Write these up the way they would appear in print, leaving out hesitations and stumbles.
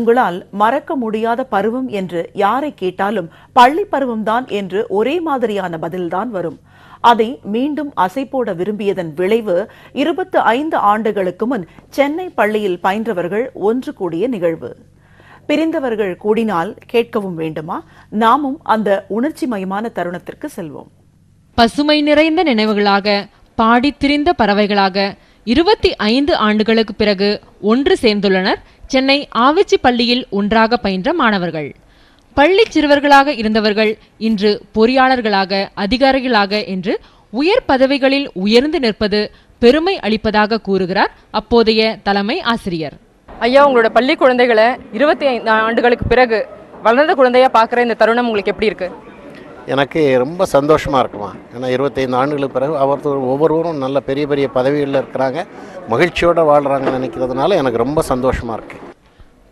உங்களால் மறக்க முடியாத பருவம் என்று யாரை கேட்டாலும் பள்ளி பருவம்தான் என்று ஒரே மாதிரியான பதில்தான் வரும். அதை மீண்டும் அசைப்போட விரும்பியதன் விளைவு 25 ஆண்டுகளுக்கு முன் சென்னை பள்ளியில் பயின்றவர்கள் ஒன்று கூடிய நிகழ்வு. பிரிந்தவர்கள் கூடினால் கேட்கவும் வேண்டுமா? நாமும் அந்த உணர்ச்சிமயமான தருணத்திற்கு செல்வோம். பசுமை நிறைந்த நினைவுகளாக பாடித்திரிந்த பறவைகளாக 25 ஆண்டுகளுக்கு பிறகு ஒன்று சேர்ந்துள்ளனர் சென்னை ஆவிச்சி பள்ளியில் ஒன்றாக பயின்ற மாணவர்கள். பள்ளி சிறுவர்களாக இருந்தவர்கள் இன்று பொறியாளர்களாக, அதிகாரிகளாக என்று உயர் பதவிகளில் உயர்ந்து நிற்பது பெருமை அளிப்பதாக கூறுகிறார் அப்போதைய தலைமை ஆசிரியர். ஐயா, உங்களோட பள்ளி குழந்தைகளை 25 ஆண்டுகளுக்கு பிறகு வளர்ந்த குழந்தையா பார்க்குற இந்த தருணம் உங்களுக்கு எப்படி இருக்கு? எனக்கு ரொம்ப சந்தோஷமாக இருக்குமா. ஏன்னா 25 ஆண்டுகளுக்கு பிறகு ஒவ்வொருவரும் நல்ல பெரிய பெரிய பதவிகளில் இருக்கிறாங்க, மகிழ்ச்சியோடு வாழ்கிறாங்கன்னு நினைக்கிறதுனால எனக்கு ரொம்ப சந்தோஷமாக இருக்குது.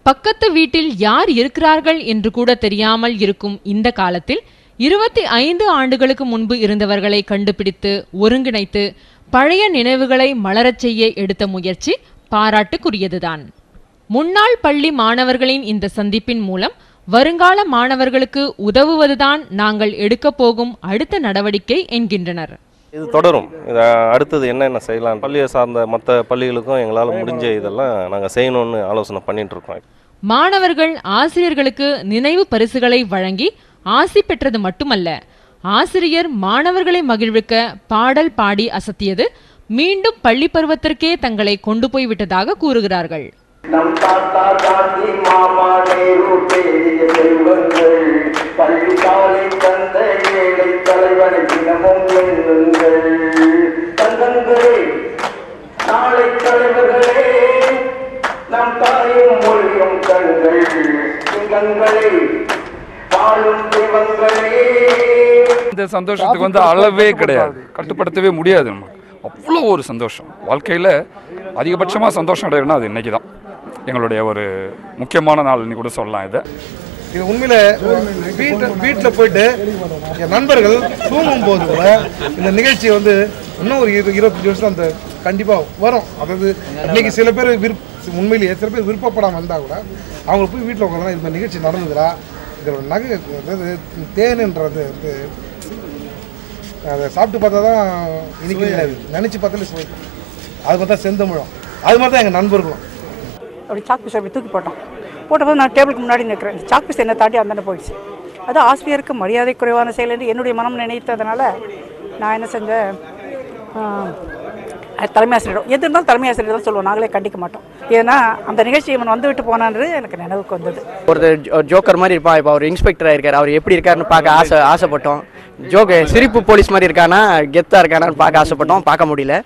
பக்கத்து வீட்டில் யார் இருக்கிறார்கள் என்று கூட தெரியாமல் இருக்கும் இந்த காலத்தில் 25 ஆண்டுகளுக்கு முன்பு இருந்தவர்களை கண்டுபிடித்து ஒருங்கிணைத்து பழைய நினைவுகளை மலரச் செய்ய எடுத்த முயற்சி பாராட்டுக்குரியதுதான். முன்னாள் பள்ளி மாணவர்களின் இந்த சந்திப்பின் மூலம் வருங்கால மாணவர்களுக்கு உதவுவதுதான் நாங்கள் எடுக்க போகும் அடுத்த நடவடிக்கை என்கின்றனர். இது தொடரும். அடுத்தது என்னென்ன செய்யலாம், பள்ளியை சார்ந்த மற்ற பள்ளிகளுக்கும் எங்களால் முடிஞ்ச இதெல்லாம் நாங்கள் செய்யணும்னு ஆலோசனை பண்ணிட்டு இருக்கோம். மாணவர்கள் ஆசிரியர்களுக்கு நினைவு பரிசுகளை வழங்கி ஆசி பெற்றது மட்டுமல்ல, ஆசிரியர் மாணவர்களை மகிழ்விக்க பாடல் பாடி அசத்தியது மீண்டும் பள்ளி பருவத்திற்கே தங்களை கொண்டு போய் விட்டதாக கூறுகிறார்கள். நம் தாத்தா காந்தி மாமா நேரு பேரிய செல்வங்கள், பள்ளி காலை தந்த ஏழை தலைவனை தினமும் எண்ணுங்கள். தங்கங்களே, நாளை தலைவர்களே, நம் தாயும் மொழியும் கண்கள், சிங்கங்களே, வாழும் தெய்வங்களே. இந்த சந்தோஷத்துக்கு அளவே கிடையாது, கட்டுப்படுத்தவே முடியாது. அவ்வளோ ஒரு சந்தோஷம். வாழ்க்கையில் அதிகபட்சமாக சந்தோஷம் அடையணும்னா அது இன்னைக்கு தான். எங்களுடைய ஒரு முக்கியமான நாள் கூட சொல்லலாம். இது உண்மையில் வீட்டில் போயிட்டு என் நண்பர்கள் தூங்கும் போது கூட இந்த நிகழ்ச்சி இன்னும் ஒரு 25 வருஷம் அந்த கண்டிப்பாக வரும். அதாவது இன்னைக்கு சில பேர் உண்மையிலேயே சில பேர் விருப்பப்படாமல் வந்தால் கூட அவங்க போய் வீட்டில் உட்காந்து இந்த நிகழ்ச்சி நடந்ததுடா, இதோட நகை அதாவது தேனுன்றது அதை சாப்பிட்டு பார்த்தா தான் இன்னைக்கு நினச்சி பார்த்தாலே அது பார்த்தா செந்தமிழும். அது மாதிரி தான் எங்கள் நண்பர்களும். அப்படி சாக் பீஸ் அப்படி தூக்கி போட்டபோது நான் டேபிளுக்கு முன்னாடி நிற்கிறேன். இந்த சாக் பீஸ் என்னை தாண்டி அந்தாண்ட போயிடுச்சு. அது ஆசிரியருக்கு மரியாதை குறைவான செயல் என்று என்னுடைய மனம் நினைத்ததுனால நான் என்ன செஞ்சேன், தலைமை ஆசிரியர் எது இருந்தாலும் தலைமை ஆசிரியர் தான் சொல்லுவோம், நாங்களே கண்டிக்க மாட்டோம். ஏன்னா அந்த நிகழ்ச்சி இவன் வந்துவிட்டு போனான்றது எனக்கு நினைவுக்கு வந்தது. ஒருத்தர் ஜோக்கர் மாதிரி இருப்பான், இப்போ அவர் இன்ஸ்பெக்டராக இருக்கார், அவர் எப்படி இருக்காருன்னு பார்க்க ஆசைப்பட்டோம். சிரிப்பு போலீஸ் மாதிரி இருக்கானா, கெத்தாக இருக்கானான்னு பார்க்க ஆசைப்பட்டோம். பார்க்க முடியல.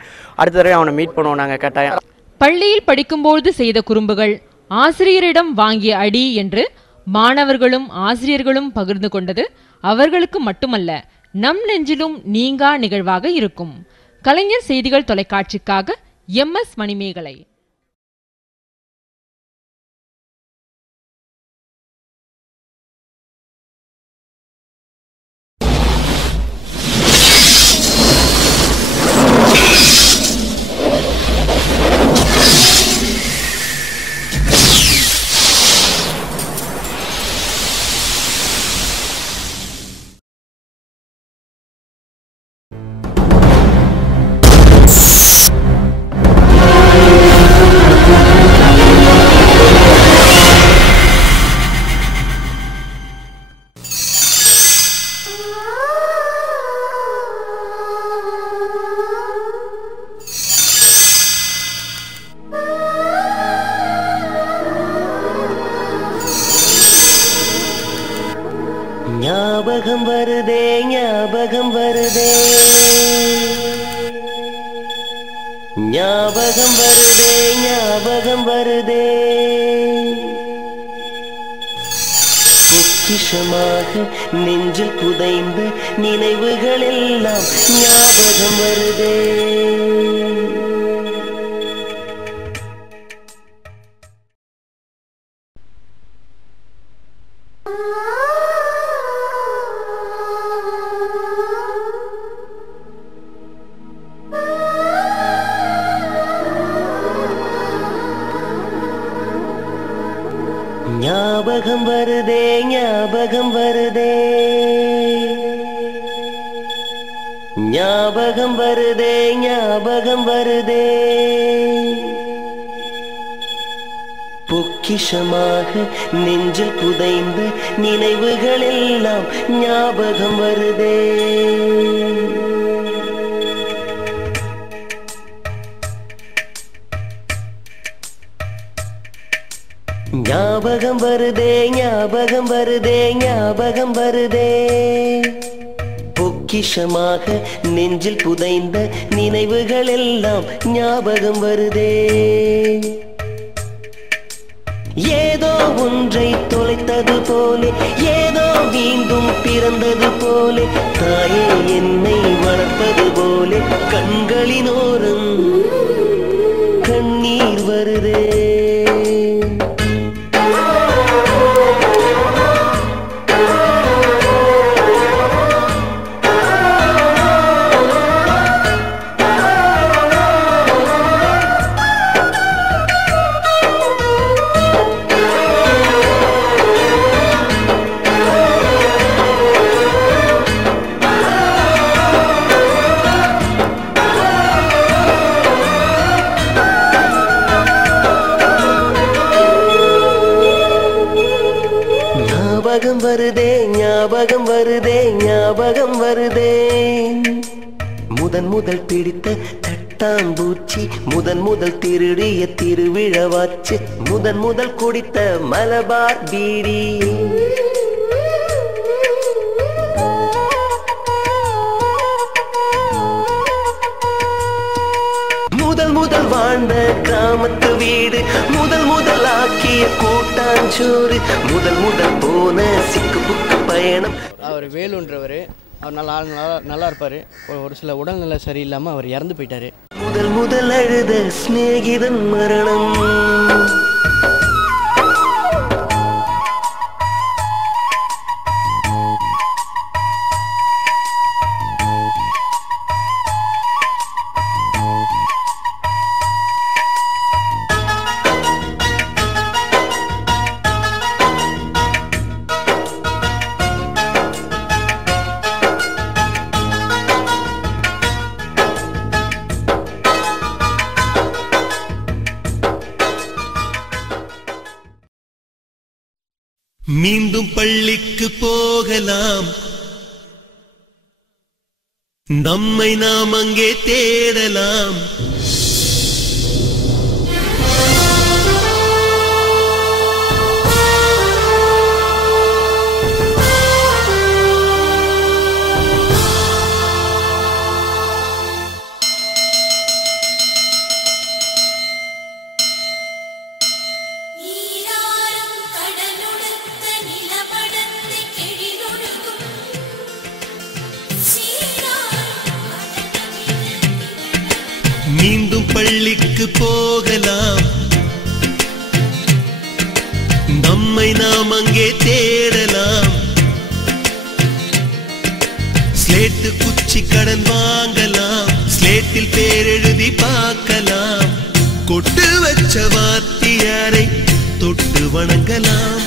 அடுத்த தடவை அவனை மீட் பண்ணுவோம் நாங்கள் கட்டாயம். பள்ளியில் படிக்கும்போது செய்த குறும்புகள், ஆசிரியரிடம் வாங்கிய அடி என்று மாணவர்களும் ஆசிரியர்களும் பகிர்ந்து கொண்டது அவர்களுக்கு மட்டுமல்ல, நம் நெஞ்சிலும் நீங்கா நிகழ்வாக இருக்கும். கலைஞர் செய்திகள் தொலைக்காட்சிக்காக MS மணிமேகலை. ஞாபகம் வருதே, ஞாபகம் வருதே, ஞாபகம் வருதே, ஞாபகம் வருதே. பொக்கிஷமாக நெஞ்சில் புதைந்து நினைவுகள் எல்லாம் ஞாபகம் வருதே. ஞாபகம் வருதே ஞாபகம் வருதே ஞாபகம் வருதே ஞாபகம் வருதே பொக்கிஷமாக நெஞ்சில் புதைந்த நினைவுகள் எல்லாம் ஞாபகம் வருதே ஞாபகம் வருதே ஞாபகம் வருதே ஞாபகம் வருதே பொக்கிஷமாக நெஞ்சில் புதைந்த நினைவுகள் எல்லாம் ஞாபகம் வருதே ஏதோ ஒன்றை தொலைத்தது போலே ஏதோ மீண்டும் பிறந்தது போலே தாயே என்னை வளர்ப்பது போலே கண்களினோரம் கண்ணீர் வருதே ஞாபகம் வருதே ஞாபகம் வருதே ஞாபகம் வருதே முதன் முதல் பிடித்த தட்டாம்பூச்சி முதன் முதல் திருடிய திருவிழவாச்சு முதன் முதல் குடித்த மலபார் பீடி முதல் முதல் வாழ்ந்த கிராமத்து வீடு முதல் முதல் ஆக்கிய கூட்டாஞ்சோறு முதல் முதல் போன சிக்கு புக்கு பயணம். அவர் வேலுன்றவர் அவர் நல்லா இருப்பார். ஒரு சில உடல்நிலை சரியில்லாமல் அவர் இறந்து போயிட்டாரு. முதல் முதல் அழுத சிநேகிதன் மரணம் மீண்டும் பள்ளிக்கு போகலாம் நம்மை நாம் அங்கே தேடலாம் மீண்டும் பள்ளிக்கு போகலாம் நம்மை நாம் அங்கே தேடலாம் ஸ்லேட்டு குச்சி கடன் வாங்கலாம் ஸ்லேட்டில் பேர் எழுதி பார்க்கலாம் கொட்டு வச்ச வாத்தியாரை தொட்டு வணங்கலாம்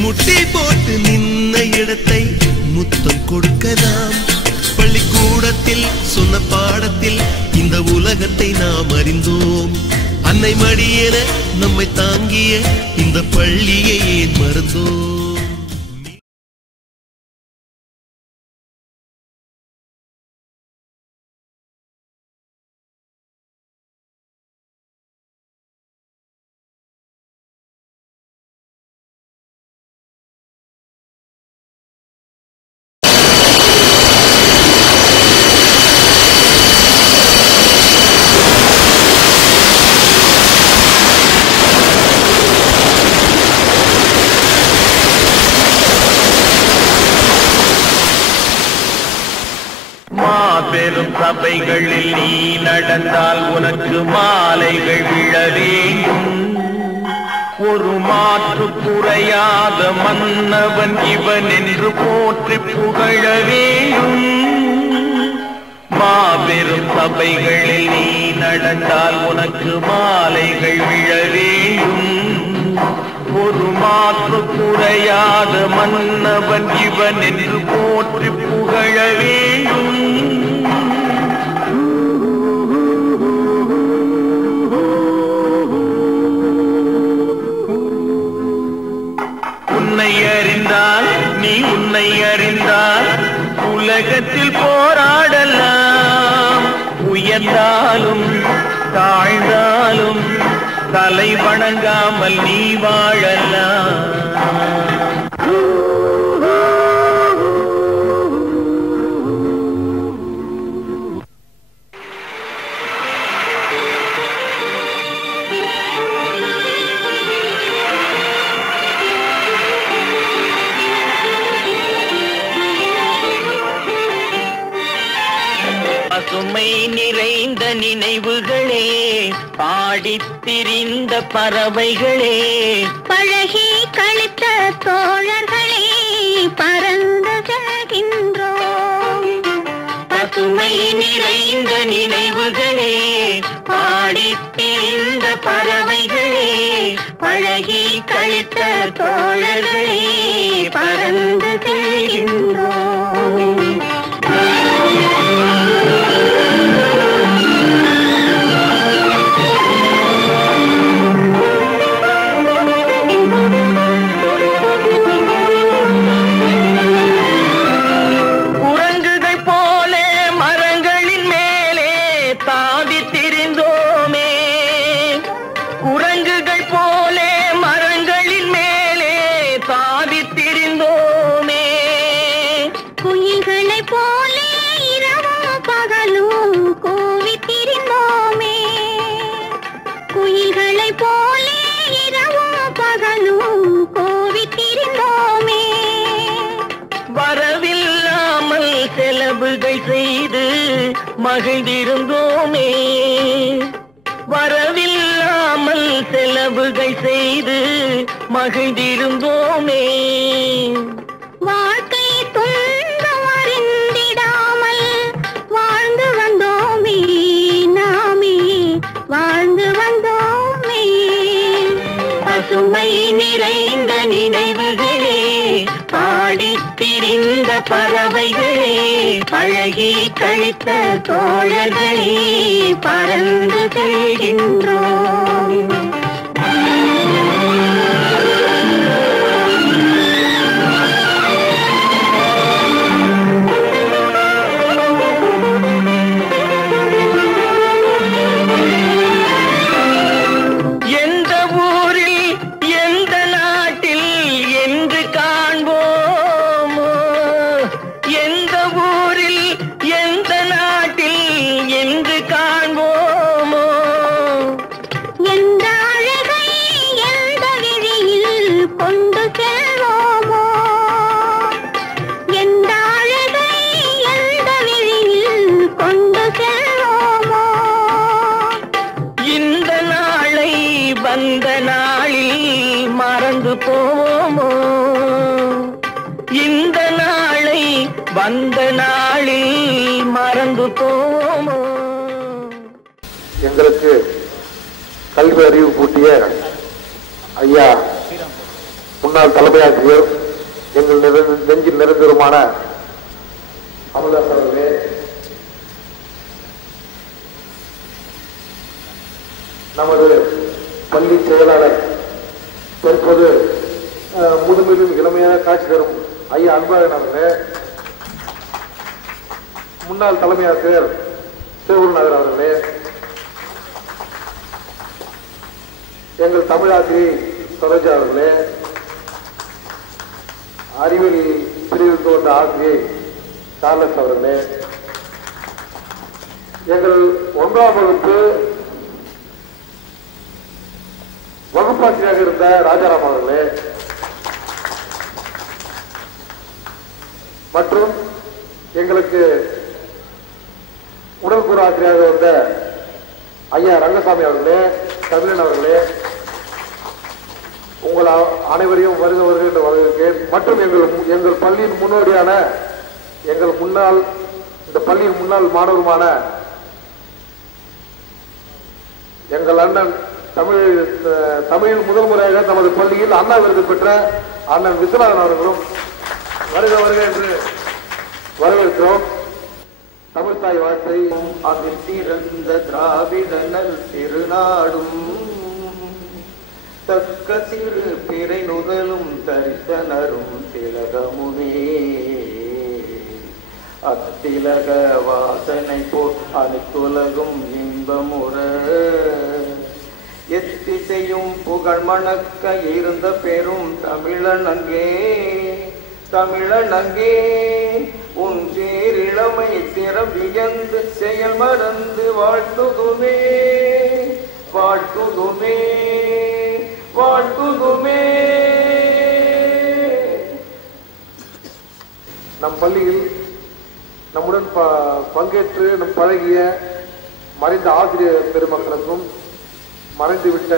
முட்டி போட்டு நின்ன இடத்தை முத்தம் கொடுக்கலாம் பள்ளிக்கூடத்தில் சொன்ன பாடத்தில் இந்த உலகத்தை நாம் அறிந்தோம் அன்னை மடியென நம்மை தாங்கிய இந்த பள்ளியை ஏன் மறந்தோம் மாபெரும் சபைகளில் நீ நடந்தால் உனக்கு மாலைகள் விழ வேண்டும் ஒரு மாற்று குறையாத மன்னவன் இவன் என்று போற்றி புகழ வேண்டும் மாபெரும் சபைகளில் நீ நடந்தால் உனக்கு மாலைகள் விழ வேண்டும் ஒரு மாற்று குறையாத மன்னவன் இவன் என்று போற்றி புகழ வேண்டும். உன்னை அறிந்தால் நீ உன்னை அறிந்தால் உலகத்தில் போராடலாம். உயர்ந்தாலும் தாழ்ந்தாலும் தலை வணங்காமல் நீ வாழலாம். பசுமை நிறைந்த நினைவுகளே, பாடித் திரிந்த பறவைகளே, பழகி கழித்த தோழர்களே, பறந்து செல்கின்றோம். பசுமை நிறைந்த நினைவுகளே, பாடித் திரிந்த பறவைகளே, பழகி கழித்த தோழர்களே, பறந்து செல்கின்றோம். செய்து மகிழ்ந்திருந்தோமே, வரவில்லாமல் செலவுகள் செய்து மகிழ்ந்திருந்தோமே. வாழ்க்கை துன்பம் அறிந்திடாமல் வாழ்ந்து வந்தோமே, நாமே வாழ்ந்து வந்தோமே. பசுமை நிறைந்த நினைவுகளே, பாடித் திரிந்த பறவைகளே, பழகி கழித்த தோழர்களே, பறந்து செல்கின்றோம். எந்த ஊரில் எந்த நாட்டில் என்று காண்போமோ, எந்த ஊரில் எந்த நாட்டில் என்று காண்போமோ, எந்த அழகை எந்த விழியில் கொண்டு செல்வோமோ, எந்த அழகை எந்த விழியில் கொண்டு செல்வோமோ. இந்த நாளை வந்த நாளில் மறந்து போவோமோ, இந்த நாளை வந்த நாளில் மறந்து போவோமோ. எங்களுக்கு கல்வி அறிவு கூட்டிய ஐயா முன்னாள் தலைமை ஆசிரியர், எங்கள் நெஞ்சில் நிரந்தரமான அமல்தாஸ் அவர்களே, நமது பள்ளி செயலாளர், தற்போது முதுமையிலும் இளமையான காட்சி தரும் ஐயா அன்பழகன் அவர்களே, முன்னாள் தலைமை ஆசிரியர் சிவகுருநாதர் அவர்களே, எங்கள் தமிழ் ஆசிரியை சரோஜா அவர்களே, அறிவியல் பிரிவுக்கு வந்த ஆசிரியை சார்லஸ் அவர்களே, எங்கள் 1ஆம் வகுப்பு வகுப்பாசிரியராக இருந்த ராஜாராம் அவர்களே, மற்றும் எங்களுக்கு உடல்கூறு ஆசிரியராக வந்த ஐயா ரங்கசாமி அவர்களே, தமிழன் அவர்களே, உங்கள் அனைவரையும் வருக வருக என்று வரவேற்கிறேன். மற்றும் எங்கள் பள்ளியின் முன்னோடியான இந்த பள்ளியின் முன்னாள் மாணவருமான எங்கள் அண்ணன் தமிழில் முதல் முறையாக நமது பள்ளியில் அண்ணா விருது பெற்ற அண்ணன் விஸ்வநாதன் அவர்களும் வருக வருக என்று வரவேற்கிறோம். தமிழ்தாய் வார்த்தை அதில் சிறந்த திராவிடனல் திருநாடும் தக்க சிறு பிறை நுதலும் தரிசனரும் திலகமுமே அத்திலக வாசனை போல் அனைத்துலகும் இன்பமுற எத்திசையும் புகழ் மணக்க இருந்த பெரும் தமிழன் அங்கே தமிழன் அங்கே உன் சீரிழமை திறவியந்து செயல் மறந்து வாழ்த்துதுமே வாழ்த்துதுமே வாழ்த்துதுமே. நம் பள்ளியில் நம்முடன் பங்கேற்று நம் பழகிய மறைந்த ஆசிரியர் பெருமக்களுக்கும் மறைந்துவிட்ட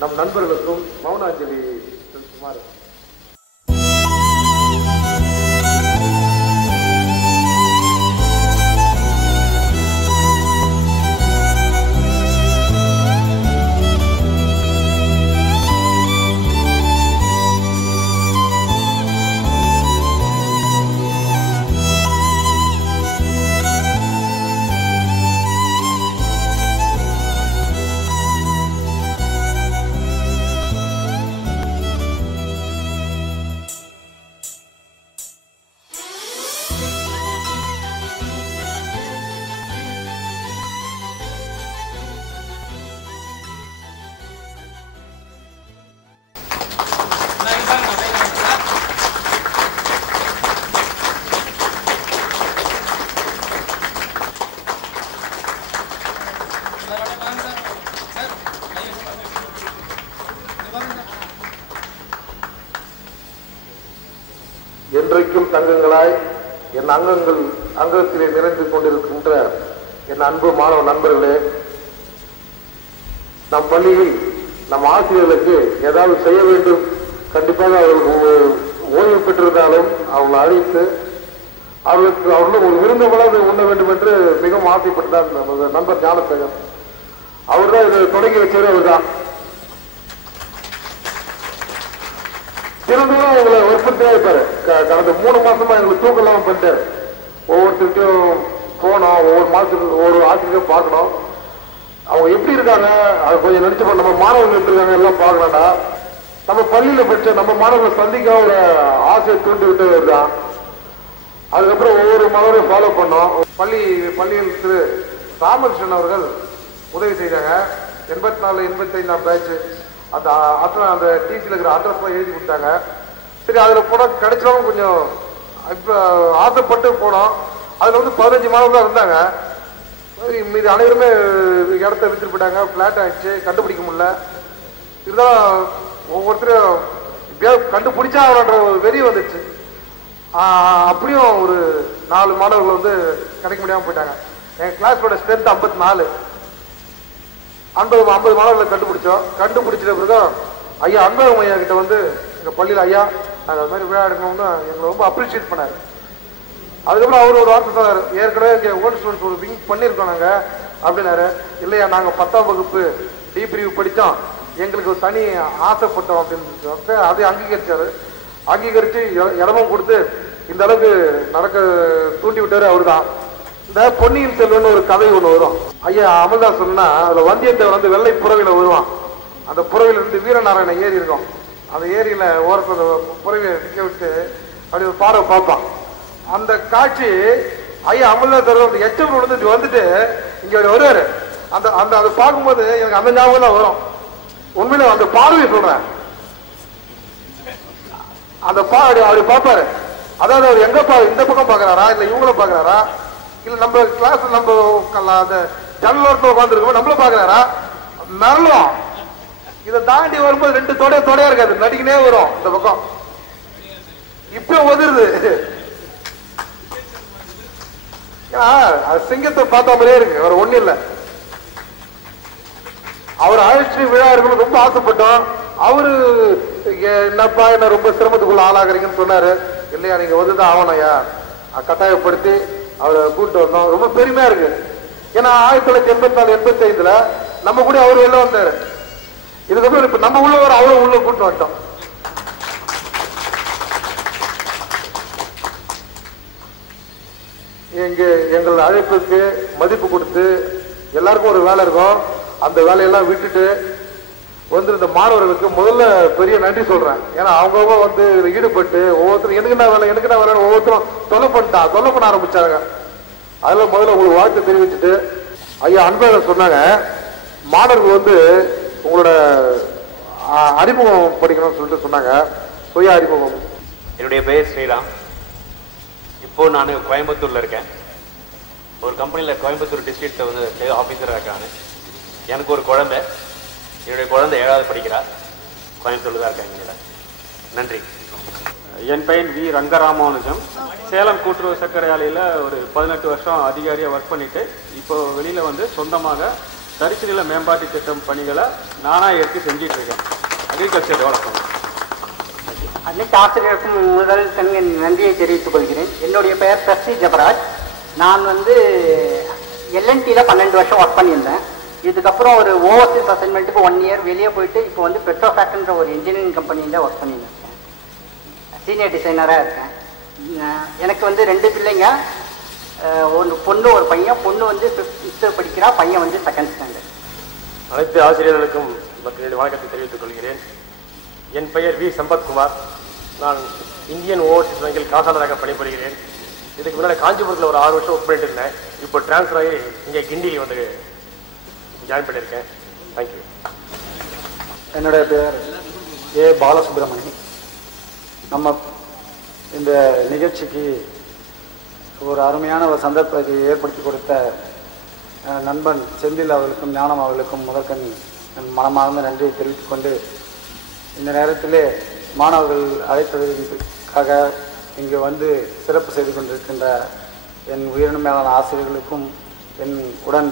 நம் நண்பர்களுக்கும் மௌனாஞ்சலி செலுத்துமாறு. என்றைக்கும் தங்கங்களாய் என் அங்கத்திலே நிறைந்து கொண்டிருக்கின்ற என் அன்பு மாணவ நண்பர்களே, நம் பள்ளியில் நம் ஆசிரியர்களுக்கு ஏதாவது செய்ய வேண்டும், கண்டிப்பாக அவர்கள் ஓய்வு பெற்றிருந்தாலும் அவங்களை அழைத்து அவர்களும் ஒரு விருந்தவளாக உண்ண வேண்டும் என்று மிகவும் ஆசைப்பட்டார் நமது நண்பர் ஞானசேகர். அவர் தான் இதை தொடங்கி வச்சவர். அவர் தான் தினந்தோறும் அவங்களை வற்புறுத்தியா இருப்பாரு. கடந்த 3 மாசமா எங்களுக்கு தூக்கம் இல்லாம பண்ணிட்டாரு. ஒவ்வொருத்தருக்கும் போனோம், ஒவ்வொரு மாசத்துக்கு ஒவ்வொரு ஆசிரியரும் பார்க்கணும், அவங்க எப்படி இருக்காங்க அதை கொஞ்சம் நினைச்சு நம்ம மாணவர்கள் எப்படி இருக்காங்க எல்லாம் பார்க்கலாம்டா. நம்ம பள்ளியில படிச்ச நம்ம மாணவர்களை சந்திக்க ஒரு ஆசையை தூண்டி விட்டு தான். அதுக்கப்புறம் ஒவ்வொரு மாணவரையும் ஃபாலோ பண்ணோம். பள்ளியில் திரு ராமகிருஷ்ணன் அவர்கள் உதவி செய்தாங்க. 84, 85 பேட்ச் அந்த டிசியில் இருக்கிற அட்ரஸ்லாம் எழுதி கொடுத்தாங்க. சரி, அதில் போனால் கிடைச்சாலும் கொஞ்சம் இப்போ ஆசைப்பட்டு போனோம். அதில் வந்து 15 மாணவர்கள் இருந்தாங்க. மீது அனைவருமே இடத்த வித்துட்டு போயிட்டாங்க. ஃப்ளாட் ஆகிடுச்சு, கண்டுபிடிக்க முடியல. இருந்தாலும் ஒவ்வொருத்தரும் எப்படியாவது கண்டுபிடிச்சா அவரோட ஒரு வெறி வந்துடுச்சு. அப்படியும் ஒரு 4 மாணவர்கள் வந்து கிடைக்க முடியாமல் போயிட்டாங்க. எங்கள் கிளாஸோட ஸ்ட்ரென்த் 54. 50 மாணவர்களை கண்டுபிடிச்சோம். கண்டுபிடிச்சிட்ட பிறகு ஐயா அன்பழகம் ஐயா கிட்ட வந்து எங்கள் பள்ளியில் ஐயா நாங்கள் அது மாதிரி விழா எடுக்கணும்னு எங்களை ரொம்ப அப்ரிஷியேட் பண்ணார். அதுக்கப்புறம் அவர் ஒரு வார்த்தை சொன்னார், ஏற்கனவே இங்கே ஓல்டு ஸ்டூடெண்ட்ஸ் ஒரு விங் பண்ணியிருக்கோம் நாங்கள் அப்படின்னாரு. இல்லையா, நாங்கள் 10ஆம் வகுப்பு டிபிரிவு படித்தோம், எங்களுக்கு ஒரு தனி ஆசைப்பட்டோம் அப்படின்னு அதை அங்கீகரித்து இடமும் கொடுத்து இந்த அளவுக்கு நடக்க தூண்டி விட்டார் அவர் தான். இந்த பொன்னியின் செல்வன் ஒரு கதை ஒன்று வரும். ஐயா அமல்தாஸ் சொன்னா அதுல வந்தியத்தேவன் வந்து வெள்ளை புறவில வருவான். அந்த புறவில இருந்து வீரநாராயண ஏரி இருக்கும். அந்த ஏரியில ஓரத்தில் புறவில நிற்க விட்டு அப்படி ஒரு பார்வை பார்ப்பான். அந்த காட்சி ஐயா அமல்தாஸ் அந்த எச்சம் வந்துட்டு இங்க வருவாரு. அந்த அந்த அதை பார்க்கும்போது எனக்கு அந்த ஞாபகம் தான் வரும். உண்மையில அந்த பார்வையை சொல்றேன். அந்த அப்படி பார்ப்பாரு. அதாவது அவர் எங்க இந்த பக்கம் பாக்குறாரா இல்ல இவங்கள பாக்குறாரா இல்ல நம்ம கிளாஸ் நம்ம அந்த ஜன்னலோரத்தில் உட்காந்துருக்கோம் நம்மள பாக்குறாரா நல்லோம். இதை தாண்டி வரும்போது 2 தொடையா இருக்காது, நடிக்கனே வரும் இந்த பக்கம். இப்ப ஒதுருது. சிங்கத்தை பார்த்த மாதிரியே இருக்கு, வேற ஒண்ணு இல்ல. அவர் அழைச்சி விழா இருக்கணும் ரொம்ப ஆசைப்பட்டோம். அவரு என்னப்பா என்ன ரொம்ப சிரமத்துக்குள்ள ஆளாகிறீங்கன்னு சொன்னாரு. இல்லையா, நீங்க வந்துதான் ஆகணும்யா, கட்டாயப்படுத்தி அவரை கூப்பிட்டு வரணும். ரொம்ப பெருமையா இருக்கு. ஏன்னா 1984, 85 நம்ம கூட அவரு வெளில வந்தாரு. இதுக்கப்புறம் இப்ப நம்ம உள்ள வர அவரும் உள்ள கூட்டு வந்துட்டோம். எங்கள் அழைப்புக்கு மதிப்பு கொடுத்து எல்லாருக்கும் ஒரு வேலை இருக்கும், அந்த வேலையெல்லாம் விட்டுட்டு வந்து இந்த மாணவர்களுக்கு முதல்ல பெரிய நன்றி சொல்றேன். ஏன்னா அவங்கவுங்க வந்து இதுல ஈடுபட்டு ஒவ்வொருத்தரும் எனக்கு என்ன வேலை ஒவ்வொருத்தரும் தொலை பண்ண ஆரம்பிச்சாங்க. அதுல முதல்ல உங்களுக்கு வாழ்த்து தெரிவிச்சுட்டு ஐயா அன்பழகன் சொன்னாங்க, மாணவர்கள் வந்து உங்களோட அறிமுகம் படிக்கணும்னு சொல்லிட்டு சொன்னாங்க. சுய அறிமுகம். என்னுடைய பெயர் ஸ்ரீராம். இப்போ நான் கோயம்புத்தூர்ல இருக்கேன். ஒரு கம்பெனியில் கோயம்புத்தூர் டிஸ்ட்ரிக்ட்ல வந்து ஆஃபீஸராக இருக்காங்க. எனக்கு ஒரு குழந்தை, என்னுடைய குழந்தை 7வது படிக்கிறா, கோயம்புத்தூர்ல தான் இருக்காங்க. நன்றி. என் பெயர் வி ரங்கராமானுஜம். சேலம் கூட்டுறவு சர்க்கரை ஆலையில் ஒரு 18 வருஷம் அதிகாரியாக ஒர்க் பண்ணிட்டு இப்போ வெளியில் வந்து சொந்தமாக தரிசு நில மேம்பாட்டு திட்டம் பணிகளை நானாக எடுத்து செஞ்சிட்டு இருக்கேன். Agriculture development. அனைத்து ஆசிரியருக்கும் முதல் நன்றியை தெரிவித்துக் கொள்கிறேன். என்னுடைய பெயர் பிரஸ்டி ஜபராஜ். நான் வந்து எல்என்டியில் 12 வருஷம் ஒர்க் பண்ணியிருந்தேன். இதுக்கப்புறம் ஒரு ஓவர்சீஸ் அசைன்மெண்ட்டுக்கு 1 இயர் வெளியே போயிட்டு இப்போ வந்து பெட்ரோஃபேக்ட்ன்ற ஒரு இன்ஜினியரிங் கம்பெனியில் ஒர்க் பண்ணியிருந்தேன். சீனியர் டிசைனராக இருக்கேன். எனக்கு வந்து 2 பிள்ளைங்க, ஒரு பொண்ணு ஒரு பையன். பொண்ணு வந்து 5th படிக்கிறா, பையன் வந்து 2nd ஸ்டாண்டர்ட். அனைத்து ஆசிரியர்களுக்கும் என்னுடைய வணக்கத்தை தெரிவித்துக் கொள்கிறேன். என் பெயர் வி சம்பத்குமார். நான் இந்தியன் ஓவர்சீஸ் வங்கியில் காசாளராக பணிபுரிகிறேன். இதுக்கு முன்னாடி காஞ்சிபுரத்தில் ஒரு 6 வருஷம் ஒர்க் பண்ணிட்டு இருந்தேன். இப்போ டிரான்ஸ்ஃபர் ஆகி இங்கே கிண்டியில் வந்து ஜாயின் பண்ணியிருக்கேன். தேங்க்யூ. என்னுடைய பேர் ஏ பாலசுப்ரமணி. நம்ம இந்த நிகழ்ச்சிக்கு ஒரு அருமையான ஒரு சந்தர்ப்பத்தை ஏற்படுத்தி கொடுத்த நண்பன் செந்தில் அவர்களுக்கும் ஞானம் அவர்களுக்கும் முதற்கண் என் மனமார்ந்த நன்றியை தெரிவித்துக் கொண்டு, இந்த நேரத்திலே மாணவர்கள் அழைத்ததற்காக இங்கு வந்து சிறப்பு செய்து கொண்டிருக்கின்ற என் உயிரினும் மேலான ஆசிரியர்களுக்கும் என் உடன்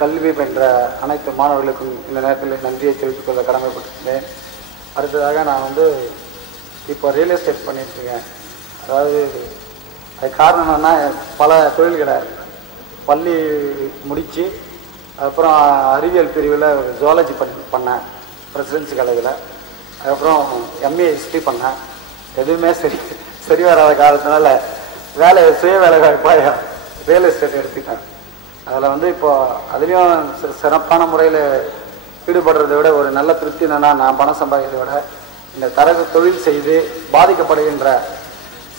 கல்வி பயின்ற அனைத்து மாணவர்களுக்கும் இந்த நேரத்தில் நன்றியை தெரிவித்துக் கொள்ள கடமைப்பட்டிருந்தேன். அடுத்ததாக நான் வந்து இப்போ ரியல் எஸ்டேட் பண்ணிட்டுருக்கேன். அதாவது அது காரணம் என்னென்னா, பல தொழில்களை பள்ளி முடித்து அதுக்கப்புறம் அறிவியல் பிரிவில் ஜுவாலஜி பண்ணேன் பிரசிடென்சி காலேஜில். அதுக்கப்புறம் எம்ஏ ஹிஸ்ட்ரி பண்ணேன். எதுவுமே சரி வராத காலத்தினால சுய வேலை வாய்ப்பாக ரியல் எஸ்டேட் எடுத்துட்டேன். அதில் வந்து இப்போ அதுலேயும் சிறப்பான முறையில் ஈடுபடுறதை விட ஒரு நல்ல திருப்தி என்னென்னா, நான் பணம் சம்பாதிக்கிறதை விட இந்த தரகு தொழில் செய்து பாதிக்கப்படுகின்ற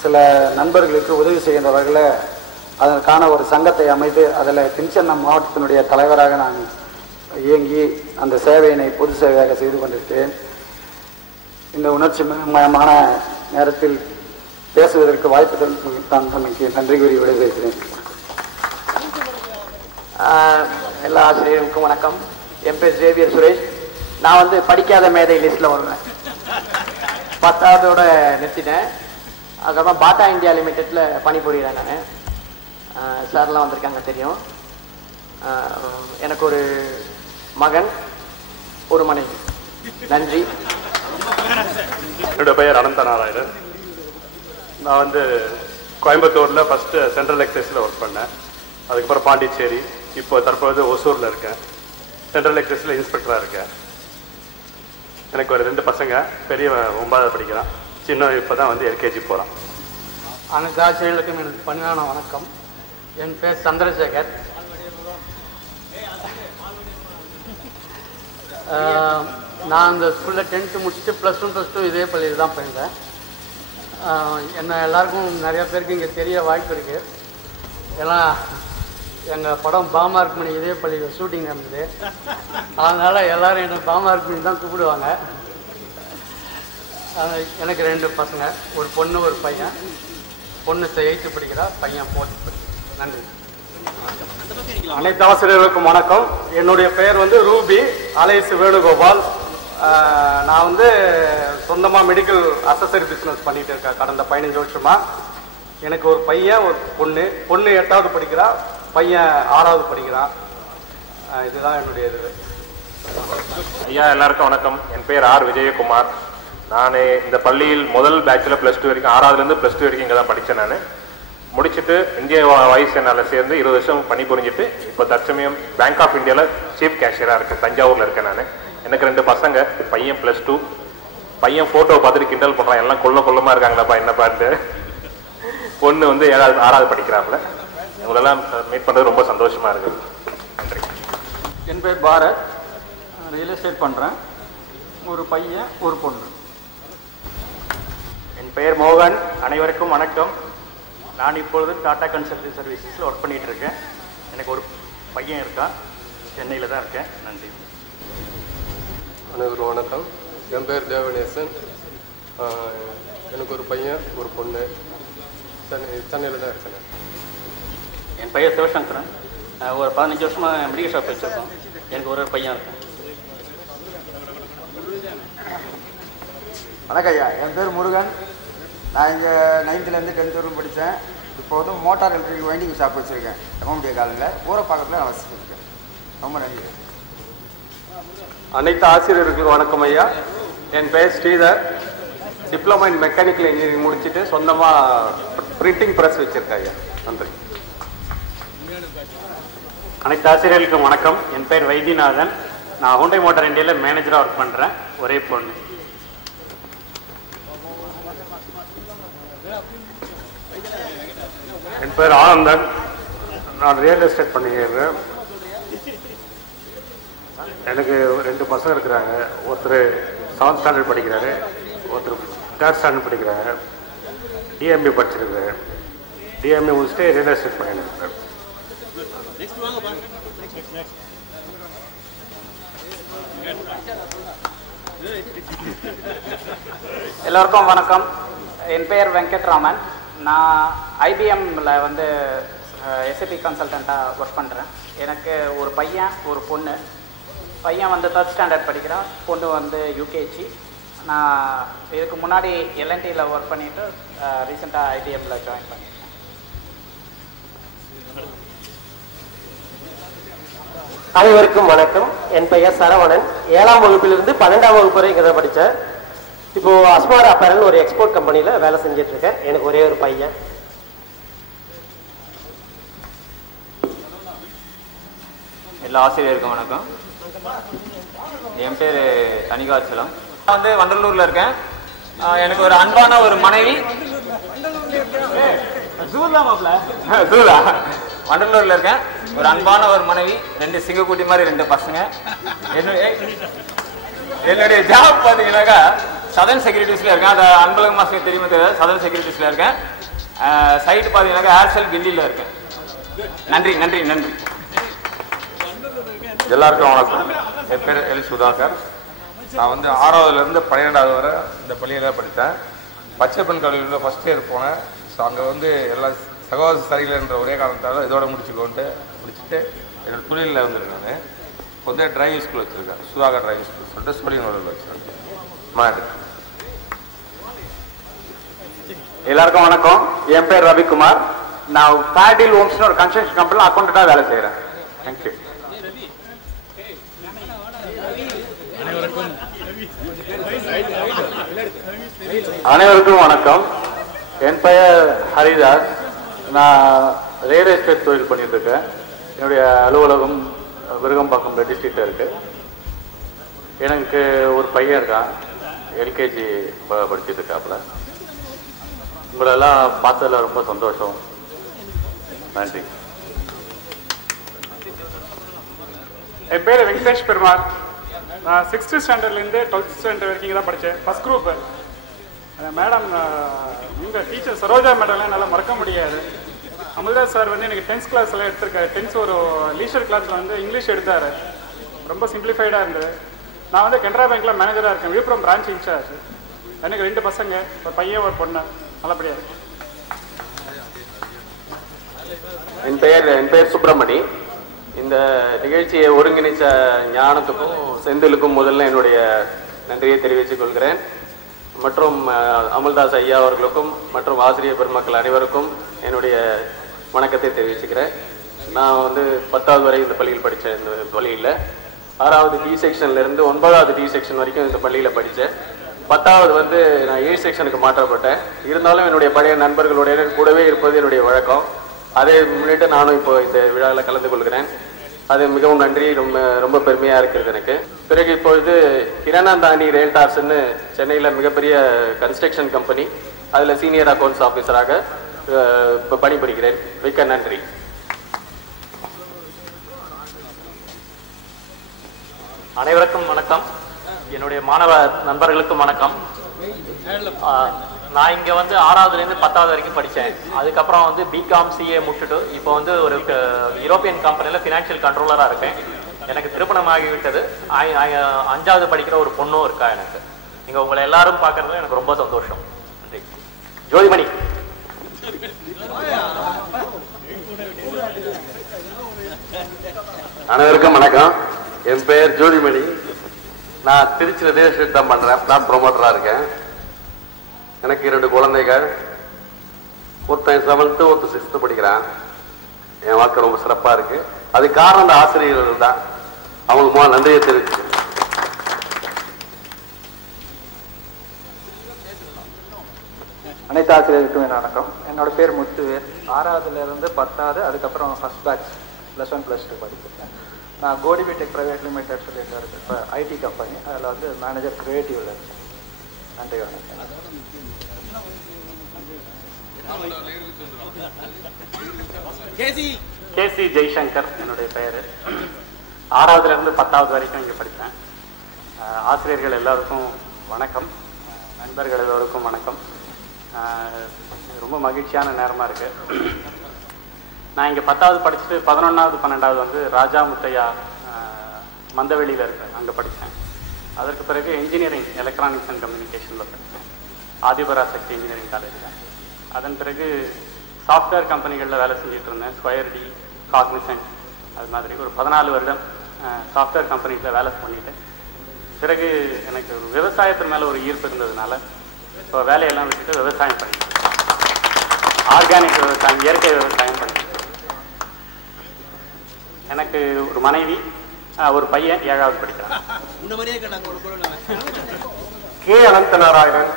சில நண்பர்களுக்கு உதவி செய்கின்றவர்களை அதற்கான ஒரு சங்கத்தை அமைத்து அதில் திருச்சென்னம் மாவட்டத்தினுடைய தலைவராக நான் இயங்கி அந்த சேவையினை பொது சேவையாக செய்து கொண்டிருக்கிறேன். இந்த உணர்ச்சி மயமான நேரத்தில் பேசுவதற்கு வாய்ப்பு தந்தமைக்கு நன்றி கூறி விடைபெறுகிறேன். எல்லா ஆசிரியர்களுக்கும் வணக்கம். என் பேர் ஜேவியர் சுரேஷ். நான் வந்து படிக்காத மேதை லிஸ்ட்டில் வருவேன். 10வதோட நிறுத்திட்டேன். அதுக்கப்புறம் பாட்டா இந்தியா லிமிடெட்டில் பணிபுரிகிறேன். நான் சார்லாம் வந்திருக்காங்க தெரியும். எனக்கு ஒரு மகன், ஒரு மனைவி. நன்றி. என்னோட பெயர் அனந்த நாராயணன். நான் வந்து கோயம்புத்தூரில் ஃபஸ்ட்டு சென்ட்ரல் எக்ஸைஸில் ஒர்க் பண்ணேன். அதுக்கப்புறம் பாண்டிச்சேரி, இப்போ தற்போது ஒசூரில் இருக்கேன். சென்ட்ரல் எக்ஸைஸில் இன்ஸ்பெக்டராக இருக்கேன். எனக்கு ஒரு 2 பசங்க, பெரியவன் 9வது படிக்கிறான், சின்னவன் இப்போ தான் வந்து எல்கேஜி போகிறான். அனைத்து ஆசிரியர்களுக்கும் எனக்கு பணிவான வணக்கம். என் பேர் சந்திரசேகர். நான் இந்த ஸ்கூலில் 10th முடிச்சுட்டு +1 +2 இதே பள்ளியில் தான் போயிருந்தேன். என்ன எல்லாருக்கும் நிறைய பேருக்கு இங்கே தெரிய வாய்ப்பு இருக்குது. ஏன்னா எங்கள் படம் பாமார்க் மணி இதே பள்ளியில் ஷூட்டிங் நடந்தது. அதனால் எல்லோரும் என்னை பாமார்க் மணி தான் கூப்பிடுவாங்க. எனக்கு 2 பசங்க, ஒரு பொண்ணு ஒரு பையன். பொண்ணு 8th படிக்கிறா, பையன் 4th படிக்கிறான். நன்றி. அனைத்து ஆசிரியர்களுக்கும் வணக்கம். என்னுடைய பெயர் வந்து ரூபி அலேஸ் வேணுகோபால். நான் வந்து சொந்தமாக மெடிக்கல் அசசரி பிஸ்னஸ் பண்ணிட்டு இருக்கேன் கடந்த 15 வருஷமா. எனக்கு ஒரு பையன் ஒரு பொண்ணு. பொண்ணு 8வது படிக்கிறா, பையன் 6வது படிக்கிறான். இதுதான் என்னுடைய இது. ஐயா எல்லாருக்கும் வணக்கம். என் பேர் ஆர் விஜயகுமார். நான் இந்த பள்ளியில் முதல் பேட்சில் +2 வரைக்கும், 6வதுலேருந்து +2 வரைக்கும் இங்கே தான் படித்தேன். நான் முடிச்சுட்டு இந்திய வாயுசேனாவில் சேர்ந்து 20 வருஷம் பணிபுரிஞ்சிட்டு இப்போ தற்சமயம் பேங்க் ஆஃப் இந்தியாவில் சீஃப் கேஷியராக இருக்கேன். தஞ்சாவூரில் இருக்கேன் நான். எனக்கு 2 பசங்க. பையன் +2. பையன் ஃபோட்டோவை பார்த்துட்டு கிண்டல் பண்ணுறான், எல்லாம் கொள்ளமாக இருக்காங்களாப்பா என்ன பார்த்து. பொண்ணு வந்து 7வது 6வது படிக்கிறாப்புல. இவங்களெல்லாம் மீட் பண்ணுறது ரொம்ப சந்தோஷமாக இருக்குது. நன்றி. என் பேர் பாரத், ரியல் எஸ்டேட் பண்ணுறேன். ஒரு பையன் ஒரு பொண்ணு. என் பெயர் மோகன். அனைவருக்கும் வணக்கம். நான் இப்பொழுது டாடா கன்சல்டிங் சர்வீசஸில் ஒர்க் பண்ணிகிட்டு இருக்கேன். எனக்கு ஒரு பையன் இருக்கான். சென்னையில் தான் இருக்கேன். நன்றி. அனைவரும் வணக்கம். என் பேர் தேவநேசன். எனக்கு ஒரு பையன் ஒரு பொண்ணு. சென்னையில் தான் இருக்கேன். என் பெயர் சிவசங்கரன். ஒரு 15 வருஷமாக மெடிக்கல் ஷாப் வச்சுருக்கோம். எனக்கு ஒரு பையன் இருக்கும். வணக்கம் ஐயா, என் பேர் முருகன். நான் இங்கே 9th-லேருந்து 10th வரைக்கும் படித்தேன். இப்போ வந்து மோட்டார் எலக்ட்ரிக் வைண்டிங் ஷாப் வச்சுருக்கேன். எம்எம்டி காலையில் ஊரை பக்கத்தில் நான் வசிச்சுருக்கேன். ரொம்ப நன்றி. அனைத்து ஆசிரியர்களுக்கும் வணக்கம் ஐயா. என் பெயர் Sridhar. Diploma in mechanical engineering முடிச்சுட்டு சொந்தமாக பிரிண்டிங் ப்ரெஸ் வச்சுருக்கேன் ஐயா. நன்றி. அனைத்து ஆசிரியர்களுக்கும் வணக்கம். என் பேர் வைத்தியநாதன். நான் ஹூண்டாய் மோட்டார் இந்தியாவில் மேனேஜராக ஒர்க் பண்ணுறேன். ஒரே பொண்ணு. என் பேர் ஆனந்தன். நான் ரியல் எஸ்டேட் பண்ணிக்கிறேன். எனக்கு 2 பசங்க இருக்கிறாங்க. ஒருத்தர் 7th ஸ்டாண்டர்ட் படிக்கிறாரு, ஒருத்தர் 3rd ஸ்டாண்டர்ட் படிக்கிறாங்க. டிஎம்ஏ படிச்சிருக்காரு. டிஎம்ஏ முடிச்சுட்டு ரியல் எஸ்டேட் பண்ணியிருக்காரு. எல்லோருக்கும் வணக்கம். என் பெயர் வெங்கட்ராமன். நான் ஐபிஎம்மில் வந்து எஸ்ஏபி கன்சல்டண்ட்டாக ஒர்க் பண்ணுறேன். எனக்கு ஒரு பையன் ஒரு பொண்ணு. பையன் வந்து 3rd ஸ்டாண்டர்ட் படிக்கிறான், பொண்ணு வந்து யூகேஜி. நான் இதுக்கு முன்னாடி எல்என்டியில் ஒர்க் பண்ணிவிட்டு ரீசெண்டாக ஐபிஎம்மில் ஜாயின் பண்ணியிருக்கேன். அனைவருக்கும் வணக்கம். என் பெயர் சரவணன். 7ஆம் வகுப்பிலிருந்து 12ஆம் வகுப்பு வரை இங்கே தான் படித்தேன். இப்போது அஸ்மார் அப்பரல் ஒரு எக்ஸ்போர்ட் கம்பெனியில் வேலை செஞ்சிட்ருக்கேன். எனக்கு ஒரே ஒரு பையன். எல்லா ஆசிரியருக்கும் வணக்கம். என் பேர் தனிகாச்சலம். நான் வந்து வண்டலூரில் இருக்கேன். எனக்கு ஒரு அன்பான ஒரு மனைவி. வண்டலூரில் இருக்கேன். ஒரு அன்பான ஒரு மனைவி, 2 சிங்கக்குட்டி மாதிரி 2 பசங்க. என்னுடைய ஜாப் பார்த்தீங்கன்னாக்கா சதன் செக்யூரிட்டிஸில் இருக்கேன். அது அன்பழகன் மாஸ்டருக்கு தெரியுமா தெரியாது, சதன் செக்யூரிட்டிஸில் இருக்கேன். சைட்டு பார்த்தீங்கன்னாக்கா ஏர்செல் டெல்லியில் இருக்கேன். நன்றி நன்றி நன்றி. எல்லாருக்கும் வணக்கம். என் பேர் எல் சுதாகர். நான் வந்து 6வதுலேருந்து 12வது வரை இந்த பள்ளியில் படித்தேன். பச்சைப்பன் கல்லூரியில் ஃபஸ்ட் இயர் போனேன். ஸோ அங்கே வந்து எல்லாம் சகோதர சரியில்லைன்ற ஒரே காரணத்தால் இதோட முடிச்சுட்டு என்னோட தொழிலில் வந்துருக்கேன். நான் இப்போ வந்து டிரைவிங் ஸ்கூல் வச்சுருக்கேன். சுதாகர் டிரைவிங் ஸ்கூல் சொல்லிட்டு ஸ்கூலிங் வச்சுருக்கேன். மாடு. எல்லாருக்கும் வணக்கம். என் பேர் ரவிக்குமார். நான் ஃபேடில் ஹோம்ஸ்னு ஒரு கன்ஸ்ட்ரக்ஷன் கம்பெனியில் அக்கௌண்டண்டாக வேலை செய்கிறேன். தேங்க்யூ. அனைவருக்கும் வணக்கம். என் பெயர் ஹரிதாஸ். நான் ரியல் எஸ்டேட் தொழில் பண்ணிட்டு இருக்கேன். என்னுடைய அலுவலகம் விருகம்பாக்கம் டிஸ்ட்ரிக்டில் இருக்கு. எனக்கு ஒரு பையன் இருக்கான், எல்கேஜி படிச்சுட்டு இருக்காப்புல. உங்களெல்லாம் பார்த்ததில் ரொம்ப சந்தோஷம். நன்றி. என் பேர் வெங்கடேஷ் பெருமாள். நான் 6th ஸ்டாண்டர்ட்லேருந்து 12th ஸ்டாண்டர்ட் வரைக்கும் இங்கே தான் படித்தேன். First group. மேடம் இந்த டீச்சர் சரோஜா மேடம்லாம் என்னால் மறக்க முடியாது. அமுல்தாஸ் சார் வந்து எனக்கு 10th கிளாஸ்லாம் எடுத்திருக்காரு. 10th ஒரு லீஷர் கிளாஸில் வந்து இங்கிலீஷ் எடுத்தார். ரொம்ப சிம்பிளிஃபைடாக இருந்தது. நான் வந்து கனரா பேங்க்கில் மேனேஜராக இருக்கேன். Villupuram branch incharge. எனக்கு 2 பசங்க, ஒரு பையன் ஒரு பொண்ணு. நல்லபடியாக இருக்கு. என் பெயர் சுப்பிரமணி. இந்த நிகழ்ச்சியை ஒருங்கிணைச்ச ஞானத்துக்கும் செந்திலுக்கும் முதல்ல என்னுடைய நன்றியை தெரிவித்துக் கொள்கிறேன். மற்றும் அமுல்தாஸ் ஐயா அவர்களுக்கும் மற்றும் ஆசிரியர் பெருமக்கள் அனைவருக்கும் என்னுடைய வணக்கத்தை தெரிவிச்சுக்கிறேன். நான் வந்து 10வது வரை இந்த பள்ளியில் படித்தேன். இந்த பள்ளியில் 6வது டி செக்ஷன்லேருந்து 9வது டி செக்ஷன் வரைக்கும் இந்த பள்ளியில் படித்தேன். 10வது வந்து நான் ஏ செக்ஷனுக்கு மாற்றப்பட்டேன். இருந்தாலும் என்னுடைய பழைய நண்பர்களுடைய கூடவே இருப்பது என்னுடைய வழக்கம். அதை முன்னிட்டு நானும் இப்போ இந்த விழாவில் கலந்து கொள்கிறேன். அது மிகவும் நன்றி, ரொம்ப பெருமையாக இருக்கிறது எனக்கு. பிறகு இப்பொழுது கிரணாந்தானி ரேல்டார்ஸ்ன்னு சென்னையில் மிகப்பெரிய கன்ஸ்ட்ரக்ஷன் கம்பெனி, அதில் சீனியர் அக்கௌண்ட்ஸ் ஆஃபீஸராக இப்போ பணிபுரிகிறேன். மிக்க நன்றி. அனைவருக்கும் வணக்கம். என்னுடைய மாணவ நண்பர்களுக்கும் வணக்கம். நான் இங்கே வந்து 6வதுலேருந்து 10வது வரைக்கும் படித்தேன். அதுக்கப்புறம் வந்து பிகாம் சிஏ முடிச்சுட்டு இப்போ வந்து ஒரு யூரோப்பியன் கம்பெனியில் ஃபினான்ஷியல் கண்ட்ரோலராக இருக்கேன். எனக்கு திருமணமாகிவிட்டது. 5வது படிக்கிற ஒரு பொண்ணும் இருக்கா எனக்கு. இங்கே உங்களை எல்லாரும் பார்க்குறது எனக்கு ரொம்ப சந்தோஷம். நன்றி. ஜோதிமணி. அனைவருக்கும் வணக்கம். என் பெயர் ஜோதிமணி. நான் திருச்சியில் ரியல் எஸ்டேட் தான் பண்ணுறேன். நான் ப்ரொமோட்டராக இருக்கேன். எனக்கு 2 குழந்தைகள். ஒருத்தன் 7th, ஒருத்தன் 6th படிக்கிறான். என் வாழ்க்கை ரொம்ப சிறப்பாக இருக்கு. அதுக்கு காரணம் அந்த ஆசிரியர்கள் தான். அவங்களுக்கு மூலம் நன்றியை தெரிவிச்சு. அனைத்து ஆசிரியருக்கும் என்ன வணக்கம். என்னோட பேர் முத்துவேல். 6வதுலேருந்து 10வது, அதுக்கப்புறம் ஃபர்ஸ்ட் பேட்ச் +1 +2 படிச்சிருக்கேன். நான் கோடிபிடெக் பிரைவேட் லிமிடெட் சொல்லிட்டு இருக்கு. இப்போ ஐடி கம்பெனி, அதில் வந்து மேனேஜர் கிரியேட்டிவ்ல இருக்கேன். நன்றி வணக்கம். கேசி ஜெய்சங்கர் என்னுடைய பெயர். 6வதுலேருந்து 10வது வரைக்கும் இங்கே படித்தேன். ஆசிரியர்கள் எல்லாருக்கும் வணக்கம், நண்பர்கள் எல்லோருக்கும் வணக்கம். ரொம்ப மகிழ்ச்சியான நேரமாக இருக்குது. நான் இங்கே 10வது படிச்சுட்டு 11வது 12வது வந்து ராஜா முத்தையா மந்தவெளியில் இருக்கேன், அங்கே படித்தேன். அதற்கு பிறகு இன்ஜினியரிங் எலக்ட்ரானிக்ஸ் அண்ட் கம்யூனிகேஷனில் படித்தேன், ஆதிபராசக்தி இன்ஜினியரிங் காலேஜில். அதன் பிறகு சாஃப்ட்வேர் கம்பெனிகளில் வேலை செஞ்சுட்டு இருந்தேன். ஸ்கொயர்டி, காக்னிசன்ட், அது மாதிரி ஒரு 14 வருடம் சாஃப்ட்வேர் கம்பெனியில் வேலை பண்ணிட்டு, பிறகு எனக்கு விவசாயத்தின் மேலே ஒரு ஈர்ப்பு இருந்ததுனால இப்போ வேலையெல்லாம் விட்டுட்டு விவசாயம் பண்ணிட்டேன். ஆர்கானிக் விவசாயம், இயற்கை விவசாயம் பண்ணிட்டேன். எனக்கு ஒரு மனைவி, ஒரு பையன் 7வது படிக்கிறான். கே அனந்த நாராயணன்.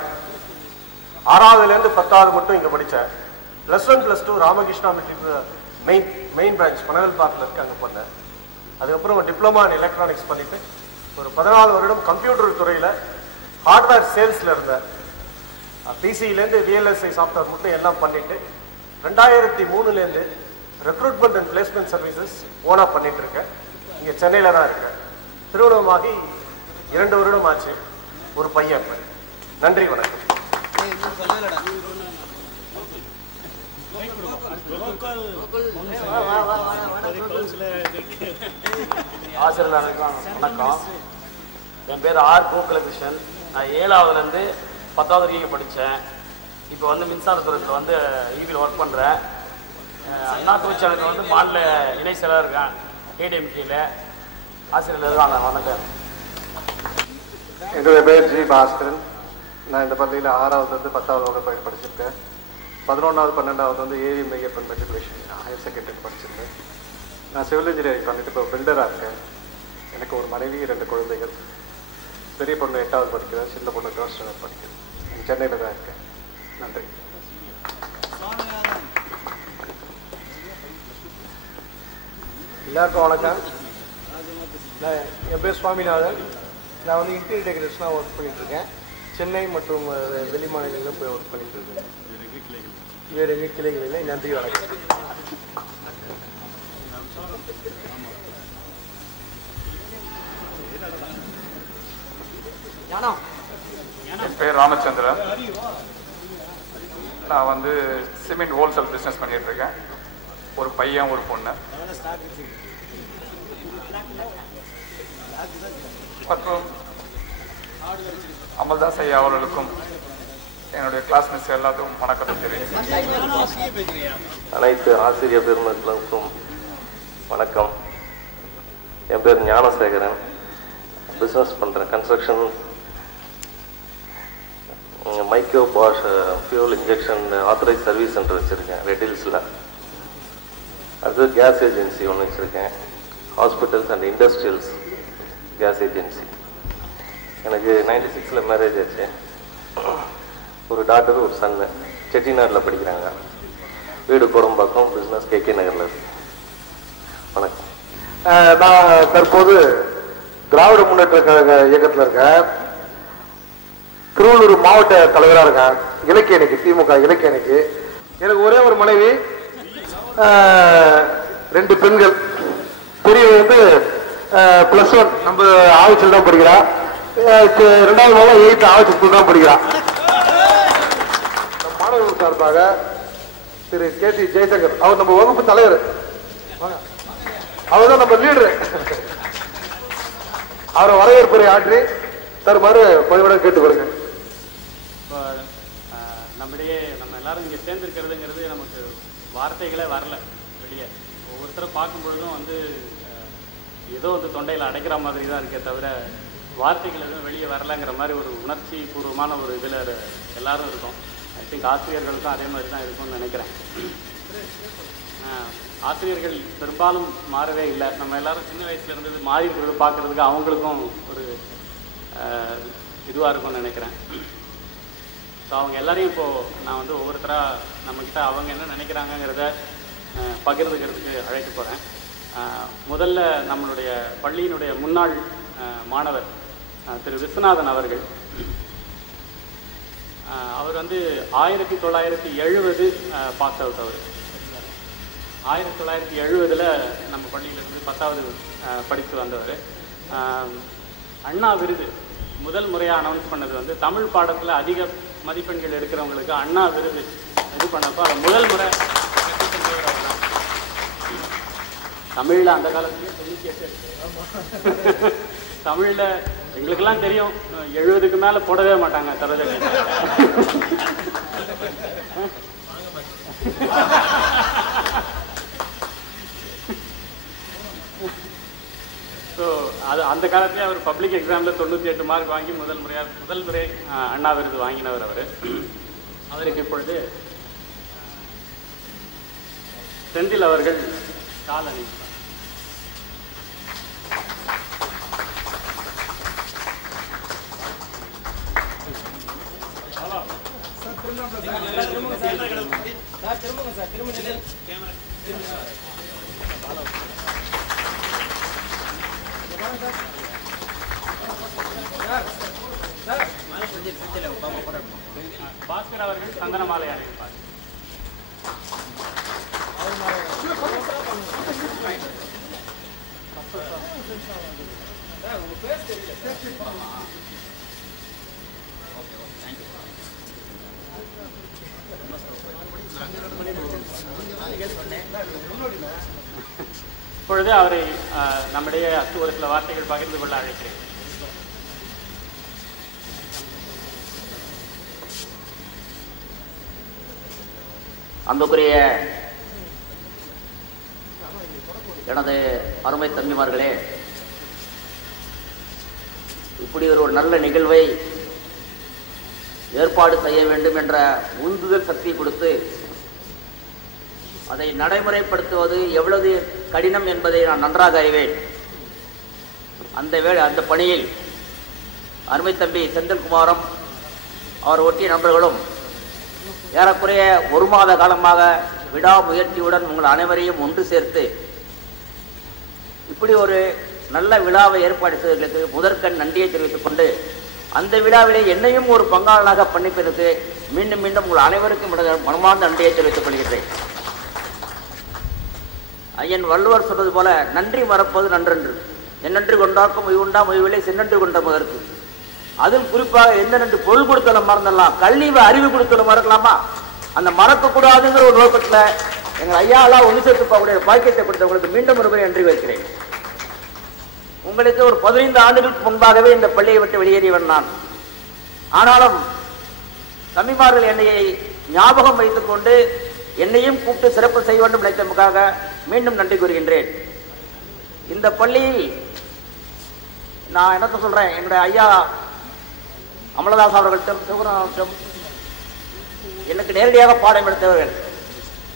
6வதுலேருந்து 10வது மட்டும் இங்கே படித்தேன். +1 +2 ராமகிருஷ்ணா மெட்ரிக் மெயின் பிரான்ச் பனவேல் பார்க்கில் இருக்கு, அங்கே பண்ணேன். அதுக்கப்புறம் டிப்ளமா இன் எலக்ட்ரானிக்ஸ் பண்ணிட்டு ஒரு 14 வருடம் கம்ப்யூட்டர் துறையில் ஹார்ட்வேர் சேல்ஸில் இருந்தேன். பிசியிலேருந்து விஎல்எஸ்ஐ சாஃப்ட்வேர் மட்டும் எல்லாம் பண்ணிட்டு 2003லேருந்து ரெக்ரூட்மெண்ட் அண்ட் பிளேஸ்மெண்ட் சர்வீசஸ் ஓனாக பண்ணிட்டு இருக்கேன். இங்கே சென்னையில் தான் இருக்கேன். திருமணமாகி 2 வருடம் ஆச்சு. ஒரு பையன். நன்றி, வணக்கம். ஆசிரியர்களுக்கும் வணக்கம். என் பேர் ஆர் கோகுலகிருஷ்ணன். நான் 7வதுலேருந்து 10வது வரைக்கும் படித்தேன். இப்போ வந்து மின்சாரத்துறையில் வந்து ஈவியில் ஒர்க் பண்ணுறேன். அண்ணா தொழிற்சாலையில் வந்து மாநில இணை செயலாளர் இருக்கேன், ஏடிஎம்கேல. ஆசிரியர்கள் வாங்க. வணக்கம். என்னுடைய பேர் ஜி பாஸ்கரன். நான் இந்த பள்ளியில் 6வதுலேருந்து 10வது வகுப்பு படிச்சிருக்கேன். 11வது 12வது வந்து AV Meyyappan matriculation higher secondary படிச்சிருக்கேன். நான் சிவில் இன்ஜினியரிங் பண்ணிட்டு இப்போ பில்டராக இருக்கேன். எனக்கு ஒரு மனைவி, 2 குழந்தைகள். பெரிய பொண்ணு 8வது படிக்கிறேன், சின்ன பொண்ணு 3rd ஸ்டாண்டர்ட் படிக்கிறேன். சென்னையில் தான் இருக்கேன். நன்றி. எல்லாருக்கும் வணக்கம். என் பேர் சுவாமிநாதன். நான் வந்து இன்டீரியர் டெக்கரேஷனாக ஒர்க் பண்ணிகிட்ருக்கேன். சென்னை மற்றும் வெளி மாநிலங்களிலும் போய் ஒர்க் பண்ணிகிட்ருக்கேன். வேறு எங்கள் கிளைகள் இல்லை. நன்றி, வணக்கம். என் பேர் ராமச்சந்திரன். நான் வந்து சிமெண்ட் ஹோல்சேல் பிஸ்னஸ் பண்ணிட்டு இருக்கேன். ஒரு பையன், ஒரு பொண்ணு. மற்றும் அமல்தாஸ் ஐயா அவர்களுக்கும் என்னுடைய கிளாஸ்மேட்ஸ் எல்லாத்துக்கும் வணக்கத்தை தெரிவிக்கிறேன். அனைத்து ஆசிரியர் பெருமக்களுக்கும் வணக்கம். என் பேர் ஞானசேகரன். பிஸ்னஸ் பண்ணுறேன். Construction, micro Bosch fuel injection authorised service centre வச்சுருக்கேன் ரெட் ஹில்ஸில். அடுத்து கேஸ் ஏஜென்சி ஒன்று வச்சுருக்கேன், hospitals and industrials gas agency. எனக்கு 96ல் மேரேஜ் ஆச்சு. ஒரு டாக்டர் ஒரு சன்னு செட்டிநாட்டில் படிக்கிறாங்க. வீடு கோடம்பாக்கம், பிஸ்னஸ் KK நகரில் இருக்கு. வணக்கம். நான் தற்போது திராவிட முன்னேற்ற கழக இயக்கத்தில் இருக்கேன். திருவள்ளூர் மாவட்ட தலைவராக இருக்கேன். இலக்கிய அணிக்கு, திமுக இலக்கிய அணிக்கு. எனக்கு ஒரே ஒரு மனைவி, 2 பெண்கள். பெரியவ வந்து +1 நம்ம ஆவச்சில் தான் படிக்கிறா. 2வது மகன் 8th ஆவச்சி ஸ்கூல் தான் படிக்கிறா. மாணவர்கள் சார்பாக திரு KT ஜெயசங்கர், அவர் நம்ம வகுப்பு தலைவர், அவர் தான் நம்ம லீடரு. அவரை வரவேற்புரை ஆற்றி தருமாறு பணிவுடன் கேட்டுக்கொள்ளுங்க. இப்போ நம்ம எல்லாரும் இங்கே சேர்ந்துருக்கிறதுங்கிறது நமக்கு வார்த்தைகளே வரல வெளியே. ஒவ்வொருத்தரை பார்க்கும் பொழுதும் வந்து ஏதோ வந்து தொண்டையில் அடைக்கிற மாதிரி தான் இருக்கே தவிர வார்த்தைகள் எதுவும் வெளியே வரலைங்கிற மாதிரி ஒரு உணர்ச்சி பூர்வமான ஒரு இதில் எல்லாரும் இருக்கும். ஐ திங்க் ஆசிரியர்களுக்கும் அதே மாதிரி தான் இருக்கும்னு நினைக்கிறேன். ஆசிரியர்கள் பெரும்பாலும் மாறவே இல்லை. நம்ம எல்லாரும் சின்ன வயசுல இருந்தது மாறி இருக்கிறது பார்க்குறதுக்கு அவங்களுக்கும் ஒரு இதுவாக இருக்கும்னு நினைக்கிறேன். ஸோ அவங்க எல்லாரையும் இப்போது நான் வந்து ஒவ்வொருத்தராக நம்மக்கிட்ட அவங்க என்ன நினைக்கிறாங்கங்கிறத பகிர்ந்துக்கிறதுக்கு அழைத்து போகிறேன். முதல்ல நம்மளுடைய பள்ளியினுடைய முன்னாள் மாணவர் திரு விஸ்வநாதன் அவர்கள். அவர் வந்து 1970 பாஸ் அவுட். அவர் 1970 நம்ம பள்ளியிலிருந்து 10வது படித்து வந்தவர். அண்ணா விருது முதல் முறையாக அனௌன்ஸ் பண்ணது வந்து தமிழ் பாடத்தில் அதிக மதிப்பெண்கள் எடுக்கிறவங்களுக்கு அண்ணா விருது இது பண்ணப்போ அது முதல் முறை தமிழில் அந்த காலத்துலேயே 98 தமிழில் எங்களுக்கெல்லாம் தெரியும் 70க்கு மேலே போடவே மாட்டாங்க சரோஜா. ஸோ அது அந்த காலத்திலே அவர் பப்ளிக் எக்ஸாமில் 98 மார்க் வாங்கி முதல் முறை அண்ணா விருது வாங்கினவர் அவர். அவருக்கு இப்பொழுது செந்தில் அவர்கள் காலனி பாஸ்கர் அவர்கள் சந்தன மாலை அணிவிப்பார். இப்பொழுது அவரை நம்முடைய ஒரு சில வார்த்தைகள் பகிர்ந்து கொள்ள அழைக்கிறேன். அன்புக்குரிய எனது அருமை தம்பிமார்களே, இப்படி ஒரு நல்ல நிகழ்வை ஏற்பாடு செய்ய வேண்டும் என்ற உந்துதல் சக்தி கொடுத்து அதை நடைமுறைப்படுத்துவது எவ்வளவு கடினம் என்பதை நான் நன்றாக அறிவேன். அந்த பணியில் அருமை தம்பி செந்தில்குமாரும் அவர் ஒட்டிய நண்பர்களும் ஏறக்குறைய 1 மாத காலமாக விடாமுயற்சியுடன் உங்கள் அனைவரையும் ஒன்று சேர்த்து இப்படி ஒரு நல்ல விழாவை ஏற்பாடு செய்ததற்கு முதற்கண் நன்றியை தெரிவித்துக் கொண்டு அந்த விழாவிலே என்னையும் ஒரு பங்காளனாக பண்ணிப்பதற்கு மீண்டும் மீண்டும் உங்கள் அனைவருக்கும் மனமார்ந்த நன்றியை தெரிவித்துக் கொள்கிறேன். ஐயன் வள்ளுவர் சொன்னது போல நன்றி மறப்பது நன்றன்று, என்னன்று கொண்டாக்கும் உய்வுண்டா மொய்விலை சென்னன்று கொண்ட முதற்கு. அதில் குறிப்பாக எந்த நன்று பொருள் கொடுத்தலும் மறந்துடலாம், கல்வி அறிவு கொடுத்தலும் மறக்கலாமா? அந்த மறக்கக்கூடாதுங்கிற ஒரு நோக்கத்தில் எங்கள் ஐயாவெல்லாம் ஒன்று சேர்த்து போகக்கூடிய பாக்கியத்தை கொடுத்தவங்களுக்கு மீண்டும் ஒரு முறை நன்றி வைக்கிறேன். உங்களுக்கு ஒரு 15 ஆண்டுகளுக்கு முன்பாகவே இந்த பள்ளியை விட்டு வெளியேறியவன் நான். ஆனாலும் தம்பிமார்கள் என்னை ஞாபகம் வைத்துக் கொண்டு என்னையும் கூப்பிட்டு சிறப்பு செய்ய வேண்டும் நினைத்ததற்காக மீண்டும் நன்றி கூறுகின்றேன். இந்த பள்ளியில் நான் என்ன சொல்றேன், என்னுடைய ஐயா அமலதாஸ் அவர்கள்ட்டும் சிவகுணம் எனக்கு நேரடியாக பாடம் எடுத்தவர்கள்.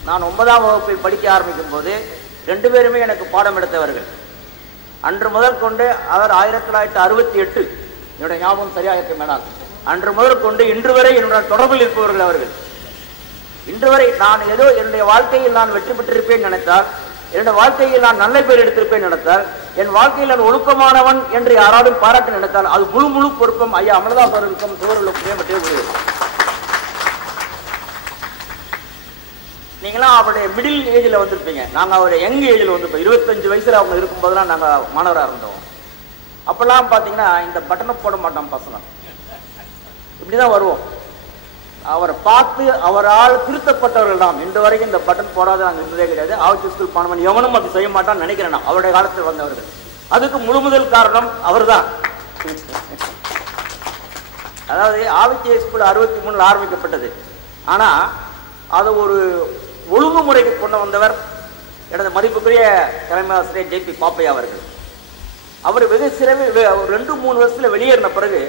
நான் 9ஆம் வகுப்பில் படிக்க ஆரம்பிக்கும் போது 2 பேருமே எனக்கு பாடம் எடுத்தவர்கள். அன்று முதல் கொண்டு அவர் 1968 என்னுடைய ஞாபகம் சரியாக இருக்க மேடம் அன்று முதற்கொண்டு இன்று வரை என்னுடன் தொடர்பில் இருப்பவர்கள் அவர்கள். இன்று வரை நான் ஏதோ என்னுடைய வாழ்க்கையில் நான் வெற்றி பெற்றிருப்பேன் நினைத்தால், என்னுடைய வாழ்க்கையில் நான் நல்ல பேர் எடுத்திருப்பேன் நினைத்தால், என் வாழ்க்கையில் நான் ஒழுக்கமானவன் என்று யாராலும் பாராட்ட நினைத்தால் அது முழு பொறுப்பும் ஐயா அமலதாஸ் அவர்களுக்கும் சோழர்களுக்கும் மட்டுமே உரியது. நீங்களாம் அவருடைய மிடில் ஏஜில் வந்திருப்பீங்க. நாங்கள் அவருடைய யங் ஏஜில் வந்திருப்போம். 25 வயசுல அவங்க இருக்கும்போதெல்லாம் நாங்கள் மாணவராக இருந்தோம். அப்பெல்லாம் பார்த்தீங்கன்னா இந்த பட்டனை போட மாட்டோம் பசங்க, இப்படிதான் வருவோம். அவரை பார்த்து அவரால் திருத்தப்பட்டவர்கள் தான். இன்று வரைக்கும் இந்த பட்டன் போடாத நாங்கள் இருந்ததே கிடையாது. ஆவச்சி ஸ்கூல் பானவன் எவனும் அப்படி செய்ய மாட்டான்னு நினைக்கிறேன் நான். அவருடைய காலத்தில் வந்தவர்கள். அதுக்கு முதல் காரணம் அவர் தான். அதாவது ஆவச்சி ஸ்கூல் 63 ஆரம்பிக்கப்பட்டது. ஆனால் அதை ஒரு ஒழுங்குமுறைக்கு கொண்டு வந்தவர் எனது மதிப்புக்குரிய தலைமை ஆசிரியர் JP பாப்பையா அவர்கள். அவர் வெகு சிறவில் ஒரு 2-3 வருஷத்துல வெளியேறின பிறகு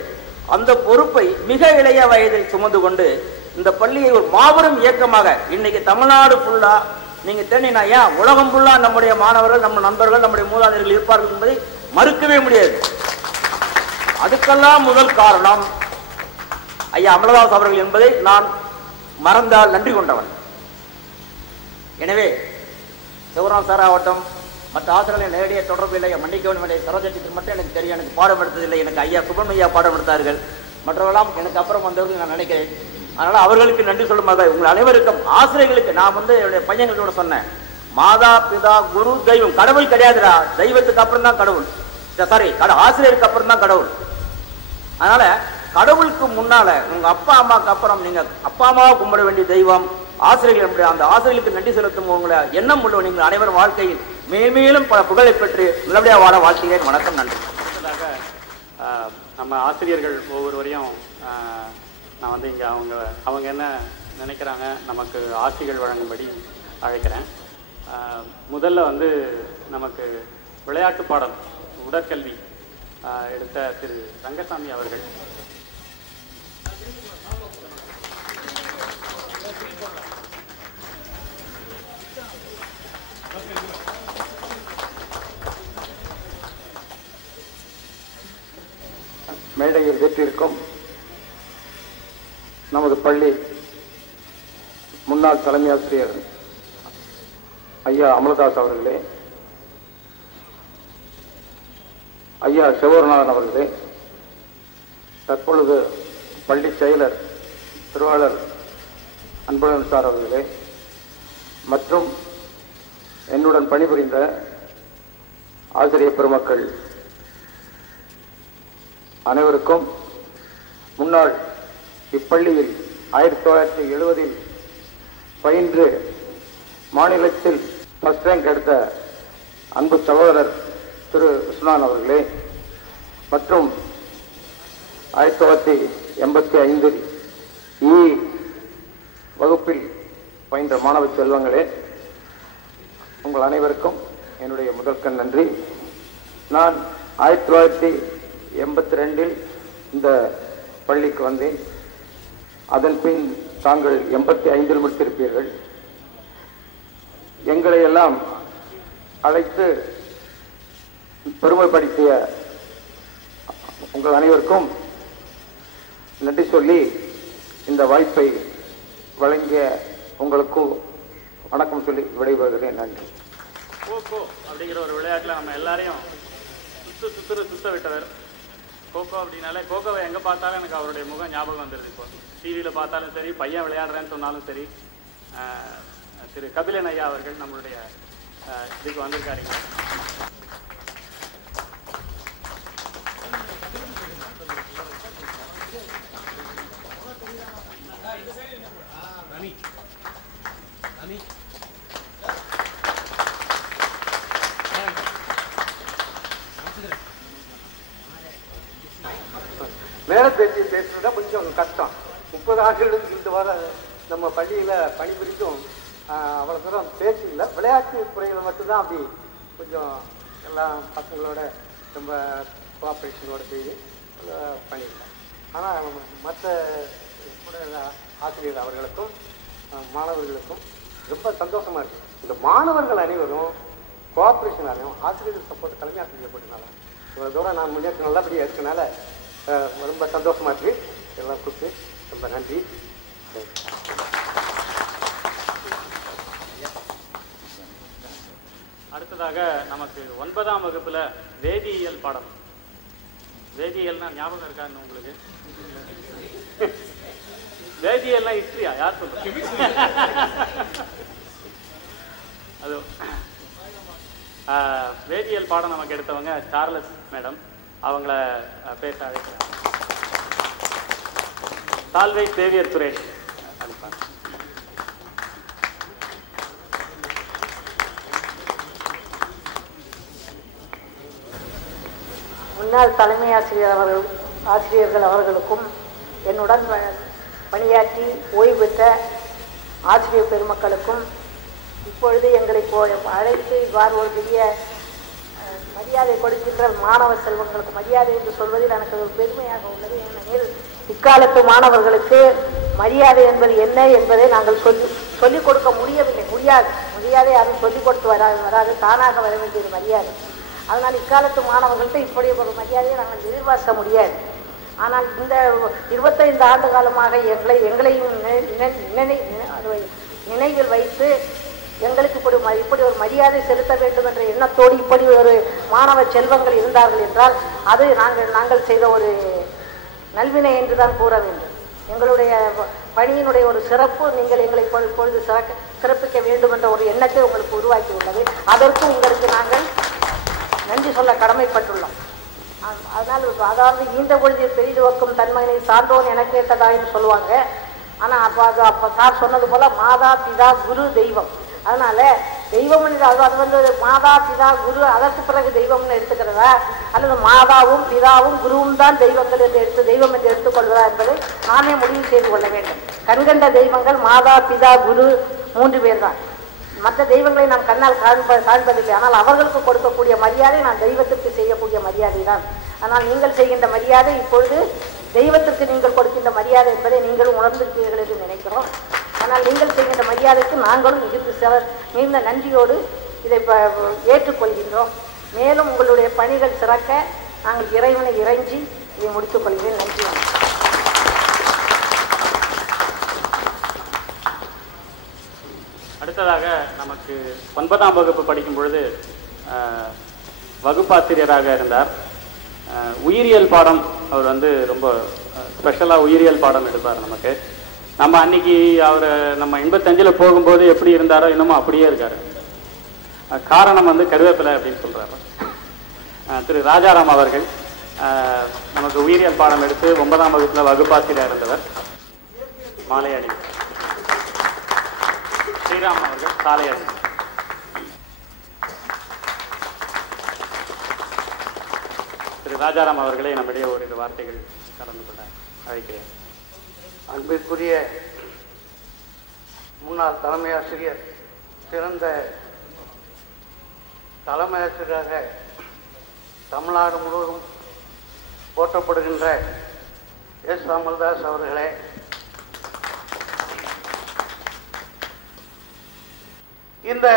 அந்த பொறுப்பை மிக இளைய வயதில் சுமந்து கொண்டு இந்த பள்ளியை ஒரு மாபெரும் இயக்கமாக இன்னைக்கு தமிழ்நாடு ஃபுல்லா நீங்க தேடினா ஏன் உலகம் ஃபுல்லா நம்முடைய மாணவர்கள், நம்ம நண்பர்கள், நம்முடைய மூதாதையர்கள் இருப்பார்கள் என்பதை மறுக்கவே முடியாது. அதுக்கெல்லாம் முதல் காரணம் ஐயா அமலதாஸ் அவர்கள் என்பதை நான் மறந்தால் நன்றி கொண்டவன். எனவே சிவராம் சார் ஆகட்டும், மற்ற ஆசிரியர்களை நேரடிய தொடர்பு இல்லை, மன்னிக்க வேண்டும். சரோஜத்துக்கு மட்டும் எனக்கு தெரியும், எனக்கு பாடம் எடுத்ததில்லை. எனக்கு ஐயா சுப்பிரமணியா பாடம் எடுத்தார்கள். மற்றவர்களாம் எனக்கு அப்புறம் வந்தவர்கள் நான் நினைக்கிறேன். அதனால அவர்களுக்கு நன்றி சொல்லும் போது உங்கள் அனைவருக்கும் ஆசிரியர்களுக்கு நான் என்னுடைய பையன்களோட சொன்னேன், மாதா பிதா குரு தெய்வம், கடவுள் கிடையாதுடா, தெய்வத்துக்கு அப்புறம் தான் கடவுள், சாரி ஆசிரியருக்கு அப்புறம் தான் கடவுள். அதனால கடவுளுக்கு முன்னால உங்க அப்பா அம்மாவுக்கு அப்புறம் நீங்க அப்பா அம்மாவை கும்பிட வேண்டிய தெய்வம் ஆசிரியர்கள். அந்த ஆசிரியர்களுக்கு நன்றி செலுத்தும் உங்களை எண்ணம் உள்ள நீங்கள் அனைவரும் வாழ்க்கையில் மேலும் பல புகழை பெற்று நல்லபடியாக வாழ வாழ்த்துகிறேன். வணக்கம், நன்றி. நம்ம ஆசிரியர்கள் ஒவ்வொருவரையும் நான் இங்கே அவங்க என்ன நினைக்கிறாங்க நமக்கு ஆசிகள் வழங்கும்படி அழைக்கிறேன். முதல்ல நமக்கு விளையாட்டு பாடம் உடற்கல்வி எடுத்த திரு ரங்கசாமி அவர்கள். மேடையில் வீட்டிற்கும் நமது பள்ளி முன்னாள் தலைமை ஆசிரியர் ஐயா அமலதாஸ் அவர்களே, ஐயா சிவகுருநாதன் அவர்களே, தற்பொழுது பள்ளி செயலர் திருவாளர் அன்பழகன் சார் அவர்களே, மற்றும் என்னுடன் பணிபுரிந்த ஆசிரியர் பெருமக்கள் அனைவருக்கும், முன்னாள் இப்பள்ளியில் 1970 பயின்று மாநிலத்தில் ஃபர்ஸ்ட் ரேங்க் எடுத்த அன்பு சகோதரர் திரு விஸ்வநாதன் அவர்களே, மற்றும் 1985 வகுப்பில் பயின்ற மாணவ செல்வங்களே, உங்கள் அனைவருக்கும் என்னுடைய முதற்கண் நன்றி. நான் 1982 இந்த பள்ளிக்கு வந்தேன். அதன் பின் தாங்கள் 85 முடித்திருப்பீர்கள். எங்களை எல்லாம் அழைத்து பெருமைப்படுத்திய உங்கள் அனைவருக்கும் நன்றி சொல்லி இந்த வாய்ப்பை வழங்கிய உங்களுக்கும் வணக்கம் சொல்லி விடைபெறுகிறேன். நன்றி. கோகோ அப்படிங்கிற ஒரு விளையாட்டில் நம்ம எல்லாரையும் சுத்த விட்டவர். கோகோ அப்படின்னாலே கோகோவை எங்கே பார்த்தாலும் எனக்கு அவருடைய முகம் ஞாபகம் வந்துடுது. இப்போ டிவியில் பார்த்தாலும் சரி, பையன் விளையாடுறேன்னு சொன்னாலும் சரி, திரு கபிலன் ஐயா அவர்கள் நம்மளுடைய இதுக்கு வந்திருக்காருங்க. மேலே பேசி பேசுறதா கொஞ்சம் கஷ்டம். 30 ஆண்டுகளுக்கு இந்த வாரம் நம்ம பள்ளியில் பணிபுரிந்தும் அவ்வளோ தூரம் பேசல. விளையாட்டு துறையில் மட்டும்தான் அப்படி கொஞ்சம் எல்லாம் பசங்களோட ரொம்ப கோஆப்ரேஷனோட செய்து பண்ணியிருக்கேன். ஆனால் மற்ற கூட ஆசிரியர் அவர்களுக்கும் மாணவர்களுக்கும் ரொம்ப சந்தோஷமாக இருக்குது. இந்த மாணவர்கள் அனைவரும் கோஆப்ரேஷனாலையும் ஆசிரியர்கள் சப்போர்ட் தலைமை ஆசிரியர் போட்டனால இவ்வளோ தூரம் நான் முன்னேற்றம் நல்லபடியாக இருக்கனால ரொம்ப சந்தோஷமாக இருக்குது. எல்லாம் கொடுத்து ரொம்ப நன்றி. அடுத்ததாக நமக்கு 9ஆம் வகுப்புல வேதியியல் பாடம். வேதியியல்னா ஞாபகம் இருக்கான்னு உங்களுக்கு? வேதியியல்னா ஹிஸ்டரியா? யார் சொல்றது? அது வேதியியல் பாடம் நமக்கு எடுத்தவங்க சார்லஸ் மேடம். அவங்கள பேச அழைக்கிறாங்க. சால்வை சேவியர் சுரேஷ். முன்னாள் தலைமை ஆசிரியர்கள் அவர்களுக்கும் என்னுடன் பணியாற்றி ஓய்வு பெற்ற ஆசிரியர் பெருமக்களுக்கும் இப்பொழுது எங்களை அழைத்து இவ்வாறு ஒரு பெரிய மரியாதை கொடுக்கின்ற மாணவ செல்வங்களுக்கு மரியாதை என்று சொல்வதில் எனக்கு ஒரு பெருமையாக உள்ளது. ஏனெனில் இக்காலத்து மாணவர்களுக்கு மரியாதை என்பது என்ன என்பதை நாங்கள் சொல்லிக் கொடுக்க முடியாது. யாரும் சொல்லிக் கொடுத்து வராது, தானாக வர வேண்டியது மரியாதை. அதனால் இக்காலத்து மாணவர்கள்ட்ட இப்படி ஒரு மரியாதையை நாங்கள் எதிர்பார்க்க முடியாது. ஆனால் இந்த 25 ஆண்டு காலமாக எங்களையும் நினைவில் வைத்து எங்களுக்கு இப்படி ஒரு மரியாதை செலுத்த வேண்டும் என்ற எண்ணத்தோடு இப்படி ஒரு மாணவ செல்வங்கள் இருந்தார்கள் என்றால் அது நாங்கள் செய்த ஒரு நல்வினை என்றுதான் கூற வேண்டும். எங்களுடைய பணியினுடைய ஒரு சிறப்பு நீங்கள் எங்களை இப்பொழுது சிறப்பிக்க வேண்டும் என்ற ஒரு எண்ணத்தை உங்களுக்கு உருவாக்கி உள்ளது. அதற்கு உங்களுக்கு நாங்கள் நன்றி சொல்ல கடமைப்பட்டுள்ளோம். அதனால் அதாவது ஈன்ற பொழுது பெரிது வைக்கும் தன்மையை சார்ந்தோன் என கேட்டதான்னு சொல்லுவாங்க. ஆனால் அப்போ சார் சொன்னது போல மாதா பிதா குரு தெய்வம். அதனால தெய்வம் அது வந்து மாதா பிதா குரு அதற்கு பிறகு தெய்வம்னு எடுத்துக்கிறதா அல்லது மாதாவும் பிதாவும் குருவும் தான் தெய்வங்கள் என்று தெய்வம் என்று எடுத்துக்கொள்வதா என்பதை நானே முடிவு செய்து கொள்ள வேண்டும். கண்கண்ட தெய்வங்கள் மாதா பிதா குரு 3 பேர் தான். மற்ற தெய்வங்களை நாம் கண்ணால் காண்பதில்லை. ஆனால் அவர்களுக்கு கொடுக்கக்கூடிய மரியாதை நான் தெய்வத்திற்கு செய்யக்கூடிய மரியாதை தான். ஆனால் நீங்கள் செய்கின்ற மரியாதை இப்பொழுது தெய்வத்திற்கு நீங்கள் கொடுக்கின்ற மரியாதை என்பதை நீங்களும் உணர்ந்திருப்பீர்கள் என்று நினைக்கிறோம். ஆனால் நீங்கள் செய்கின்ற மரியாதைக்கு நாங்களும் மிகுந்த நன்றியோடு இதை ஏற்றுக்கொள்கின்றோம். மேலும் உங்களுடைய பணிகள் சிறக்க நாங்கள் இறைவனை இறைஞ்சி இதை முடித்துக் கொள்கிறேன். நன்றி. அடுத்ததாக நமக்கு 9ஆம் வகுப்பு படிக்கும் பொழுது வகுப்பாசிரியராக இருந்தார். உயிரியல் பாடம் அவர் வந்து ரொம்ப ஸ்பெஷலாக உயிரியல் பாடம் எடுப்பார் நமக்கு. நம்ம அன்னைக்கு அவர் நம்ம 85 போகும்போது எப்படி இருந்தாரோ இன்னமும் அப்படியே இருக்காரு. காரணம் வந்து கருவேப்பிலை அப்படின்னு சொல்றாரு. திரு ராஜாராம் அவர்கள் நமக்கு உயிரியல் பாடம் எடுத்து 9ஆம் வகுப்புல வகுப்பாசிரியராக இருந்தவர். மாலை அணி ஸ்ரீராம் அவர்கள் சாலை அணி. திரு ராஜாராம் அவர்களை நம்முடைய ஒரு வார்த்தைகள் கலந்து கொள்ள அழைக்கிறேன். அன்பிற்குரிய முன்னாள் தலைமை ஆசிரியர், சிறந்த தலைமை ஆசிரியராக தமிழ்நாடு முழுவதும் போற்றப்படுகின்ற எஸ் அமல்தாஸ் அவர்களே, இந்த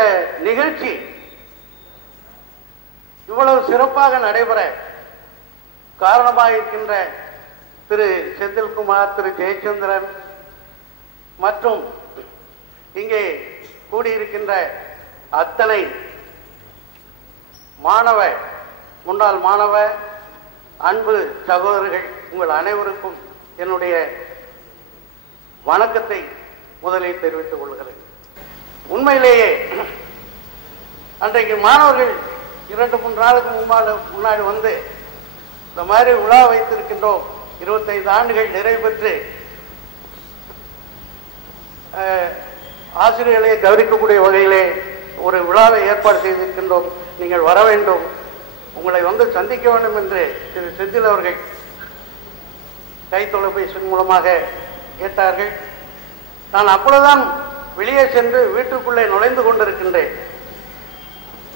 நிகழ்ச்சி இவ்வளவு சிறப்பாக நடைபெற காரணமாக இருக்கின்ற திரு செந்தில்குமார், திரு ஜெயச்சந்திரன் மற்றும் இங்கே கூடியிருக்கின்ற அத்தனை முன்னாள் மாணவ அன்பு சகோதரர்கள், உங்கள் அனைவருக்கும் என்னுடைய வணக்கத்தை முதலில் தெரிவித்துக் கொள்கிறேன். உண்மையிலேயே அன்றைக்கு மாணவர்கள் 2-3 நாளுக்கு முன்னாடி வந்து இந்த மாதிரி விழா வைத்திருக்கின்றோம், 25 ஆண்டுகள் நிறைவு பெற்று ஆசிரியர்களை கௌரவிக்கக்கூடிய வகையிலே ஒரு விழாவை ஏற்பாடு செய்திருக்கின்றோம், நீங்கள் வர வேண்டும், உங்களை வந்து சந்திக்க வேண்டும் என்று திரு செந்தில் அவர்கள் கை தொலைபேசி மூலமாக கேட்டார்கள். நான் அப்பொழுதுதான் வெளியே சென்று வீட்டுக்குள்ளே நுழைந்து கொண்டிருக்கின்றேன்.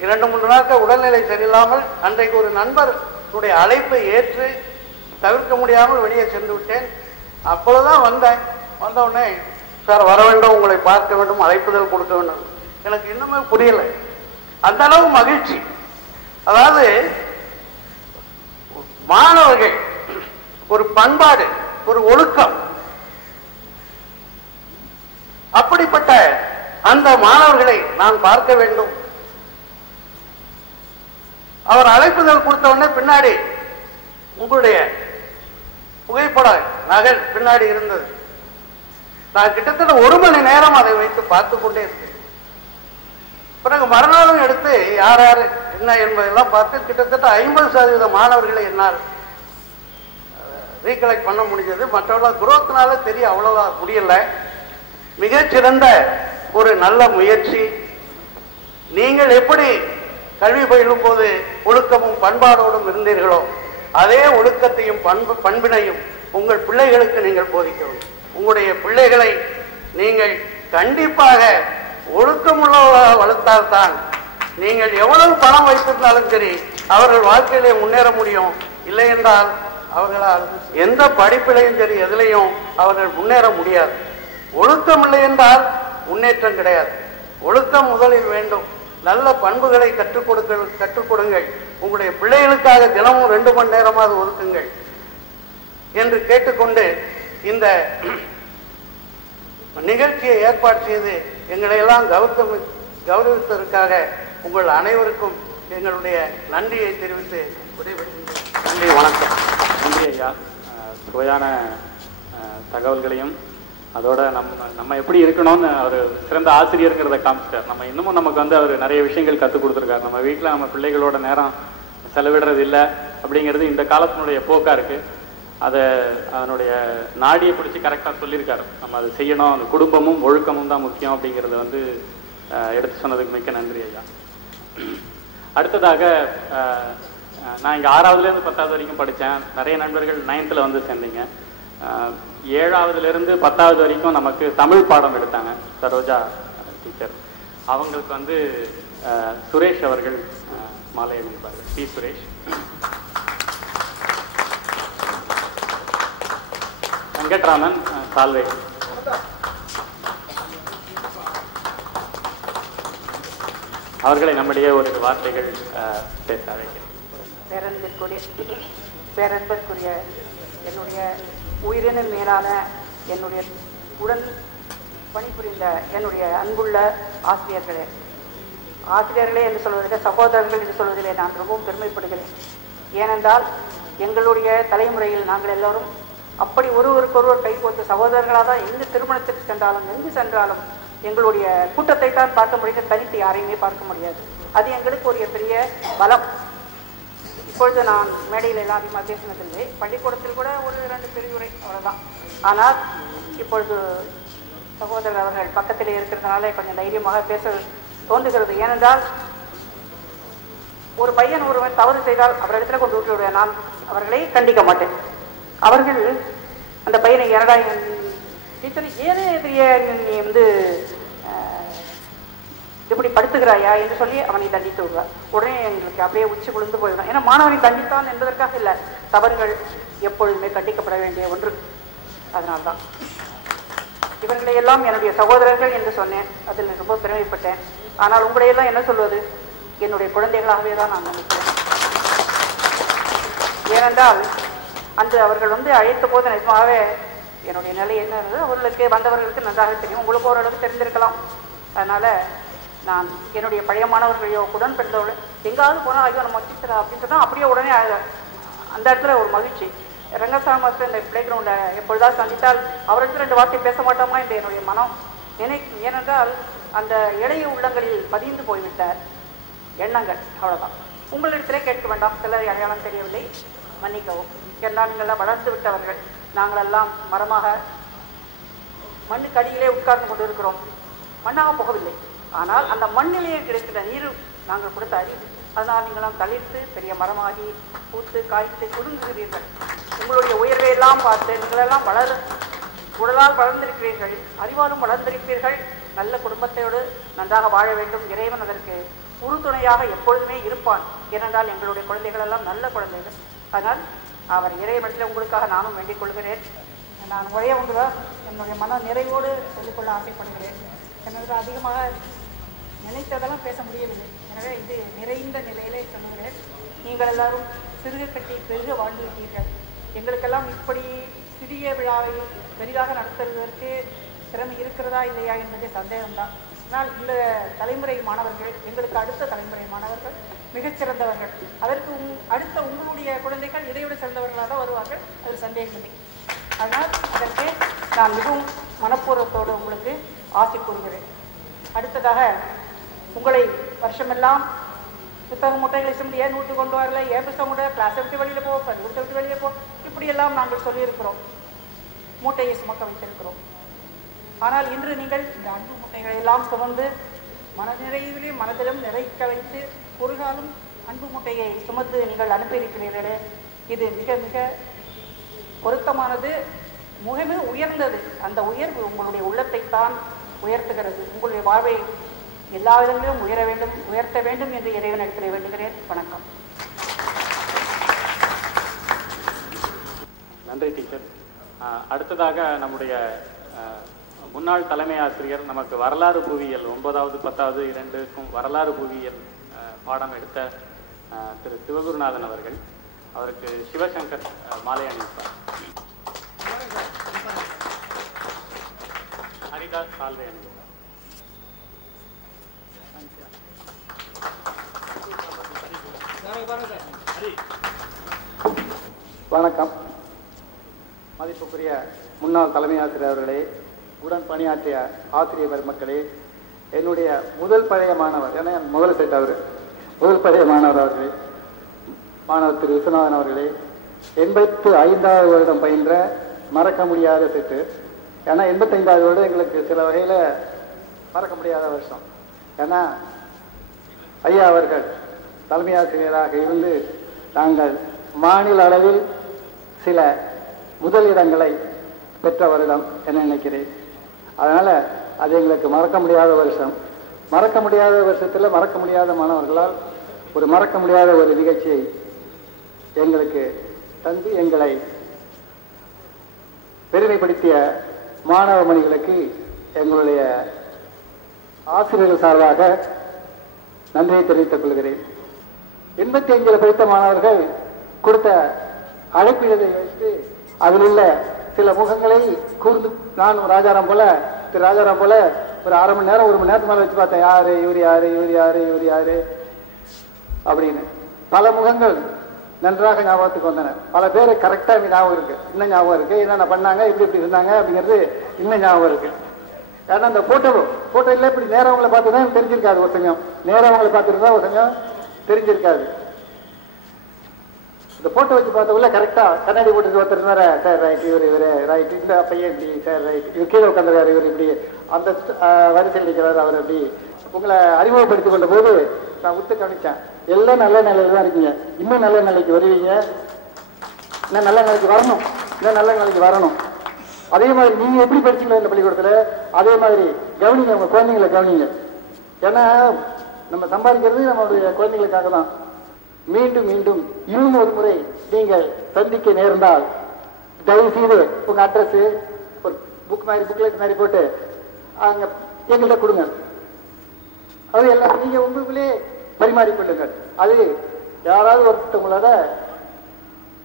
2-3 நாட்கள் உடல்நிலை சரியில்லாமல் அன்றைக்கு ஒரு நண்பருடைய அழைப்பை ஏற்று தவிர்க்க முடியாமல் வெளியே சென்று விட்டேன். அப்பொழுதுதான் வந்தவுடனே சார் வர வேண்டும், உங்களை பார்க்க வேண்டும், அழைப்புதல் கொடுக்க வேண்டும். எனக்கு இன்னுமே புரியல, அந்த அளவு மகிழ்ச்சி. அதாவது மாணவர்கள் ஒரு பண்பாடு, ஒரு ஒழுக்கம். அப்படிப்பட்ட அந்த மாணவர்களை நான் பார்க்க வேண்டும். அவர் அழைப்புதல் கொடுத்த உடனே பின்னாடி உங்களுடைய புகைப்பட நகல் பின்னாடி இருந்தது. நான் கிட்டத்தட்ட 1 மணி நேரம் அதை வைத்து பார்த்து கொண்டே இருந்தேன். பிறகு மறுநாளும் எடுத்து யார் யார் என்ன என்பதெல்லாம் பார்த்து கிட்டத்தட்ட 50% மாணவர்களை என்னால் ரீகலெக்ட் பண்ண முடிஞ்சது. மற்றவர்களால் குரோத்தினால தெரிய அவ்வளவா முடியல. மிகச்சிறந்த ஒரு நல்ல முயற்சி. நீங்கள் எப்படி கல்வி பயிலும் போது ஒழுக்கமும் பண்பாடோடும் இருந்தீர்களோ அதே ஒழுக்கத்தையும் பண்பினையும் உங்கள் பிள்ளைகளுக்கு நீங்கள் போதிக்க வேண்டும். உங்களுடைய பிள்ளைகளை நீங்கள் கண்டிப்பாக ஒழுக்கமுள்ளவர்களாக வளர்த்தால்தான் நீங்கள் எவ்வளவு பணம் வைத்திருந்தாலும் சரி அவர்கள் வாழ்க்கையிலே முன்னேற முடியும். இல்லை என்றால் அவர்களால் எந்த படிப்பிலையும் சரி எதிலையும் அவர்கள் முன்னேற முடியாது. ஒழுக்கம் இல்லை என்றால் முன்னேற்றம் கிடையாது. ஒழுக்கம் முதலில் வேண்டும். நல்ல பண்புகளை கற்றுக் கொடுங்கள். உங்களுடைய பிள்ளைகளுக்காக தினமும் 2 மணி நேரமாவது ஒதுக்குங்கள் என்று கேட்டுக்கொண்டு இந்த நிகழ்ச்சியை ஏற்பாடு செய்து எங்களை எல்லாம் கௌரவித்ததற்காக உங்கள் அனைவருக்கும் எங்களுடைய நன்றியை தெரிவித்து விடைபெறுகின்றேன். நன்றி, வணக்கம். நன்றி ஐயா. சுவையான தகவல்களையும் அதோட நம்ம எப்படி இருக்கணும்னு அவர் சிறந்த ஆசிரியருங்கிறத காமிச்சிட்டார். நம்ம இன்னமும் நமக்கு வந்து அவர் நிறைய விஷயங்கள் கற்றுக் கொடுத்துருக்காரு. நம்ம வீட்டில் நம்ம பிள்ளைகளோட நேரம் செலவிடுறது இல்லை அப்படிங்கிறது இந்த காலத்தினுடைய போக்காக இருக்குது. அதை அதனுடைய நாடியை பிடிச்சி கரெக்டாக சொல்லியிருக்காரு. நம்ம அதை செய்யணும். அந்த குடும்பமும் ஒழுக்கமும் தான் முக்கியம் அப்படிங்கிறத வந்து எடுத்து சொன்னதுக்கு மிக்க நன்றி ஐயா. அடுத்ததாக நான் இங்கே 6வதுலேருந்து 10வது வரைக்கும் படித்தேன். நிறைய நண்பர்கள் 9th வந்து சேர்ந்தீங்க. 7வதுலேருந்து 10வது வரைக்கும் நமக்கு தமிழ் பாடம் எடுத்தாங்க சரோஜா டீச்சர். அவங்களுக்கு வந்து சுரேஷ் அவர்கள் மாலை அணிவிப்பார்கள். பி சுரேஷ். வெங்கட்ராமன் சால்வே. அவர்களை நம்முடைய ஒரு வார்த்தைகள் பேச அழைக்கிறேன். பேரன்பிற்குரிய என்னுடைய உயிரினும் மேலான என்னுடைய உடன் பணிபுரிந்த என்னுடைய அன்புள்ள ஆசிரியர்களே என்று சொல்வதிலே, சகோதரர்கள் என்று சொல்வதிலே நான் ரொம்பவும் பெருமைப்படுகிறேன். ஏனென்றால் எங்களுடைய தலைமுறையில் நாங்கள் எல்லோரும் அப்படி ஒருவருக்கொருவர் கைகோர்த்து சகோதரர்களாக தான் எங்கு திருமணத்திற்கு சென்றாலும் எங்கு சென்றாலும் எங்களுடைய கூட்டத்தை தான் பார்க்க முடியும். தனித்து யாரையுமே பார்க்க முடியாது. அது எங்களுக்கு ஒரு பெரிய பலம். இப்பொழுது நான் மேடையில் எல்லாம் அதிகமாக பேசினதில்லை. பள்ளிக்கூடத்தில் கூட ஒரு 2 பெரியுரை அவ்வளோதான். ஆனால் இப்பொழுது சகோதரர் அவர்கள் பக்கத்தில் இருக்கிறதுனால கொஞ்சம் தைரியமாக பேச தோன்றுகிறது. ஏனென்றால் ஒரு பையன் ஒருவன் தவறு செய்தால் அவரிடத்துல கொண்டு விட்டு விடுவேன். நான் அவர்களை கண்டிக்க மாட்டேன். அவர்கள் அந்த பையனை என்னடா டீச்சர் ஏதே நீ வந்து இப்படி படுத்துகிறாயா என்று சொல்லி அவனை தண்டித்து விடுவார். உடனே எங்களுக்கு அப்படியே உச்சி விழுந்து போயிடும். ஏன்னா மாணவனை தண்டித்தான் என்பதற்காக இல்லை, தவறுகள் எப்பொழுதுமே கண்டிக்கப்பட வேண்டிய ஒன்று. அதனால்தான் இவர்களை எல்லாம் என்னுடைய சகோதரர்கள் என்று சொன்னேன். அதில் ரொம்ப பெருமைப்பட்டேன். ஆனால் உங்களையெல்லாம் என்ன சொல்வது, என்னுடைய குழந்தைகளாகவே தான் நான் நினைக்கிறேன். ஏனென்றால் அன்று அவர்கள் வந்து அழைத்த போது நிஜமாகவே என்னுடைய நிலை என்ன இருந்தது அவர்களுக்கு வந்தவர்களுக்கு நன்றாக தெரியும். உங்களுக்கு ஓரளவுக்கு தெரிந்திருக்கலாம். அதனால் நான் என்னுடைய பழைய மாணவர்களையோ உடன் பிறந்தவர்கள் எங்காவது போனால் ஐயோ நம்ம வச்சுக்கிறா அப்படின்னு சொன்னால் அப்படியே உடனே அந்த இடத்துல ஒரு மகிழ்ச்சி. ரங்கசாமி மாஸ்டர் இந்த பிளே கிரவுண்டில் எப்பொழுதாவது சந்தித்தால் அவருக்கு 2 வார்த்தை பேச மாட்டோமா என்று என்னுடைய மனம் நினைக்கும். ஏனென்றால் அந்த இளைய உள்ளங்களில் பதிந்து போய்விட்ட எண்ணங்கள் அவ்வளோதான். உங்களிடத்திலே கேட்க வேண்டாம். சிலர் அடையாளம் தெரியவில்லை, மன்னிக்கவும். ஏன்னா நீங்கள்லாம் வளர்ந்து விட்டவர்கள். நாங்களெல்லாம் மரமாக மண்ணுக்கு அடியிலே உட்கார்ந்து கொண்டு இருக்கிறோம். மண்ணாக போகவில்லை. ஆனால் அந்த மண்ணிலேயே கிடைக்கிற நீர் நாங்கள் கொடுத்த அறிவு. அதனால் நீங்களாம் தளிர்த்து பெரிய மரமாகி பூத்து காய்த்து குறுங்குகிறீர்கள். உங்களுடைய உயர்வையெல்லாம் பார்த்து நீங்களெல்லாம் உடலால் வளர்ந்திருக்கிறீர்கள், அறிவாலும் வளர்ந்திருக்கிறீர்கள். நல்ல குடும்பத்தோடு நன்றாக வாழ வேண்டும். இறைவன் அதற்கு உறுதுணையாக எப்பொழுதுமே இருப்பான். ஏனென்றால் எங்களுடைய குழந்தைகள் எல்லாம் நல்ல குழந்தைகள். அதனால் அவர் இறைவனத்தில் உங்களுக்காக நானும் வேண்டிக் கொள்கிறேன். நான் ஒரே ஒன்று என்னுடைய மன நிறைவோடு சொல்லிக்கொள்ள ஆசைப்படுகிறேன். என்னோட அதிகமாக நினைத்ததெல்லாம் பேச முடியவில்லை. எனவே இது நிறைந்த நிலையிலே சொல்லுகிறேன். நீங்கள் எல்லாரும் சிறுக கட்டி பெருக வாழ்ந்துவிட்டீர்கள். எங்களுக்கெல்லாம் இப்படி சிறிய விழாவை பெரிதாக நடத்துவதற்கு திறமை இருக்கிறதா இல்லையா என்பதே சந்தேகம்தான். ஆனால் இந்த தலைமுறை மாணவர்கள், எங்களுக்கு அடுத்த தலைமுறை மாணவர்கள் மிகச்சிறந்தவர்கள். அதற்கு அடுத்த உங்களுடைய குழந்தைகள் இதைவிட சிறந்தவர்களாக தான் வருவார்கள், அதில் சந்தேகமில்லை. அதனால் அதற்கு நான் மிகவும் மனப்பூர்வத்தோடு உங்களுக்கு ஆசை கூறுகிறேன். அடுத்ததாக உங்களை வருஷமெல்லாம் புத்தக மூட்டைகளை சுமந்து ஏன் வீட்டு கொண்டு வரல, ஏன் புத்தகம் கூட கிளாஸை விட்டு வெளியில் போ, பள்ளிக்கூடத்தை விட்டு வெளியில் போ, இப்படியெல்லாம் நாங்கள் சொல்லியிருக்கிறோம், மூட்டையை சுமக்க வைத்திருக்கிறோம். ஆனால் இன்று நீங்கள் இந்த அன்பு மூட்டைகளை எல்லாம் சுமந்து மனநிறைவிலே மனதிலும் நிறைக்க வைத்து ஒரு காலம் அன்பு மூட்டையை சுமந்து நீங்கள் அனுப்பியிருக்கிறீர்களே, இது மிக மிக பொருத்தமானது, மிக மிக உயர்ந்தது. அந்த உயர்வு உங்களுடைய உள்ளத்தை தான் உயர்த்துகிறது. உங்களுடைய வாழ்வை எல்லா விதங்களிலும் உயர்த்த வேண்டும் என்று இறைவனிடத்திலே வேண்டுகிறேன். வணக்கம். நன்றி டீச்சர். அடுத்ததாக நம்முடைய முன்னாள் தலைமை ஆசிரியர், நமக்கு வரலாறு புவியியல் 9வது 10வது இரண்டுக்கும் வரலாறு புவியியல் பாடம் எடுத்த திரு சிவகுருநாதன் அவர்கள், அவருக்கு சிவசங்கர் மாலை அணிவிப்பார். ஹரிதாஸ் சால்வை அணிவிப்பார். வணக்கம். மதிப்புக்குரிய முன்னாள் தலைமை ஆசிரியர் அவர்களே, உடன் பணியாற்றிய ஆசிரியர் பெருமக்களே, என்னுடைய முதல் பழைய மாணவர், ஏன்னா முதல் செட் அவர், முதல் பழைய மாணவர் அவர்களே, மாணவர் திரு விஸ்வநாதன் அவர்களே, 85வது வருடம் பயின்ற மறக்க முடியாத செட்டு. ஏன்னா 85வது வருடம் எங்களுக்கு சில வகையில் மறக்க முடியாத வருஷம். ஏன்னா ஐயா அவர்கள் தலைமை ஆசிரியராக இருந்து நாங்கள் மாநில அளவில் சில முதலிடங்களை பெற்ற வருடம் என நினைக்கிறேன். அதனால் அது எங்களுக்கு மறக்க முடியாத வருஷம். மறக்க முடியாத வருஷத்தில் மறக்க முடியாத மாணவர்களால் ஒரு மறக்க முடியாத ஒரு நிகழ்ச்சியை எங்களுக்கு தந்து எங்களை பெருமைப்படுத்திய மாணவ மணிகளுக்கு எங்களுடைய ஆசிரியர்கள் சார்பாக நன்றியை தெரிவித்துக் கொள்கிறேன். 85 படித்த மாணவர்கள் கொடுத்த அழைப்பிதழை வைத்து அதில் உள்ள சில முகங்களை கூர்ந்து நான் ராஜாராம் போல திரு ராஜாராம் போல ஒரு அரை மணி நேரம் 1 மணி நேரத்துக்கு மேலே வச்சு பார்த்தேன், யாரு இவர் யாரு இவர் யாரு இவர் யாரு அப்படின்னு. பல முகங்கள் நன்றாக ஞாபகத்துக்கு வந்தன. பல பேர் கரெக்டாக ஞாபகம் இருக்கு, இன்னும் ஞாபகம் இருக்கு, என்னென்ன பண்ணாங்க, இப்படி இப்படி இருந்தாங்க அப்படிங்கிறது இன்னும் ஞாபகம் இருக்கு. ஏன்னா அந்த போட்டோ இல்லை, இப்படி நேரவங்களை பார்த்து தான் தெரிஞ்சிருக்காது. ஒரு சமயம் நேரவங்களை பார்த்துருந்தா ஒரு சமயம் தெரிஞ்சிருக்காது. இந்த போட்டோ வச்சு பார்த்தவங்கள கரெக்டா கண்ணாடி போட்டு ஒருத்தர் இருந்தார, சார் ரைட், இவர் ரைட், இந்த பையன் இப்படி, சார் ரைட், இவர் கீழே உட்காந்துருக்காரு, இவர் இப்படி, அந்த வரிசையில் இருக்கிறார் அவர் அப்படி. உங்களை அறிமுகப்படுத்திக் கொண்ட போது நான் உத்து கவனிச்சேன், எல்லாம் நல்ல நிலையில தான் இருக்கீங்க, இன்னும் நல்ல நிலைக்கு வருவீங்க, இன்னும் நல்ல நிலைக்கு வரணும், இன்னும் நல்ல நிலைக்கு வரணும். அதே மாதிரி நீங்க எப்படி படிச்சீங்களோ இந்த பள்ளிக்கூடத்துல அதே மாதிரி கவனிங்க, உங்க குழந்தைங்களை கவனிங்க. ஏன்னா நம்ம சம்பாதிக்கிறது நம்மளுடைய குழந்தைகளுக்காக தான். மீண்டும் மீண்டும் இன்னும் ஒரு முறை நீங்கள் சந்திக்க நேர்ந்தால் தயவு செய்து உங்க அட்ரஸ் ஒரு புக்லெட் மாதிரி போட்டு அங்க எங்கள்கிட்ட கொடுங்க. அது எல்லாம் நீங்க உங்களுக்குள்ளே பரிமாறிக்கொள்ளுங்கள். அது யாராவது ஒருத்தவங்களோட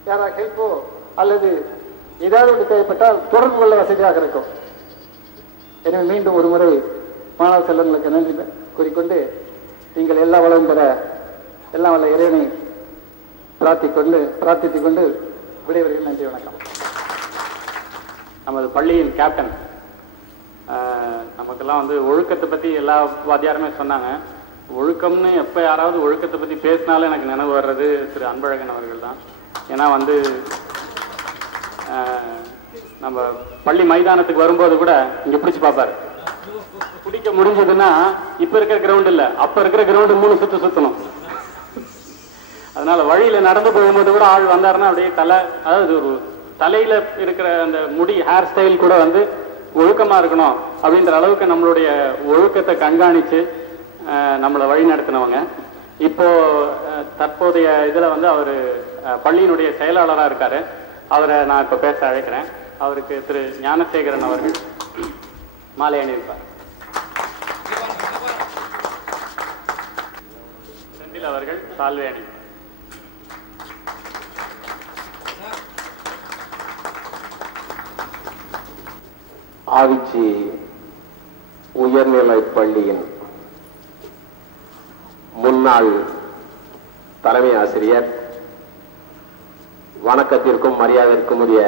யாராவது ஹெல்ப்போ அல்லது ஏதாவது ஒன்று தேவைப்பட்டால் தொடர்பு கொள்ள வசதியாக இருக்கும். எனவே மீண்டும் ஒரு முறை மாணவ செல்வங்களுக்கு நன்றி கூறிக்கொண்டு நீங்கள் எல்லா வளமும் பெற எல்லாம் வல்ல இறைவனை பிரார்த்தித்துக் கொண்டு விடைபெறுகிறேன். நன்றி, வணக்கம். நமது பள்ளியின் கேப்டன், நமக்கெல்லாம் வந்து ஒழுக்கத்தை பற்றி எல்லா வாத்தியாருமே சொன்னாங்க. ஒழுக்கம்னு எப்போ யாராவது ஒழுக்கத்தை பற்றி பேசினாலும் எனக்கு நினைவு வர்றது திரு அன்பழகன் அவர்கள் தான். ஏன்னா வந்து நம்ம பள்ளி மைதானத்துக்கு வரும்போது கூட இங்கே பிடிச்சி பார்ப்பார். பிடிக்க முடிஞ்சதுன்னா இப்போ இருக்கிற கிரவுண்ட் இல்லை, அப்போ இருக்கிற கிரவுண்டு 3 சுற்று சுற்றணும். அதனால வழியில் நடந்து போகும்போது கூட ஆள் வந்தாருன்னா அப்படியே அதாவது ஒரு தலையில் இருக்கிற அந்த முடி ஹேர் ஸ்டைல் கூட வந்து ஒழுக்கமாக இருக்கணும் அப்படின்ற அளவுக்கு நம்மளுடைய ஒழுக்கத்தை கண்காணித்து நம்மளை வழி நடத்தினவங்க. இப்போ தற்போதைய இதில் வந்து அவர் பள்ளியினுடைய செயலாளராக இருக்காரு. அவரை நான் இப்போ பேச அழைக்கிறேன். அவருக்கு திரு ஞானசேகரன் அவர்கள் மாலை அணிவிப்பார். செந்தில் அவர்கள் சால்வை அணிவிப்பார். ஆவிச்சி உயர்நிலைப் பள்ளியின் முன்னாள் தலைமை ஆசிரியர், வணக்கத்திற்கும் மரியாதைக்கும் உரிய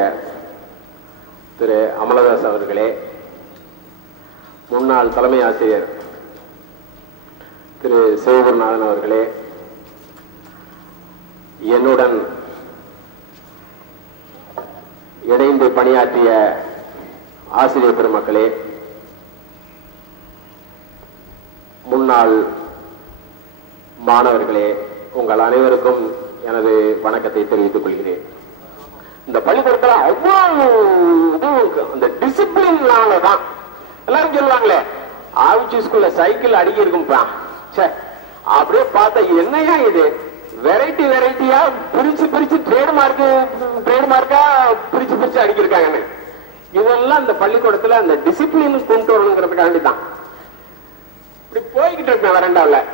திரு அமலதாஸ் அவர்களே, முன்னாள் தலைமை ஆசிரியர் திரு சிவகுருநாதன் அவர்களே, என்னுடன் இணைந்து பணியாற்றிய ஆசிரியர் பெருமக்களே, முன்னாள் மாணவர்களே, உங்கள் அனைவருக்கும் எனது வணக்கத்தை தெரிவித்துக் கொள்கிறேன். இந்த பள்ளிக்கூடத்தில் அவ்வளவு அந்த டிசிப்ளின்னால தான் எல்லாரும் சொல்லுவாங்களே, ஆவிச்சி ஸ்கூல்ல சைக்கிள் அடிக்கி இருக்கும்பா, அப்படியே பார்த்தா என்னையா இது வெரைட்டி வெரைட்டியா பிரிச்சு பிரிச்சு ட்ரேட்மார்க்கா பிரிச்சு அடிக்கிருக்காங்கன்னு. இதெல்லாம் இந்த பள்ளிக்கூடத்துல அந்த டிசிப்ளின் கொண்டு வரணுங்கிறதுக்காண்டி தான். இப்படி போய்கிட்டு இருக்கேன் வரண்டாவில்,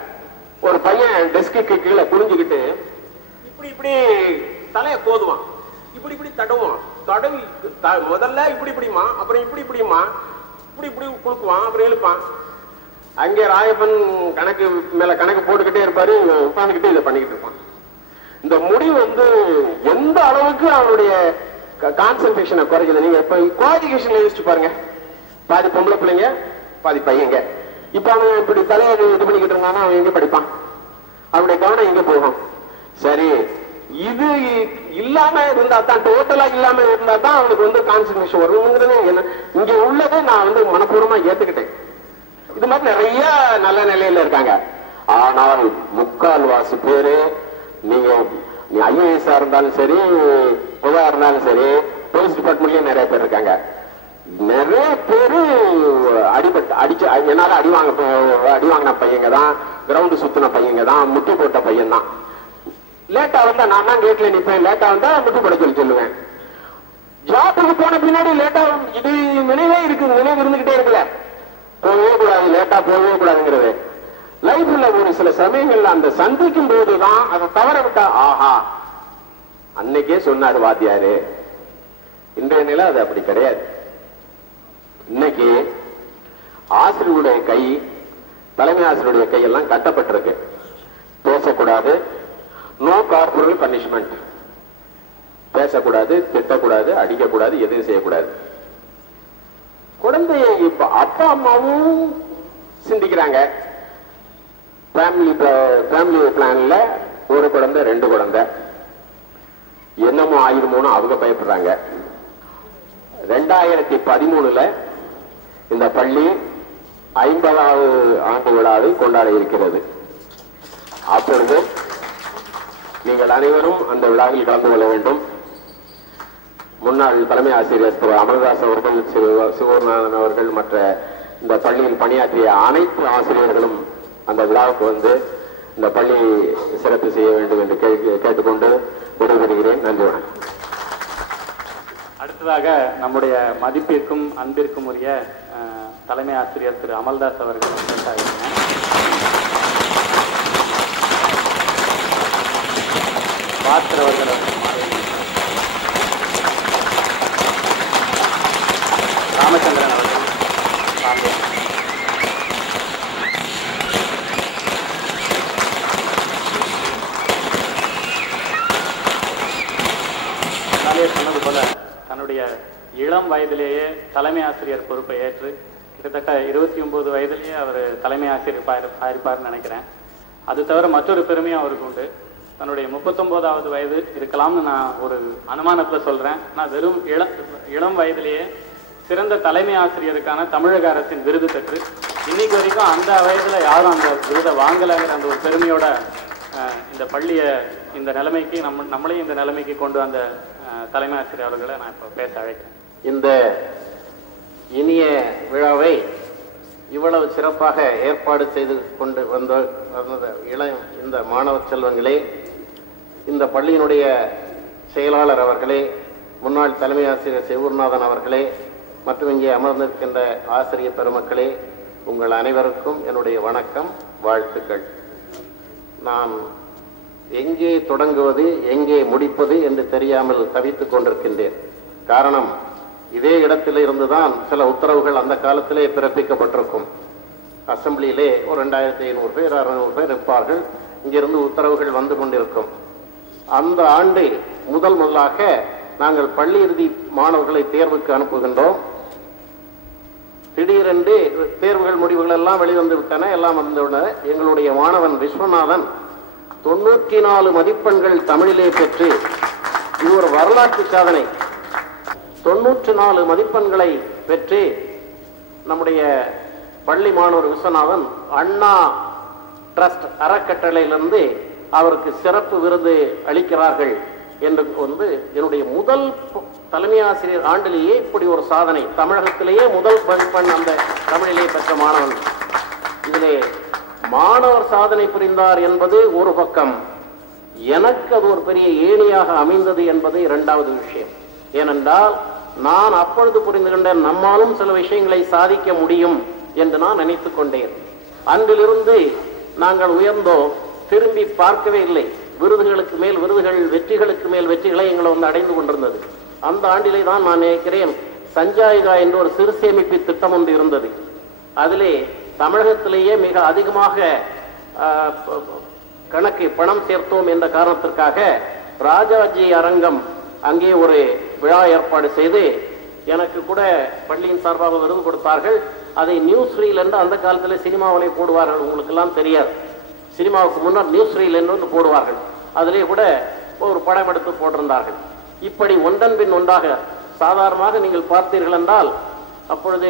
ஒரு பையன் டெஸ்க்கு கீழே குனிஞ்சுக்கிட்டு இப்படி இப்படி தலையை கோதுவான், இப்படி இப்படி தடவுவான். தடவி முதல்ல இப்படி இப்படிமா, அப்புறம் இப்படி இப்படிமா, இப்படி இப்படி குளுக்குவான், அப்புறம் இழுப்பான். அங்கே ராயப்பன் கணக்கு மேல கணக்கு போட்டுக்கிட்டே இருப்பாரு, உட்காந்துக்கிட்டே இதை பண்ணிக்கிட்டு இருப்பான். இந்த முடி எந்த அளவுக்கு அவனுடைய கான்சென்ட்ரேஷனை குறைக்குது. நீங்க இப்ப கோஎஜுகேஷன்ல யோசிச்சு பாருங்க, பாதி பொம்பளை பிள்ளைங்க பாதி பையங்க. இப்ப அவன் இப்படி தலையை இது பண்ணிக்கிட்டு இருந்தானா அவன் எங்க படிப்பான்? அவனுடைய கவனம் எங்க போகும்? சரி, இது இல்லாம இருந்தா தான், டோட்டலா இல்லாம இருந்தா தான் அவனுக்கு கான்சென்ட்ரேஷன் வருங்கிறது இங்க உள்ளதை நான் மனப்பூர்வமா ஏத்துக்கிட்டேன். இது மாதிரி நிறைய நல்ல நிலையில இருக்காங்க. ஆனால் முக்கால்வாசி பேரு, நீங்க ஐஏஎஸ் இருந்தாலும் சரி, பொதுவா இருந்தாலும் சரி, போலீஸ் டிபார்ட்மெண்ட்லயும் நிறைய பேர் இருக்காங்க. நிறைய பேரு என்னால அடி வாங்கின பையங்க தான், கிரவுண்டு சுத்தின பையங்க தான், முட்டி போட்ட பையன் தான். லேட்டா வந்தா நான் தான் கேட்ல நிப்பேன், லேட்டா வந்தா முட்டி போட சொல்லுவேன். ஜாப்புக்கு போன பின்னாடி லேட்டா இது நினைவே இருக்கு, நினைவு இருந்துகிட்டே இருக்குல்ல, போகவே கூடாது, லேட்டா போகவே கூடாதுங்கிறது. லைஃப்ல ஒரு சில சமயங்கள்ல அந்த சந்திக்கும் போதுதான் அதை தவற விட்டா, ஆஹா அன்னைக்கே சொன்னாரு வாத்தியாரு. இன்றைய நிலை அது அப்படி கிடையாது. இன்னைக்கு ஆசிரியருடைய கை, தலைமை ஆசிரியருடைய கையெல்லாம் கட்டப்பட்டிருக்கு. பேசக்கூடாது, நோ கார்பரல் பனிஷ்மெண்ட். பேசக்கூடாது, திட்டக்கூடாது, அடிக்கக்கூடாது, எதுவும் செய்யக்கூடாது. குழந்தைய இப்ப அப்பா அம்மாவும் சிந்திக்கிறாங்க. ஃபேமிலி பிளான்ல ஒரு குழந்தை, 2 குழந்தை, என்னமோ ஆயிருமோன்னு அவங்க பயப்படுறாங்க. 2013 இந்த பள்ளி 50வது ஆண்டு விழாவை கொண்டாட இருக்கிறது. அப்பொழுது நீங்கள் அனைவரும் அந்த விழாவில் கலந்து கொள்ள வேண்டும். முன்னாள் தலைமை ஆசிரியர் திரு அமல்தாஸ் அவர்கள், சிவகுருநாதன் அவர்கள், மற்ற இந்த பள்ளியில் பணியாற்றிய அனைத்து ஆசிரியர்களும் அந்த விழாவுக்கு இந்த பள்ளி சிறப்பு செய்ய வேண்டும் என்று கேட்டுக்கொண்டு விடைபெறுகிறேன். நன்றி, வணக்கம். அடுத்ததாக நம்முடைய மதிப்பிற்கும் அன்பிற்கும் உரிய தலைமை ஆசிரியர் திரு அமல்தாஸ் அவர்கள் பாஸ்கர் அவர்கள், ராமச்சந்திரன் அவர்கள், சொன்னது போல தன்னுடைய இளம் வயதிலேயே தலைமை ஆசிரியர் பொறுப்பை ஏற்று கிட்டத்தட்ட 29 வயதிலேயே அவர் தலைமை ஆசிரியர் ஆயிருப்பார்னு நினைக்கிறேன். அது தவிர மற்றொரு பெருமையும் அவருக்கு உண்டு. தன்னுடைய 39வது வயது இருக்கலாம்னு நான் ஒரு அனுமானத்தில் சொல்றேன். நான் வெறும் இளம் வயதிலேயே சிறந்த தலைமை ஆசிரியருக்கான தமிழக அரசின் விருது பெற்று இன்னைக்கு வரைக்கும் அந்த வயதுல யாரும் அந்த விருதை வாங்கலைங்கிற அந்த ஒரு பெருமையோட இந்த பள்ளியை இந்த நிலைமைக்கு நம்மளையும் இந்த நிலைமைக்கு கொண்டு வந்த தலைமை ஆசிரியர் அவர்களை நான் இப்போ பேச அழைக்கிறேன். இந்த இனிய விழாவை இவ்வளவு சிறப்பாக ஏற்பாடு செய்து கொண்டு வந்த இந்த மாணவ செல்வங்களே, இந்த பள்ளியினுடைய செயலாளர் அவர்களே, முன்னாள் தலைமை ஆசிரியர் சிவகுருநாதன் அவர்களே, மற்றும் இங்கே அமர்ந்திருக்கின்ற ஆசிரியர் பெருமக்களே, உங்கள் அனைவருக்கும் என்னுடைய வணக்கம், வாழ்த்துக்கள். நான் எங்கே தொடங்குவது எங்கே முடிப்பது என்று தெரியாமல் தவித்துக் கொண்டிருக்கின்றேன். காரணம், இதே இடத்திலே இருந்துதான் சில உத்தரவுகள் அந்த காலத்திலே பிறப்பிக்கப்பட்டிருக்கும். அசம்பிளியிலே ஒரு 2500 பேர் 600 பேர் இருப்பார்கள். இங்கிருந்து உத்தரவுகள் வந்து கொண்டிருக்கும். அந்த ஆண்டு முதலாக நாங்கள் பள்ளி இறுதி மாணவர்களை தேர்வுக்கு அனுப்புகின்றோம். திடீரென்று தேர்வுகள் முடிவுகள் எல்லாம் வெளிவந்து விட்டன. எல்லாம் வந்துள்ளன. எங்களுடைய மாணவன் விஸ்வநாதன் 94 மதிப்பெண்கள் தமிழிலே பெற்று, இது ஒரு வரலாற்று சாதனை. 94 மதிப்பெண்களை பெற்று நம்முடைய பள்ளி மாணவர் விஸ்வநாதன் அண்ணா ட்ரஸ்ட் அறக்கட்டளையிலிருந்து அவருக்கு சிறப்பு விருது அளிக்கிறார்கள் என்று வந்து என்னுடைய முதல் தலைமை ஆசிரியர் ஆண்டிலேயே இப்படி ஒரு சாதனை, தமிழகத்திலேயே முதல் மதிப்பெண் அந்த தமிழிலே பெற்ற மாணவன். இதிலே மாணவர் சாதனை புரிந்தார் என்பது ஒரு பக்கம், எனக்கு அது ஒரு பெரிய ஏணியாக அமைந்தது என்பது இரண்டாவது விஷயம். ஏனென்றால் நான் அப்பொழுது புரிந்து கொண்டேன், நம்மாலும் சில விஷயங்களை சாதிக்க முடியும் என்று நான் நினைத்துக் கொண்டேன். அன்றிலிருந்து நாங்கள் உயர்ந்தோம், திரும்பி பார்க்கவே இல்லை. விருதுகளுக்கு மேல் விருதுகள், வெற்றிகளுக்கு மேல் வெற்றிகளை எங்களை வந்து அடைந்து கொண்டிருந்தது. அந்த ஆண்டிலே தான் நான் நினைக்கிறேன் சஞ்சாயிகா என்ற ஒரு சிறு சேமிப்பு திட்டம் ஒன்று இருந்தது. அதிலே தமிழகத்திலேயே மிக அதிகமாக கணக்கு பணம் சேர்த்தோம் என்ற காரணத்திற்காக ராஜாஜி அரங்கம் அங்கே ஒரு விழா ஏற்பாடு செய்து எனக்கு கூட பள்ளியின் சார்பாக விருது கொடுத்தார்கள். அதை நியூஸ் ரீல் என்று அந்த காலத்தில் சினிமாவிலே போடுவார்கள். உங்களுக்கு எல்லாம் தெரியாது, சினிமாவுக்கு முன்னர் நியூஸ் ரீல் என்று வந்து போடுவார்கள். அதிலே கூட ஒரு படம் எடுத்து போட்டிருந்தார்கள். இப்படி ஒன்றன் பின் ஒன்றாக சாதாரணமாக நீங்கள் பார்த்தீர்கள் என்றால், அப்பொழுது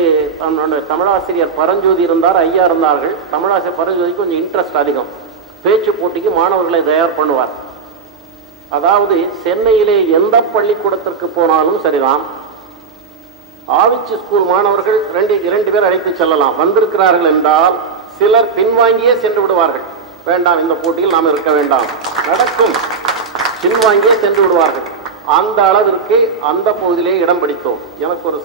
தமிழாசிரியர் பரஞ்சோதி இருந்தார், ஐயா இருந்தார்கள். தமிழாசிரியர் பரஞ்சோதிக்கு கொஞ்சம் இன்ட்ரெஸ்ட் அதிகம். பேச்சு போட்டிக்கு மாணவர்களை தயார் பண்ணுவார். அதாவது சென்னையிலே எந்த பள்ளிக்கூடத்திற்கு போனாலும் சரிதான், ஆவிச்சி ஸ்கூல் மாணவர்கள் இரண்டு பேர் அழைத்து செல்லலாம். வந்திருக்கிறார்கள் என்றால் சிலர் பின்வாங்கியே சென்று விடுவார்கள். வேண்டாம், இந்த போட்டியில் நாம் இருக்க வேண்டாம், நடக்கும், பின்வாங்கியே சென்று விடுவார்கள். அந்த அளவிற்கு அந்த பகுதியிலே இடம் பிடித்தோம். எனக்கு ஒரு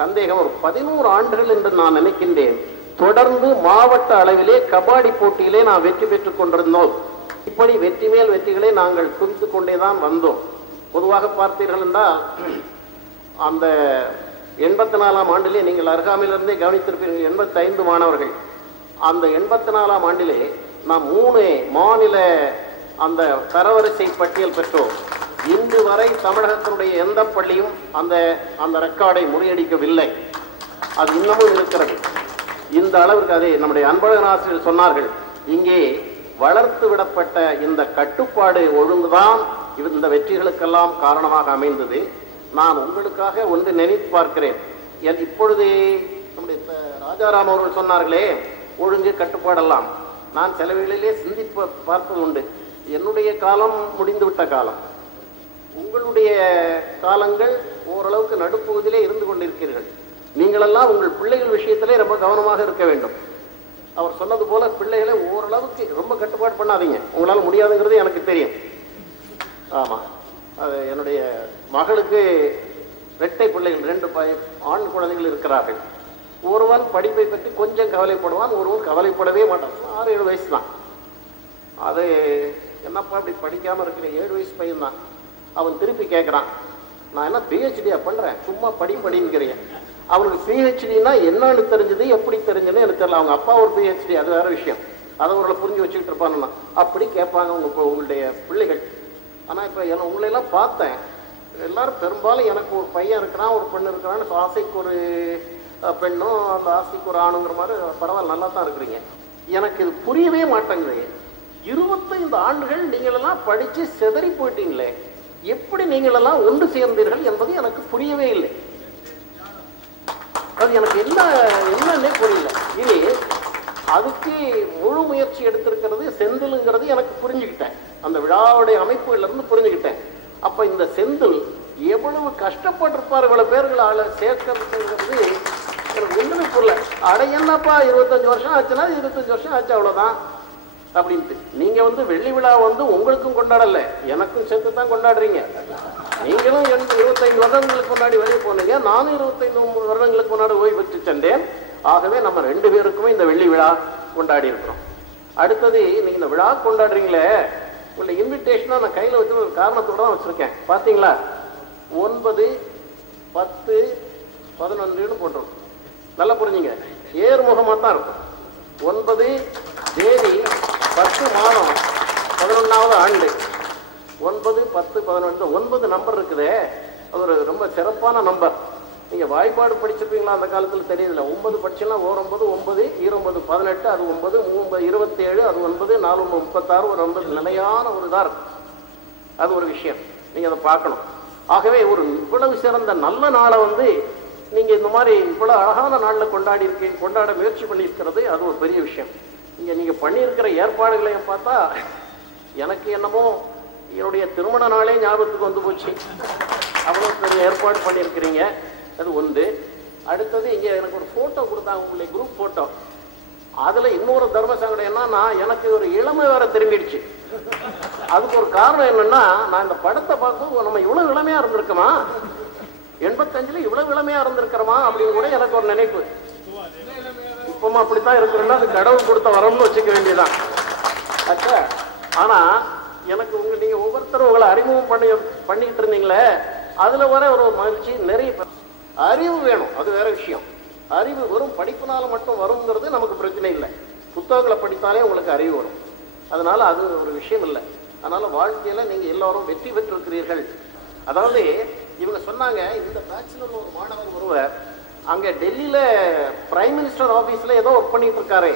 சந்தேகம், ஒரு 11 ஆண்டுகள் என்று நான் நினைக்கின்றேன் தொடர்ந்து மாவட்ட அளவிலே கபாடி போட்டியிலே நான் வெற்றி பெற்றுக் கொண்டிருந்தோம். இப்படி வெற்றி மேல் வெற்றிகளை நாங்கள் குவித்துக் கொண்டேதான் வந்தோம். பொதுவாக பார்த்தீர்கள் என்றால் அந்த 84ஆம் ஆண்டிலே நீங்கள் அருகாமையிலிருந்தே கவனித்திருப்பீர்கள், 85 மாணவர்கள். அந்த 84ஆம் ஆண்டிலே நாம் 3 மாநில அந்த தரவரிசை பட்டியல் பெற்றோம். இன்று வரை தமிழகத்தினுடைய எந்த பள்ளியும் அந்த ரெக்கார்டை முறியடிக்கவில்லை. அது இன்னமும் இருக்கிறது. இந்த அளவிற்கு அதை நம்முடைய அன்பழகன் ஆசிரியர் சொன்னார்கள், இங்கே வளர்த்து விடப்பட்ட இந்த கட்டுப்பாடு ஒழுங்குதான் இந்த வெற்றிகளுக்கெல்லாம் காரணமாக அமைந்தது. நான் உங்களுக்காக ஒன்று நினைத்து பார்க்கிறேன். இப்பொழுது நம்முடைய ராஜாராம் அவர்கள் சொன்னார்களே ஒழுங்கு கட்டுப்பாடெல்லாம், நான் சில வேளையிலே சிந்திப்பு பார்ப்பது உண்டு. என்னுடைய காலம் முடிந்துவிட்ட காலம், உங்களுடைய காலங்கள் ஓரளவுக்கு நடுப்பகுதியிலே இருந்து கொண்டிருக்கிறீர்கள். நீங்களெல்லாம் உங்கள் பிள்ளைகள் விஷயத்திலே ரொம்ப கவனமாக இருக்க வேண்டும். அவர் சொன்னது போல பிள்ளைகளை ஓரளவுக்கு ரொம்ப கட்டுப்பாடு பண்ணாதீங்க, உங்களால் முடியாதுங்கிறது எனக்கு தெரியும். ஆமாம், அது என்னுடைய மகளுக்கு இரட்டை பிள்ளைகள், 2 ஆண் குழந்தைகள் இருக்கிறார்கள். ஒருவன் படிப்பை பற்றி கொஞ்சம் கவலைப்படுவான், ஒருவன் கவலைப்படவே மாட்டான். 6-7 வயசு தான். அது என்னப்பா இப்படி படிக்காமல் இருக்கிற 7 வயசு பையன் தான். அவன் திருப்பி கேட்குறான், நான் என்ன பிஹெச்டியா பண்ணுறேன், சும்மா படிக்கிறேன். அவனுக்கு பிஹெச்டினா என்னன்னு தெரிஞ்சது, எப்படி தெரிஞ்சதுன்னு எனக்கு தெரியல. அவங்க அப்பா ஒரு பிஹெச்டி, அது வேற விஷயம், அதை அவர்களை புரிஞ்சு வச்சுக்கிட்டு இருப்பானுன்னா அப்படி கேட்பாங்க உங்களுடைய பிள்ளைகள். ஆனால் இப்போ உங்களையெல்லாம் பார்த்தேன், எல்லாரும் பெரும்பாலும் எனக்கு ஒரு பையன் இருக்கிறான், ஒரு பெண் இருக்கிறான்னு, ஆசைக்கு ஒரு பெண்ணும் அந்த ஆசைக்கு ஒரு ஆணுங்கிற மாதிரி பரவாயில்ல, நல்லா தான் இருக்கிறீங்க. எனக்கு இது புரியவே மாட்டேங்குது. 25 ஆண்டுகள் நீங்களெல்லாம் படித்து செதறி போயிட்டீங்களே, எப்படி நீங்களெல்லாம் ஒன்று சேர்ந்தீர்கள் என்பது எனக்கு புரியவே இல்லை. அது எனக்கு என்னன்னே புரியல. இது அதுக்கு முழு முயற்சி எடுத்திருக்கிறது செந்திலுங்கிறது எனக்கு புரிஞ்சுக்கிட்டேன். அந்த விழாவுடைய அமைப்புகளிலிருந்து புரிஞ்சுக்கிட்டேன். அப்போ இந்த செந்தில் எவ்வளவு கஷ்டப்பட்டிருப்பார், இவ்வளவு பேர்களை சேர்க்கிறது எனக்கு ஒன்றுமே புரியல. அட என்னப்பா 25 வருஷம் ஆச்சுன்னா 25 வருஷம் ஆச்சு, அவ்வளோதான் அப்படின்ட்டு. நீங்கள் வெள்ளி விழா உங்களுக்கும் கொண்டாடல, எனக்கும் சேர்த்து தான் கொண்டாடுறீங்க. நீங்களும் 25 வருடங்களுக்கு முன்னாடி வெளியே போனீங்க, நானும் 25 வருடங்களுக்கு முன்னாடி ஓய்வு பெற்று சென்றேன். ஆகவே நம்ம 2 பேருக்குமே இந்த வெள்ளி விழா கொண்டாடி இருக்கிறோம். அடுத்தது நீங்க இந்த விழா கொண்டாடுறீங்களே, உங்களுடைய இன்விடேஷனா நான் கையில் வச்சு ஒரு காரணத்தோட தான் வச்சிருக்கேன். பார்த்தீங்களா, 9, 10, 11ன்னு போட்டுரும். நல்லா புரிஞ்சுங்க, ஏறுமுகமாக தான் இருக்கும். 9 தேதி 10 மாதம் 11வது ஆண்டு. 9, 10, 11 9 நம்பர் இருக்குதே, அது ஒரு ரொம்ப சிறப்பான நம்பர். நீங்கள் வாய்ப்பாடு படிச்சிருப்பீங்களா அந்த காலத்தில் தெரியல. 9 படிச்சுன்னா 9, 9, 29, 18, அது 9, 3, 27, அது 9, 4, 36, ஒரு 9 நிலையான ஒரு இதாக இருக்கும். அது ஒரு விஷயம், நீங்கள் அதை பார்க்கணும். ஆகவே ஒரு இவ்வளவு சிறந்த நல்ல நாளை வந்து நீங்கள் இந்த மாதிரி இவ்வளோ அழகான நாளில் கொண்டாட முயற்சி பண்ணியிருக்கிறது, அது ஒரு பெரிய விஷயம். நீங்கள் பண்ணியிருக்கிற ஏற்பாடுகளையும் பார்த்தா எனக்கு என்னமோ என்னுடைய திருமண நாளே ஞாபகத்துக்கு வந்து போச்சு. அவ்வளோ பெரிய ஏற்பாடு பண்ணியிருக்கிறீங்க, அது ஒன்று. அடுத்தது இங்கே எனக்கு ஒரு ஃபோட்டோ கொடுத்தாங்க, உங்களுடைய குரூப் ஃபோட்டோ. அதில் இன்னொரு தர்ம சங்கடம் என்னன்னா, எனக்கு ஒரு இளமை வேற திரும்பிடுச்சு. அதுக்கு ஒரு காரணம் என்னன்னா, நான் இந்த படத்தை பார்க்கும் நம்ம இவ்வளோ இளமையாக இருந்திருக்கோமா, 85 இவ்வளவு இளமையா இருந்திருக்கிறோமா அப்படின்னு கூட எனக்கு ஒரு நினைப்பு. இப்பமா அப்படித்தான் இருக்கிறோம்னா அது கடவுள் கொடுத்த வரம்னு வச்சுக்க வேண்டியதான். ஆனா எனக்கு நீங்க ஒவ்வொருத்தரும் உங்களை அறிமுகம் பண்ணிட்டு இருந்தீங்களே, அதுல வர ஒரு மகிழ்ச்சி. நிறைய அறிவு வேணும், அது வேற விஷயம். அறிவு வெறும் படிப்புனால மட்டும் வருங்கிறது நமக்கு பிரச்சனை இல்லை. புத்தகங்களை படித்தாலே உங்களுக்கு அறிவு வரும். அதனால அது ஒரு விஷயம் இல்லை. அதனால வாழ்க்கையில நீங்க எல்லாரும் வெற்றி பெற்றிருக்கிறீர்கள். அதாவது இவங்க சொன்னாங்க, இந்த பேச்சுலர் ஒரு மாணவர் ஒருவர் அங்கே டெல்லியில பிரைம் மினிஸ்டர் ஆபீஸ்ல ஏதோ ஒர்க் பண்ணிட்டு இருக்காரு,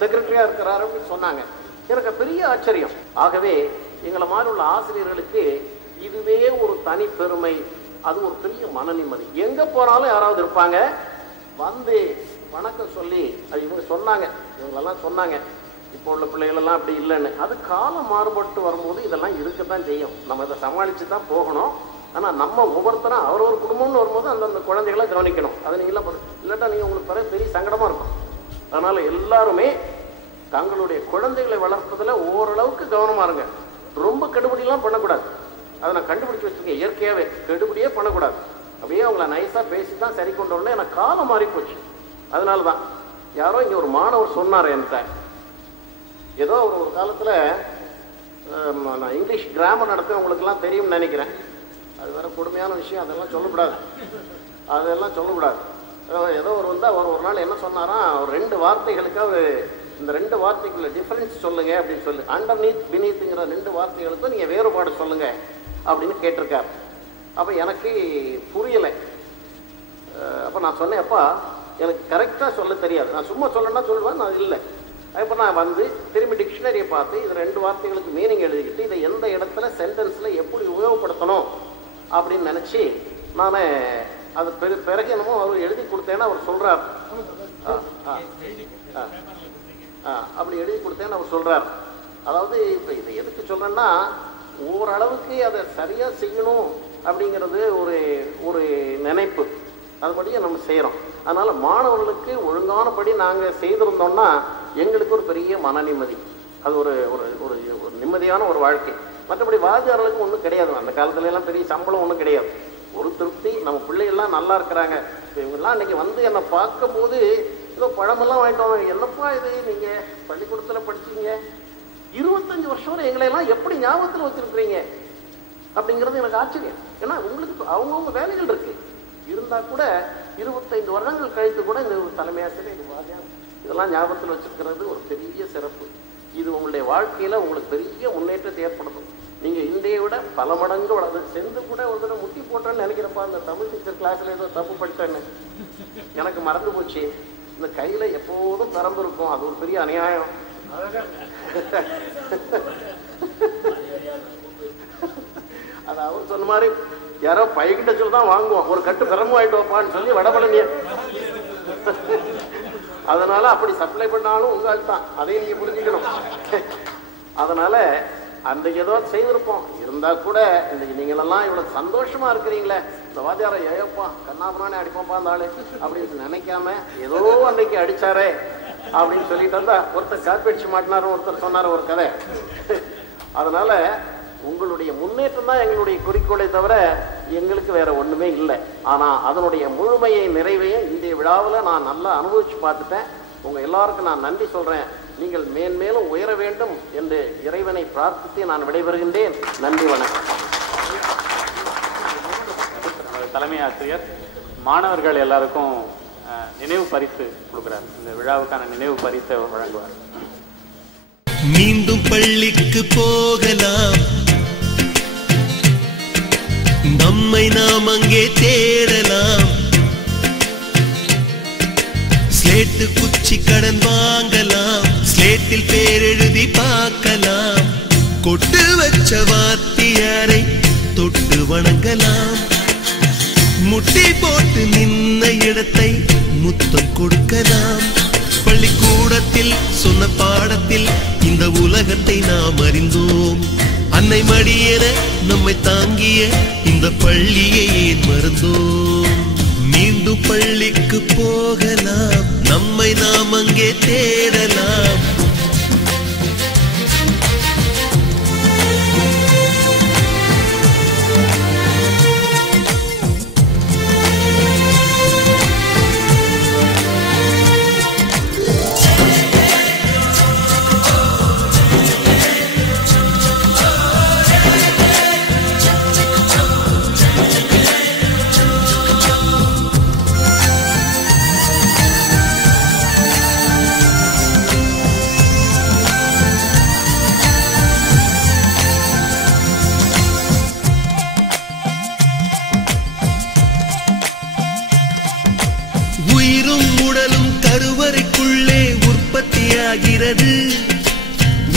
செக்ரட்டரியா இருக்கிறாரு அப்படின்னு சொன்னாங்க. எனக்கு பெரிய ஆச்சரியம். ஆகவே எங்களை மாதிரி உள்ள ஆசிரியர்களுக்கு இதுவே ஒரு தனி பெருமை, அது ஒரு பெரிய மன நிம்மதி. எங்க போனாலும் யாராவது இருப்பாங்க, வந்து வணக்கம் சொல்லி. அது இவங்க சொன்னாங்க, இவங்களெல்லாம் சொன்னாங்க, இப்போ உள்ள பிள்ளைகளெல்லாம் அப்படி இல்லைன்னு. அது காலம் மாறுபட்டு வரும்போது இதெல்லாம் இருக்கத்தான் செய்யும். நம்ம இதை சமாளித்து தான் போகணும். ஆனால் நம்ம ஒவ்வொருத்தரும் அவரவர் குடும்பம்னு வரும்போது அந்தந்த குழந்தைகளை கவனிக்கணும். அதை நீங்களாம் இல்லாட்டா நீங்கள் உங்களுக்கு பிறகு பெரிய சங்கடமாக இருக்கும். அதனால் எல்லாருமே தங்களுடைய குழந்தைகளை வளர்ப்பதில் ஓரளவுக்கு கவனமாக இருங்க. ரொம்ப கெடுபடியெல்லாம் பண்ணக்கூடாது. அதை நான் கண்டுபிடிச்சி வச்சுருக்கேன். இயற்கையாகவே கெடுபடியே பண்ணக்கூடாது. அப்படியே அவங்கள நைஸாக பேசி தான் சரி கொண்டு வரணும். எனக்கு காலம் மாறி போச்சு. அதனால தான் யாரோ இங்கே ஒரு மாணவர் சொன்னார் என்கிட்ட, ஏதோ ஒரு காலத்தில் நான் இங்கிலீஷ் கிராமர் நடத்த உங்களுக்கெல்லாம் தெரியும்னு நினைக்கிறேன். அது வேற கொடுமையான விஷயம், அதெல்லாம் சொல்லக்கூடாது. ஏதோ ஒரு வந்து அவர் ஒரு நாள் என்ன சொன்னாராம், ஒரு 2 வார்த்தைகளுக்காக இந்த 2 வார்த்தைக்குள்ள டிஃபரன்ஸ் சொல்லுங்க அப்படின்னு சொல்லி, அண்டர்நீத் பினீத்துங்கிற 2 வார்த்தைகளுக்கும் நீங்கள் வேறுபாடு சொல்லுங்க அப்படின்னு கேட்டிருக்கார். அப்போ எனக்கு புரியலை. அப்போ நான் சொன்னேன், அப்பா எனக்கு கரெக்டாக சொல்ல தெரியாது, நான் சும்மா சொல்லணும்னா சொல்லுவேன், நான் இல்லை. இப்போ நான் வந்து திரும்பி டிக்ஷனரியை பார்த்து இது 2 வார்த்தைகளுக்கு மீனிங் எழுதிக்கிட்டு இதை எந்த இடத்துல சென்டென்ஸில் எப்படி உபயோகப்படுத்தணும் அப்படின்னு நினச்சி நான் அது பிறகு என்னமோ அவர் எழுதி கொடுத்தேன்னு அவர் சொல்கிறார். அப்படி எழுதி கொடுத்தேன்னு அவர் சொல்கிறார். அதாவது இப்போ இதை எதுக்கு சொல்கிறேன்னா, ஓரளவுக்கு அதை சரியாக செய்யணும் அப்படிங்கிறது ஒரு நினைப்பு. அதுபடியே நம்ம செய்கிறோம். அதனால் மாணவர்களுக்கு ஒழுங்கானபடி நாங்கள் செய்திருந்தோம்னா எங்களுக்கு ஒரு பெரிய மன நிம்மதி. அது ஒரு ஒரு நிம்மதியான ஒரு வாழ்க்கை. மற்றபடி வாத்தியார்களுக்கு ஒன்றும் கிடையாது. அந்த காலத்துலலாம் பெரிய சம்பளம் ஒன்றும் கிடையாது. ஒரு திருப்தி, நம்ம பிள்ளைகள்லாம் நல்லா இருக்கிறாங்க. இப்போ இவங்கெல்லாம் இன்றைக்கி வந்து என்னை பார்க்கும்போது ஏதோ பழமெல்லாம் வாங்கிட்டு வாங்க, என்னப்பா இது நீங்கள் பள்ளிக்கூடத்தில் படிச்சீங்க, 25 வருஷம் எங்களையெல்லாம் எப்படி ஞாபகத்தில் வச்சுருக்கிறீங்க அப்படிங்கிறது எனக்கு ஆச்சரியம். ஏன்னா உங்களுக்கு அவங்கவுங்க வேலைகள் இருக்குது. இருந்தால் கூட 25 வருடங்கள் கழித்து கூட இந்த ஒரு தலைமையாசிரியர் இது வாத்தியார் இதெல்லாம் ஞாபகத்தில் வச்சுருக்கிறது ஒரு பெரிய சிறப்பு. இது உங்களுடைய வாழ்க்கையில் உங்களுக்கு பெரிய முன்னேற்றத்தை ஏற்படுத்தும். நீங்கள் இன்றைய விட பல மடங்கு வளர்ந்து சென்று கூட ஒரு தடவை முட்டி போட்டேன்னு நினைக்கிறப்பா. அந்த தமிழ் டீச்சர் கிளாஸில் ஏதோ தப்பு படித்தேன்னு எனக்கு மறந்து போச்சு. இந்த கையில் எப்போதும் திறந்து இருக்கும், அது ஒரு பெரிய அநியாயம். அது அவர் சொன்ன மாதிரி யாரோ பைக்கிட்ட சொல்லி தான் வாங்குவோம், ஒரு கட்டு பிறம்பு வாங்கிட்டு வைப்பான்னு சொல்லி வடபழனிய. அதனால அப்படி சப்ளை பண்ணாலும் உங்கள் தான், அதையும் நீங்க புரிஞ்சுக்கணும். அதனால அன்றைக்கு ஏதோ செய்திருப்போம். இருந்தா கூட இன்னைக்கு நீங்களெல்லாம் இவ்வளவு சந்தோஷமா இருக்கிறீங்களே, இந்த வாத்தியார ஏப்பா கண்ணாபுரானே அடிப்பான்பா அந்த ஆளு அப்படின்னு நினைக்காம ஏதோ அன்னைக்கு அடிச்சாரே அப்படின்னு சொல்லிட்டு வந்தா ஒருத்தர் காப்பீடிச்சு மாட்டினாரு, ஒருத்தர் சொன்னார் ஒரு கதை. அதனால உங்களுடைய முன்னேற்றம் தான் எங்களுடைய குறிக்கோளை தவிர எங்களுக்கு வேற ஒண்ணுமே இல்லை. ஆனா அதனுடைய முழுமையை நிறைவையும் இந்த விழாவில் நான் நல்லா அனுபவிச்சு பார்த்துட்டேன். உங்க எல்லாருக்கும் நான் நன்றி சொல்றேன். நீங்கள் மேன்மேலும் உயர வேண்டும் என்று இறைவனை பிரார்த்தித்து நான் விடைபெறுகின்றேன். நன்றி, வணக்கம். தலைமை ஆசிரியர் மாணவர்கள் எல்லாருக்கும் நினைவு பரிசு கொடுக்குறார். இந்த விழாவுக்கான நினைவு பரிசை வழங்குவார். மீண்டும் பள்ளிக்கு போகலாம், நம்மை நாம் அங்கே தேடலாம். ஸ்லேட்டு குச்சி கடன் வாங்கலாம், ஸ்லேட்டில் பேர் எழுதி பார்க்கலாம். கொட்டு வச்ச வாத்தியாரை தொட்டு வணங்கலாம். முட்டி போட்டு நின்ன இடத்தை முத்தம் கொடுக்கலாம். பள்ளிக்கூடத்தில் சொன்ன பாடத்தில் இந்த உலகத்தை நாம் அறிந்தோம். அன்னை மடியென நம்மை தாங்கிய இந்த பள்ளியை ஏன் மறந்தோம்? மீண்டும் பள்ளிக்கு போகலாம், நம்மை நாம் அங்கே தேடலாம். கருவறைக்குள்ளே உற்பத்தியாகிறது.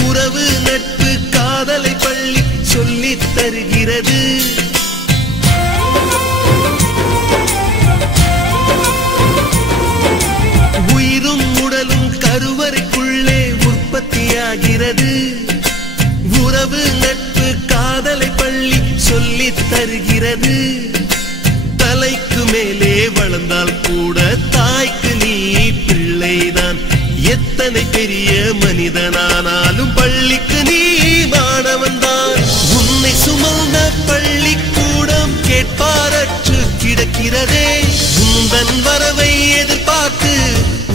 உறவு நட்பு காதலை பள்ளி சொல்லித் தருகிறது. உயிரும் உடலும் கருவறைக்குள்ளே உற்பத்தியாகிறது. உறவு நட்பு காதலை பள்ளி சொல்லித் தருகிறது. தலைக்கு மேலே வளர்ந்தால் கூட தாய்க்கு நீ பிள்ளைதான். எத்தனை பெரிய மனிதனானாலும் பள்ளிக்கு நீ மாணவன்தான். உன்னை சுமந்த பள்ளிக்கூடம் கேட்பாரற்று கிடக்கிறதே. உந்தன் வரவை எதிர்பார்த்து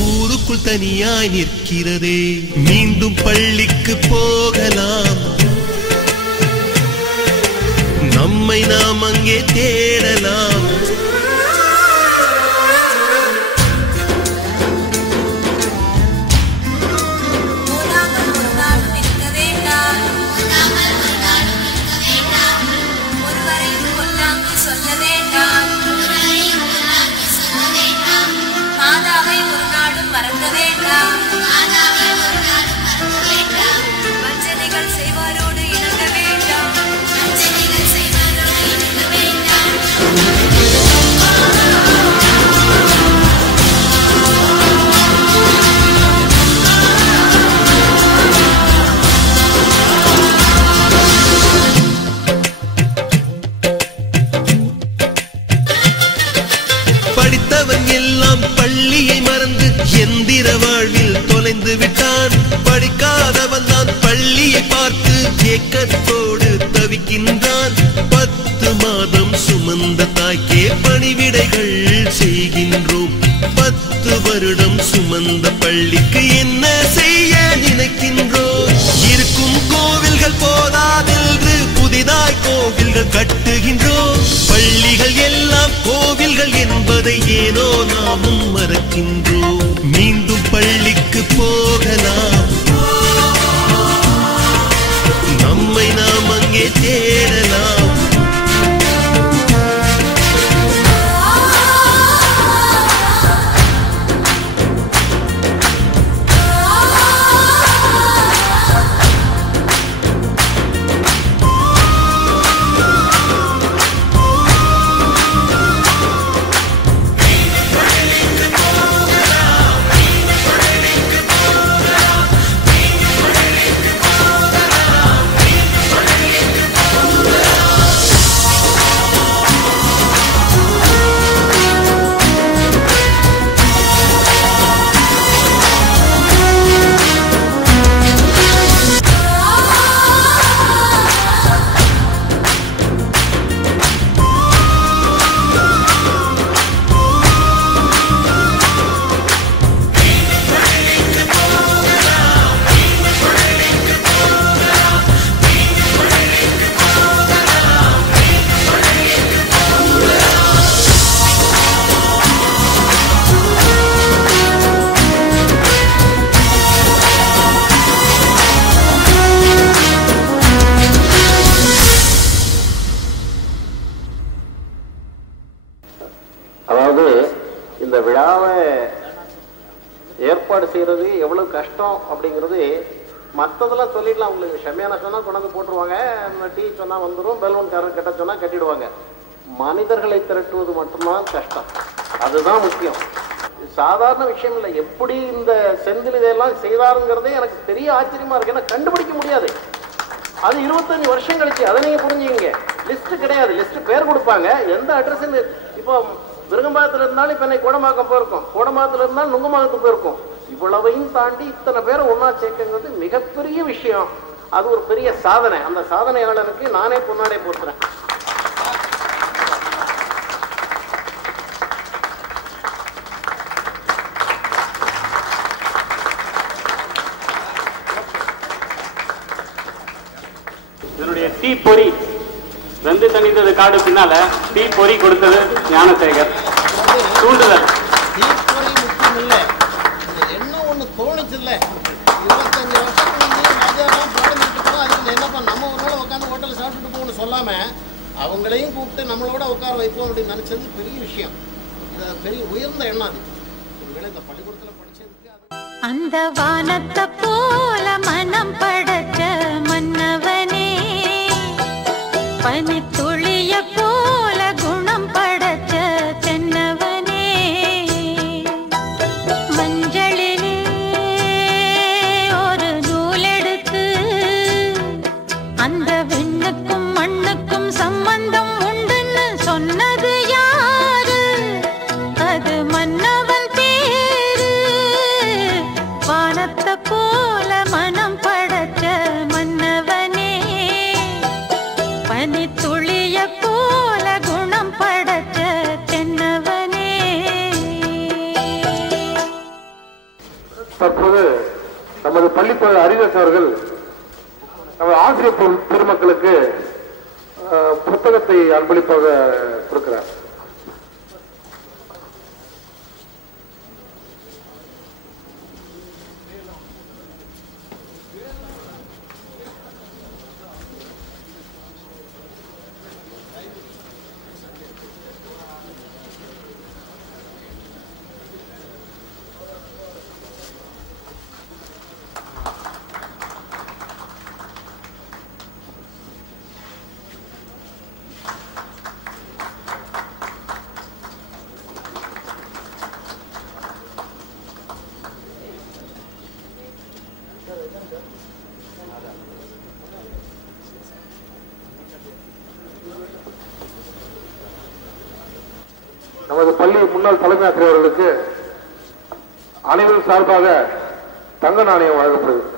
ஊருக்குள் தனியாய் நிற்கிறதே. மீண்டும் பள்ளிக்கு போகலாம், நம்மை நாம் அங்கே தேடலாம். படித்தவன் எல்லாம் பள்ளியை மறந்து எந்திர வாழ்வில் தொலைந்து விட்டான். படிக்காதவன் தான் பள்ளியை பார்த்து ஏக்கத்தோடு தவிக்கின்றான். 10 மாதம் சுமந்த தாய்க்கே பணிவிடைகள் செய்கின்றோம். 10 வருடம் சுமந்த பள்ளிக்கு என்ன செய்ய நினைக்கின்றோம்? இருக்கும் கோவில்கள் போதாதென்று புதிதாய் கோவில்கள் கட்டுகின்றோம். பள்ளிகள் எல்லாம் கோவில்கள் என்பதை ஏனோ நாமும் மறக்கின்றோம். மீண்டும் பள்ளிக்கு போகலாம், நம்மை நாம் அங்கே தேடலாம். மீண்டும் பள்ளிக்கு போகலாம். செய்கிறது எவ்வளவு கஷ்டம் அப்படிங்கிறது மற்றதெல்லாம் சொல்லிடலாம். உங்களுக்கு செம்மையான சொன்னால் கொண்டாந்து போட்டுருவாங்க, டீ சொன்னால் வந்துடும், பலூன் கட்ட சொன்னால் கட்டிடுவாங்க. மனிதர்களை திரட்டுவது மட்டும்தான் கஷ்டம், அதுதான் முக்கியம். சாதாரண விஷயம் இல்லை. எப்படி இந்த செந்தில் இதெல்லாம் செய்தாருங்கிறதே எனக்கு பெரிய ஆச்சரியமா இருக்கு. ஏன்னா கண்டுபிடிக்க முடியாது. அது 25 வருஷம் கழிச்சு அதை நீங்க புரிஞ்சுக்கீங்க. லிஸ்ட் கிடையாது, லிஸ்ட் பேர் கொடுப்பாங்க, எந்த அட்ரஸ். இப்போ விருகம்பாக்கத்தில் இருந்தாலும் இப்போ என்னை கோடம்பாக்கம் போயிருக்கோம், கோடம்பாக்கத்தில் இருந்தாலும் நுங்கம்பாக்கத்துக்கு போயிருக்கோம். இவ்வளவையும் தாண்டி இத்தனை பேரை ஒன்னா சேர்க்கிறது மிகப்பெரிய விஷயம். அது ஒரு பெரிய சாதனை. அந்த சாதனையாளனுக்கு நானே பொன்னாடை போட்டுறேன். இதனுடைய டீ பொறி வெந்து தணிந்தது காடு பின்னால டீ பொறி கொடுத்தது ஞானசேகர். தூண்டுதல் தீப்பொறி முக்கியம் இல்லை, என்ன ஒண்ணு தோணுச்சு இல்ல. 25 வருஷத்துக்கு முன்னாடி ராஜாலாம் பாடம் இருக்கோம். அதுக்கு என்னப்பா நம்ம ஒரு நாள் உட்காந்து ஹோட்டலில் சாப்பிட்டுட்டு போகணும்னு சொல்லாம அவங்களையும் கூப்பிட்டு நம்மளோட உட்கார வைப்போம் அப்படின்னு நினைச்சது பெரிய விஷயம். இது பெரிய உயர்ந்த எண்ணம். அது ஒருவேளை இந்த பள்ளிக்கூடத்தில் படிச்சதுக்கு அந்த வானத்தை போல மனம் படைச்ச மன்னவனே, பனித்துளிய போல குணம் படைச்ச தென்னவனே, மஞ்சளிலே ஒரு நூலெடுத்து அந்த விண்ணுக்கும் மண்ணுக்கும் சம்பந்தம் உண்டுன்னு சொன்னது யாரு? அது மன்னவன் பேரு. வானத்தை போல மனம் படைச்ச மன்னவனே, பனித்துளிய போல குணம் படைச்ச தென்னவனே. தற்போது நமது பள்ளிப்பட அறிஞர் அவர்கள் நமது ஆசிரியர் பெருமக்களுக்கு புத்தகத்தை அன்பளிப்பாக கொடுக்கிறார். நமது பள்ளி முன்னாள் தலைமை ஆசிரியர் அவர்களுக்கு அனைவரும் சார்பாக தங்க நாணயம் வழங்கப்படுகிறது.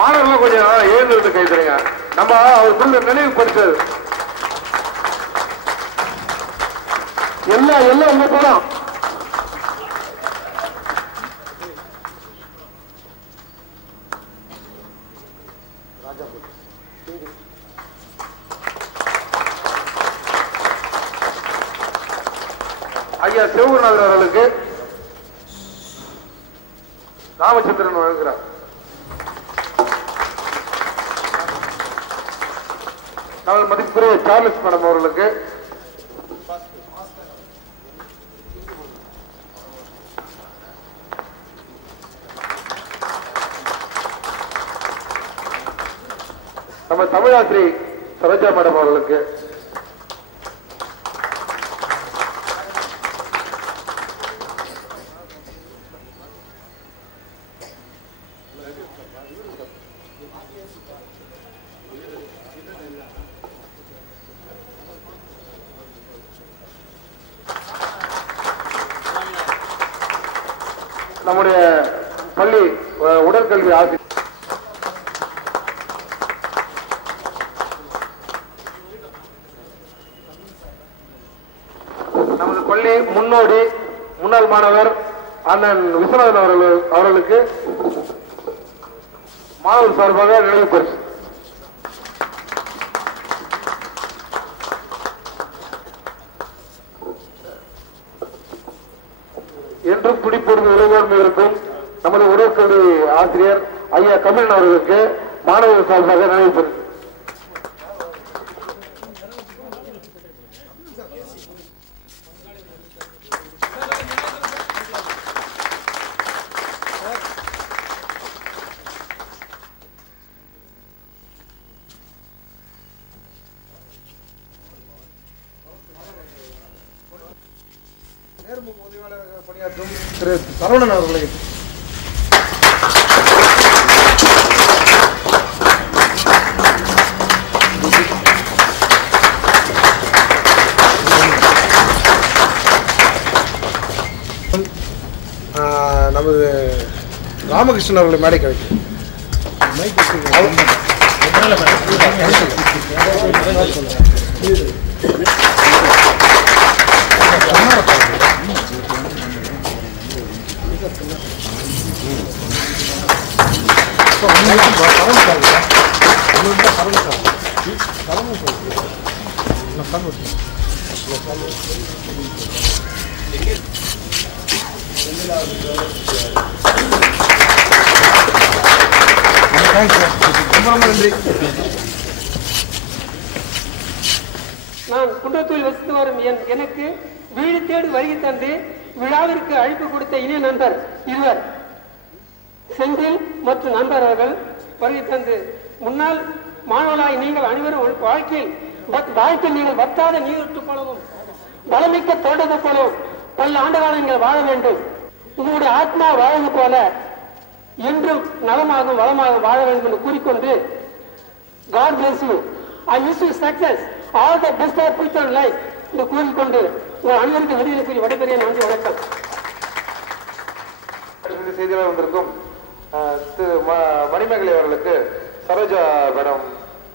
மாணவர்கள் கொஞ்சம் எழுந்திருந்து கை தருங்க. நம்ம அவர் சொல்ல நினைவு படுத்தது எல்லாம் உங்க போலாம். ஐயா சிவகுருநாதர் அவர்களுக்கு ராமச்சந்திரன் வழங்குகிறார். நாங்கள் மதிப்புக்குரிய சார்லஸ் மேடம் அவர்களுக்கு நம்ம தமிழாசிரி சரோஜா மேடம் அவர்களுக்கு நம்முடைய பள்ளி உடற்கல்வி ஆசிரியர் நமது பள்ளி முன்னோடி முன்னாள் மாணவர் அண்ணன் விஸ்வநாதன் அவர்களுக்கு மாணவர் சார்பாக நினைவு பரிசு. என்றும் பிடிப்பொருள் இளைஞர்மை இருக்கும் நமது உடற்கல்வி ஆசிரியர் ஐயா கமிழன் அவர்களுக்கு மாணவர்கள் சார்பாக நினைவு நேர்முக உதவியாளராக பணியாற்றும் திரு சரவணன் அவர்களை நமது ராமகிருஷ்ணன் அவர்களை மேடை கழிக்கும். ரொம்ப நன்றி. நான் குன்றத்தூரில் வசித்து வரும் எனக்கு வீடு தேடி வருகை தந்து விழாவிற்கு அழைப்பு கொடுத்த இனிய நண்பர் இருவர் செந்தில் மற்றும் நண்பர் அவர்கள் வருகை தந்து முன்னாள் மாணவர்களாய் நீங்கள் அனைவரும் வாழ்க்கையில் நீங்கள் வத்தாத நீரூற்று போலவும் பலமிக்க தோட்டத்தை போலவும் பல ஆண்டு காலம் நீங்கள் வாழ வேண்டும். உங்களுடைய ஆத்மா வாழ்வது போல என்றும் நலமாகவும் வளமாகவும் வாழ வேண்டும் என்று கூறிக்கொண்டு God bless you. I wish you success. All the best of future life என்று கூறிக்கொண்டு உங்கள் அனைவருக்கு வெளியில கூறி விடைபெறிய நன்றி வணக்கம். செய்தியாளர் வந்திருக்கும் திரு மணிமேகலை அவர்களுக்கு சரோஜா மேடம்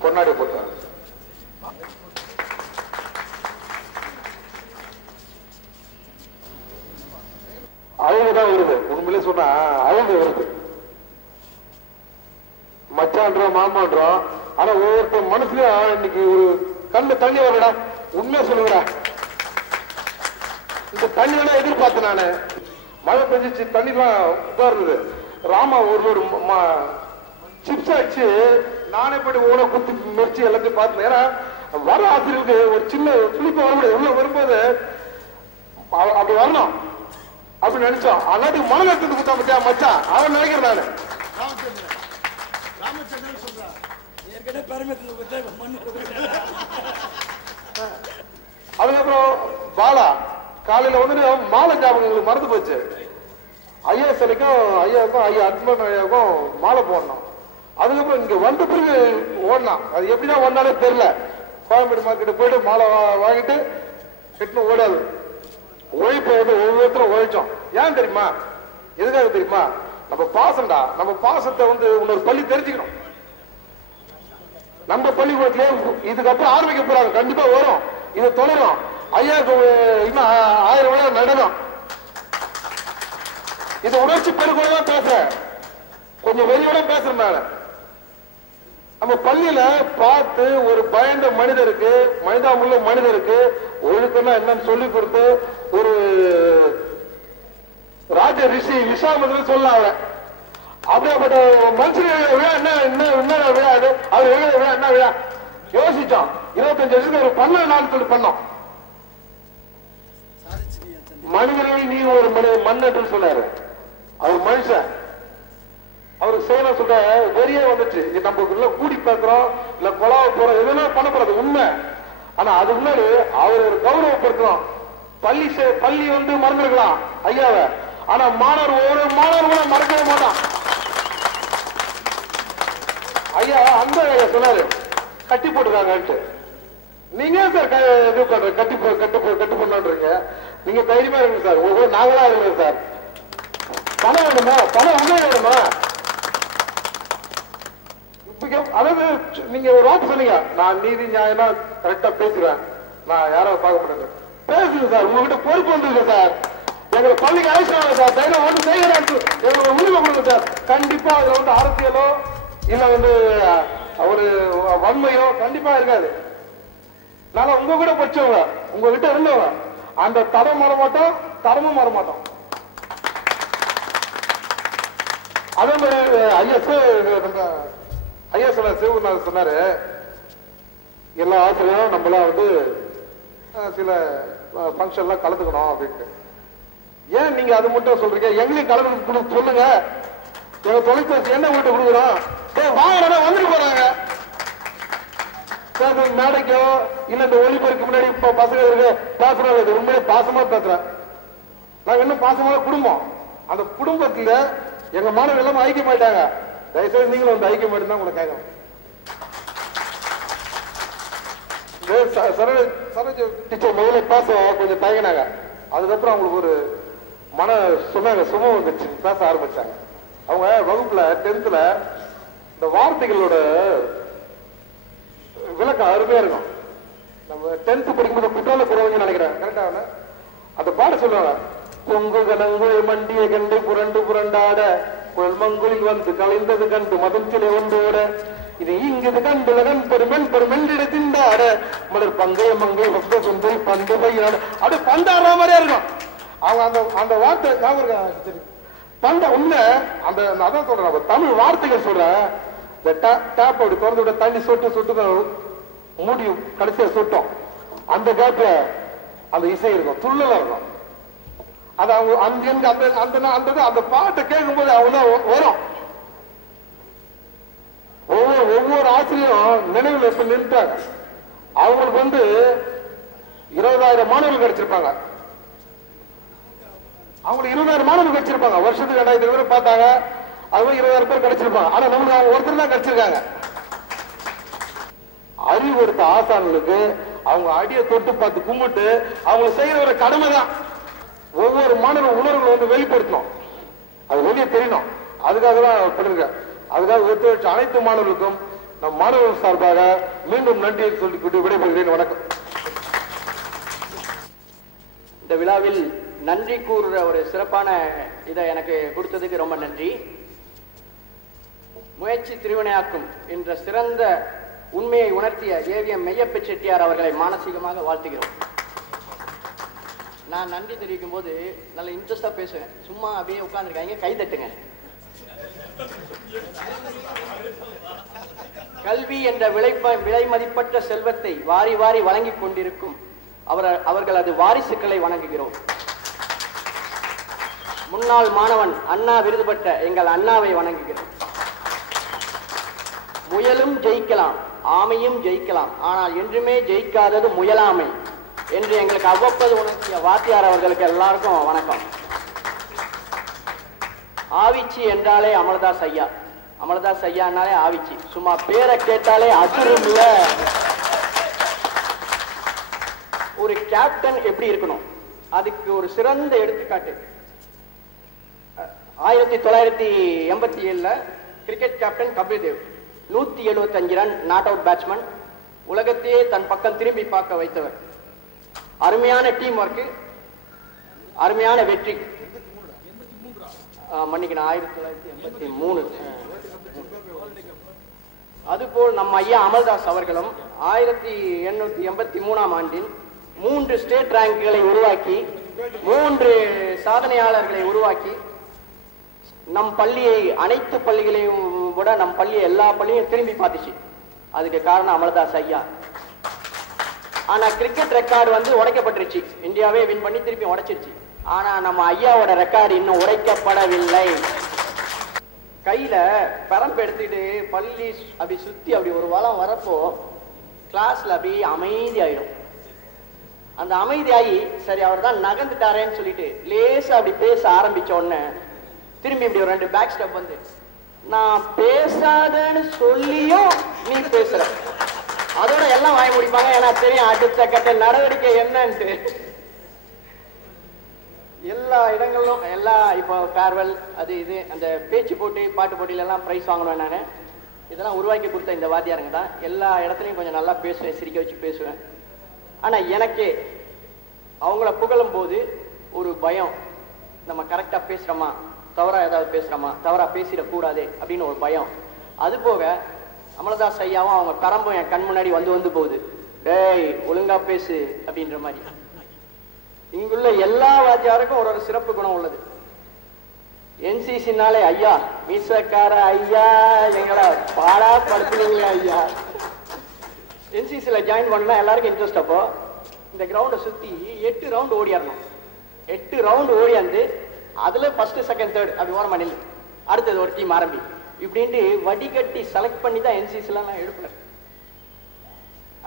பொன்னாடி போட்டார். அழகுதான் வருது, உண்மையிலே சொன்னா அழகு வருது. மச்சான்றோம் மாமான்றோம், ஆனா ஒவ்வொருத்தர் மனசுலயும் இன்னைக்கு ஒரு கண்ணு தண்ணி வரடா. உண்மையா சொல்லுங்கடா, இந்த தண்ணி எல்லாம் எதிர்பார்த்தேன் நானு. மழை பெஞ்சிச்சு, தண்ணி எல்லாம் உதாருது. ராமா ஒரு சிப்ஸ் அடிச்சு நானே போய் ஓட குத்தி மெரிச்சு எல்லாத்தையும் பார்த்தேன். ஏன்னா வர ஆசிரியருக்கு ஒரு சின்ன துளிப்பு வர முடியாது. உள்ள வரும்போது அப்படி வரணும் அப்படின்னு நினைச்சோம். அல்லாட்டி மணல் எடுத்து குத்தா பத்தியா மச்சான் அவன் நினைக்கிறேன் நானு. அதுக்கப்புறம் பாலா காலையில வந்து மாலை ஞாபகம் மறந்து போச்சு. ஐயா சிலைக்கும் ஐயாவுக்கும் ஐயா அட்மன் ஐயாவுக்கும் மாலை போடணும். அதுக்கப்புறம் இங்க வந்த பிறகு ஓடலாம். அது எப்படிதான் வந்தாலே தெரியல. கோயம்பேடு மார்க்கெட்டு போயிட்டு மாலை வாங்கிட்டு கெட்டு ஓடாது. உழைப்பு வந்து ஒவ்வொருத்தரும் உழைச்சோம். ஏன் தெரியுமா? எதுக்காக தெரியுமா? நம்ம பாசம்டா. நம்ம பாசத்தை வந்து இன்னொரு பள்ளி தெரிஞ்சுக்கணும். நம்ம பள்ளிக்கூடத்திலே இதுக்கப்புறம் ஆரம்பிக்க போறாங்க. கண்டிப்பா வரும், இது தொடரும். ஐயாவுக்கு இன்னும் 1000 விழா நடனம். இது உணர்ச்சி பெருகோட தான் பேசுறேன், கொஞ்சம் வெறியோட பேசுறேன் நான். நம்ம பள்ளியில பார்த்து ஒரு பயந்த மனிதருக்கு, மனிதாமுள்ள மனிதருக்கு ஒழுக்கம்னா என்னன்னு சொல்லி கொடுத்து ஒரு ராஜ ரிஷி விஸ்வாமித்திரன் சொல்லலாம். அவரை அப்படியாப்பட்ட மனுஷன் விழா என்ன விழா அது? அவர் எழுத விழா என்ன விழா யோசிச்சோம். 25 வருஷத்துக்கு ஒரு 12 நாள் சொல்லி பண்ணோம். மனிதர்கள் நீ ஒரு மண் என்று சொன்னாரு. அவர் மனுஷன், அவருக்கு செய்யணும் சொல்ற வெறியே வந்துச்சு. நம்ம கூடி பேசுறோம், இல்ல கொலாவ போறோம், எதுனா பண்ண போறது உண்மை. ஆனா அது முன்னாடி அவர் ஒரு கௌரவப்படுத்தணும். பள்ளி வந்து மறந்துருக்கலாம் ஐயாவை, ஆனா மாணவர் ஒரு மாணவர் கூட மறக்கவே மாட்டான். ஐயா அந்த ஐயா சொன்னாரு கட்டி போட்டுருக்காங்கன்ட்டு. நீங்க சார் இது பண்ற கட்டு பண்ணான்றீங்க. நீங்க தைரியமா இருங்க சார். ஒவ்வொரு நாங்களா இருங்க சார். பணம் வேணுமா? பணம் உண்மை வேணுமா? அதாவது நீங்க ஒரு வார்த்தை சொன்னீங்க, நான் நீதி நியாயமா கரெக்டா பேசுறேன், நான் யாராவது பார்க்க மாட்டேங்க. பேசுங்க சார், உங்ககிட்ட பொறுப்பு வந்துருக்கு சார். எங்களை பள்ளிக்கு அழைச்சாங்க சார், தைரியம் வந்து செய்யறாங்க, எங்களுக்கு உரிமை கொடுங்க சார். கண்டிப்பா அதுல வந்து அரசியலோ இல்ல வந்து ஒரு வன்மையோ கண்டிப்பா இருக்காது. நாங்க உங்க கூட படிச்சவங்க, உங்ககிட்ட இருந்தவங்க. அந்த தரம் மாற மாட்டோம், தரமும் மாற மாட்டோம். அதே மாதிரி நம்ம ஐயா சிவகுருநாதர் சொன்னாரு, எல்லா ஆசிரியரும் நம்மளாம் வந்து சில ஃபங்க்ஷன்லாம் கலந்துக்கணும் அப்படின்ட்டு. ஏன் நீங்க அது மட்டும் சொல்றீங்க? எங்களையும் கலந்து சொல்லுங்க. எங்க தொலைக்காட்சி என்ன வீட்டு கொடுக்குறோம், வாங்க வந்துட்டு போறாங்க. மேடைக்கோ இல்ல இந்த ஒளிபெருக்கு முன்னாடி இப்ப பசங்க இருக்கு பேசுறாங்க, உண்மையிலே பாசமா பேசுறேன். நாங்க இன்னும் பாசமான குடும்பம். அந்த குடும்பத்துல எங்க மாணவர்கள் எல்லாமே ஐக்கியமாயிட்டாங்க. தயவுசெய்து நீங்களும் வந்து ஐக்கியமாயிட்டு தான் உங்களுக்கு கேட்கணும். சரோஜ் டீச்சர் முதல்ல பேச கொஞ்சம் தயங்கினாங்க. அதுக்கப்புறம் அவங்களுக்கு ஒரு மன சொன்னாங்க, சுமம் வந்துச்சு, பேச ஆரம்பிச்சாங்க. அவங்க வகுப்புல 10th இந்த வார்த்தைகளோட விளக்கம் அருமையா இருக்கும். நம்ம 10th படிக்கும்போது குற்றால குறவங்க நினைக்கிறேன் கரெக்டா அந்த பாட சொல்லுவாங்க. பொங்கு கலங்கு மண்டிய கண்டு புரண்டு புரண்டாட குழல்மங்குளில் வந்து கலைந்தது கண்டு மதம் சிலை ஒன்றோட இது இங்கு கண்டு லகன் பெருமென்றிட திண்டாட மலர் பங்கைய மங்கை வஸ்த சுந்தரி பந்து பையனாட அது பண்டாடுற மாதிரியா இருக்கும். அவங்க அந்த அந்த வார்த்தை ஞாபகம் பண்ட உண்மை அந்த அதான் சொல்றேன். தமிழ் வார்த்தைகள் சொல்றேன். இந்த டேப் அப்படி திறந்து விட தண்ணி சொட்டு சொட்டு மூடியும் கடைசியா சொட்டோம். அந்த கேப்ல அந்த இசை இருக்கும், துள்ளலா இருக்கும். அது அவங்க அந்த அந்த பாட்டை கேட்கும் போது அவங்க தான் வரும். ஒவ்வொரு ஆசிரியரும் நினைவில் எப்ப நின்றாங்க. அவங்களுக்கு வந்து 20,000 மாணவர்கள் கிடைச்சிருப்பாங்க. அவங்களுக்கு 20,000 மாணவர்கள் கிடைச்சிருப்பாங்க. வருஷத்துக்கு 2,000 பேர் பார்த்தாங்க. அவங்க 20,000 பேர் கிடைச்சிருப்பாங்க. ஆனா நமக்கு அவங்க ஒருத்தர் தான் கிடைச்சிருக்காங்க. அறிவு கொடுத்த ஆசான்களுக்கு அவங்க அடியை தொட்டு பார்த்து கும்பிட்டு அவங்க செய்யற ஒரு கடமை தான். ஒவ்வொரு மாணவ உணர்வுகளை வந்து வெளிப்படுத்தணும், அது வெளியே தெரியணும். அதுக்காக தான் பண்ணிருக்கேன். அதுக்காக ஒத்துழைச்ச அனைத்து மாணவர்களுக்கும் நம் மாணவர்கள் சார்பாக மீண்டும் நன்றியை சொல்லிக்கொண்டு விடைபெறுகிறேன். வணக்கம். இந்த விழாவில் நன்றி கூறுற ஒரு சிறப்பான இதை எனக்கு கொடுத்ததுக்கு ரொம்ப நன்றி. முயற்சி திருவினையாக்கும் என்ற சிறந்த உண்மையை உணர்த்திய ஏவிஎம் மெய்யப்ப செட்டியார் அவர்களை மானசீகமாக வாழ்த்துகிறோம். நான் நன்றி தெரிவிக்கும் போது நல்ல இன்ட்ரெஸ்டா பேசுவேன். சும்மா அப்படியே உட்கார்ந்துருக்காங்க, கை தட்டுங்க. கல்வி என்ற விலை மதிப்பற்ற செல்வத்தை வாரி வாரி வழங்கிக் கொண்டிருக்கும் அவர்களது வாரிசுகளை வணங்குகிறோம். முன்னாள் மாணவன் அண்ணா விருது பெற்ற எங்கள் அண்ணாவை வணங்குகிறோம். முயலும் ஜெயிக்கலாம், ஆமையும் ஜெயிக்கலாம், ஆனால் என்றுமே ஜெயிக்காதது முயலாமை என்று எங்களுக்கு அவ்வப்போது உணர்த்திய வாத்தியார் அவர்களுக்கு எல்லாருக்கும் வணக்கம். ஆவிச்சி என்றாலே அமர்தாஸ் ஐயா, அமர்தாஸ் ஐயானாலே ஆவிச்சி, சும்மா பேரை கேட்டாலே அதிரும். ஒரு கேப்டன் எப்படி இருக்கணும் அதுக்கு ஒரு சிறந்த எடுத்துக்காட்டு. 1987 cricket captain Kapil Dev 175 run not out batsman, உலகத்தையே தன் பக்கம் திரும்பி பார்க்க வைத்தவர். அருமையான டீம் ஒர்க், அருமையான வெற்றி. மன்னிக்கணும், 1983. அதுபோல் நம்ம ஐயா அமல்தாஸ் அவர்களும் 1883 ஆண்டில் 3 ஸ்டேட் ரேங்குகளை உருவாக்கி 3 சாதனையாளர்களை உருவாக்கி நம் பள்ளியை அனைத்து பள்ளிகளையும் விட நம் பள்ளியை எல்லா பள்ளியும் திரும்பி பார்த்துச்சு. அதுக்கு காரணம் அமல்தாஸ் ஐயா. ஆனா கிரிக்கெட் ரெக்கார்டு வந்து உடைக்கப்பட்டுருச்சு, இந்தியாவே வின் பண்ணி திருப்பி உடைச்சிருச்சு. ஆனா நம்ம ஐயாவோட ரெக்கார்டு இன்னும் உடைக்கப்படவில்லை. கையில பரம்பு எடுத்துட்டு பள்ளி அப்படி சுத்தி அப்படி ஒரு வளம் வரப்போ கிளாஸ்ல அப்படி அமைதி ஆயிடும். அந்த அமைதியாகி சரி அவர் தான் நகர்ந்துட்டாரேன்னு சொல்லிட்டு லேசா அப்படி பேச ஆரம்பிச்ச உடனே திரும்பி இப்படி ஒரு 2 பேக் ஸ்டெப் வந்து, நான் பேசாதன்னு சொல்லியும் நீ பேசுற, அதோட எல்லாம் வாங்கி முடிப்பாங்க. ஏன்னா தெரியும் அடுத்த கட்ட நடவடிக்கை என்னன்ட்டு. எல்லா இடங்களிலும் எல்லா இப்போ ஃபேர்வெல் அது இது அந்த பேச்சு போட்டி பாட்டு போட்டியில எல்லாம் ப்ரைஸ் வாங்கணும். நான் இதெல்லாம் உருவாக்கி கொடுத்த இந்த வாத்தியாருங்க தான். எல்லா இடத்துலையும் கொஞ்சம் நல்லா பேசுவேன், சிரிக்க வச்சு பேசுவேன். ஆனால் எனக்கு அவங்கள புகழும் போது ஒரு பயம், நம்ம கரெக்டாக பேசுகிறோமா, தவறாக ஏதாவது பேசுகிறோமா, தவறாக பேசிடக்கூடாது அப்படின்னு ஒரு பயம். அது போக அமலதாஸ் ஐயாவும் அவங்க கரம்பும் என் கண் முன்னாடி வந்து போகுது, டேய் ஒழுங்கா பேசு அப்படின்ற மாதிரி. இங்குள்ள எல்லா வாத்தியாருக்கும் ஒரு சிறப்பு குணம் உள்ளது. என்சிசினாலே ஐயா மீசக்கார ஐயா எங்களை பாடா படுத்துனீங்களே ஐயா. என்சிசியில் ஜாயின் பண்ணலாம் எல்லாருக்கும் இன்ட்ரெஸ்ட். அப்போ இந்த கிரவுண்டை சுற்றி 8 ரவுண்டு ஓடியாரணும். 8 ரவுண்டு ஓடியாந்து அதில் ஃபர்ஸ்ட் செகண்ட் தேர்ட் அப்படி ஓரமா நில், அடுத்தது ஒரு டீம் ஆரம்பி இப்படின்ட்டு வடிகட்டி செலக்ட் பண்ணி தான் என்சிசிலாம் நான் எடுப்பேன்.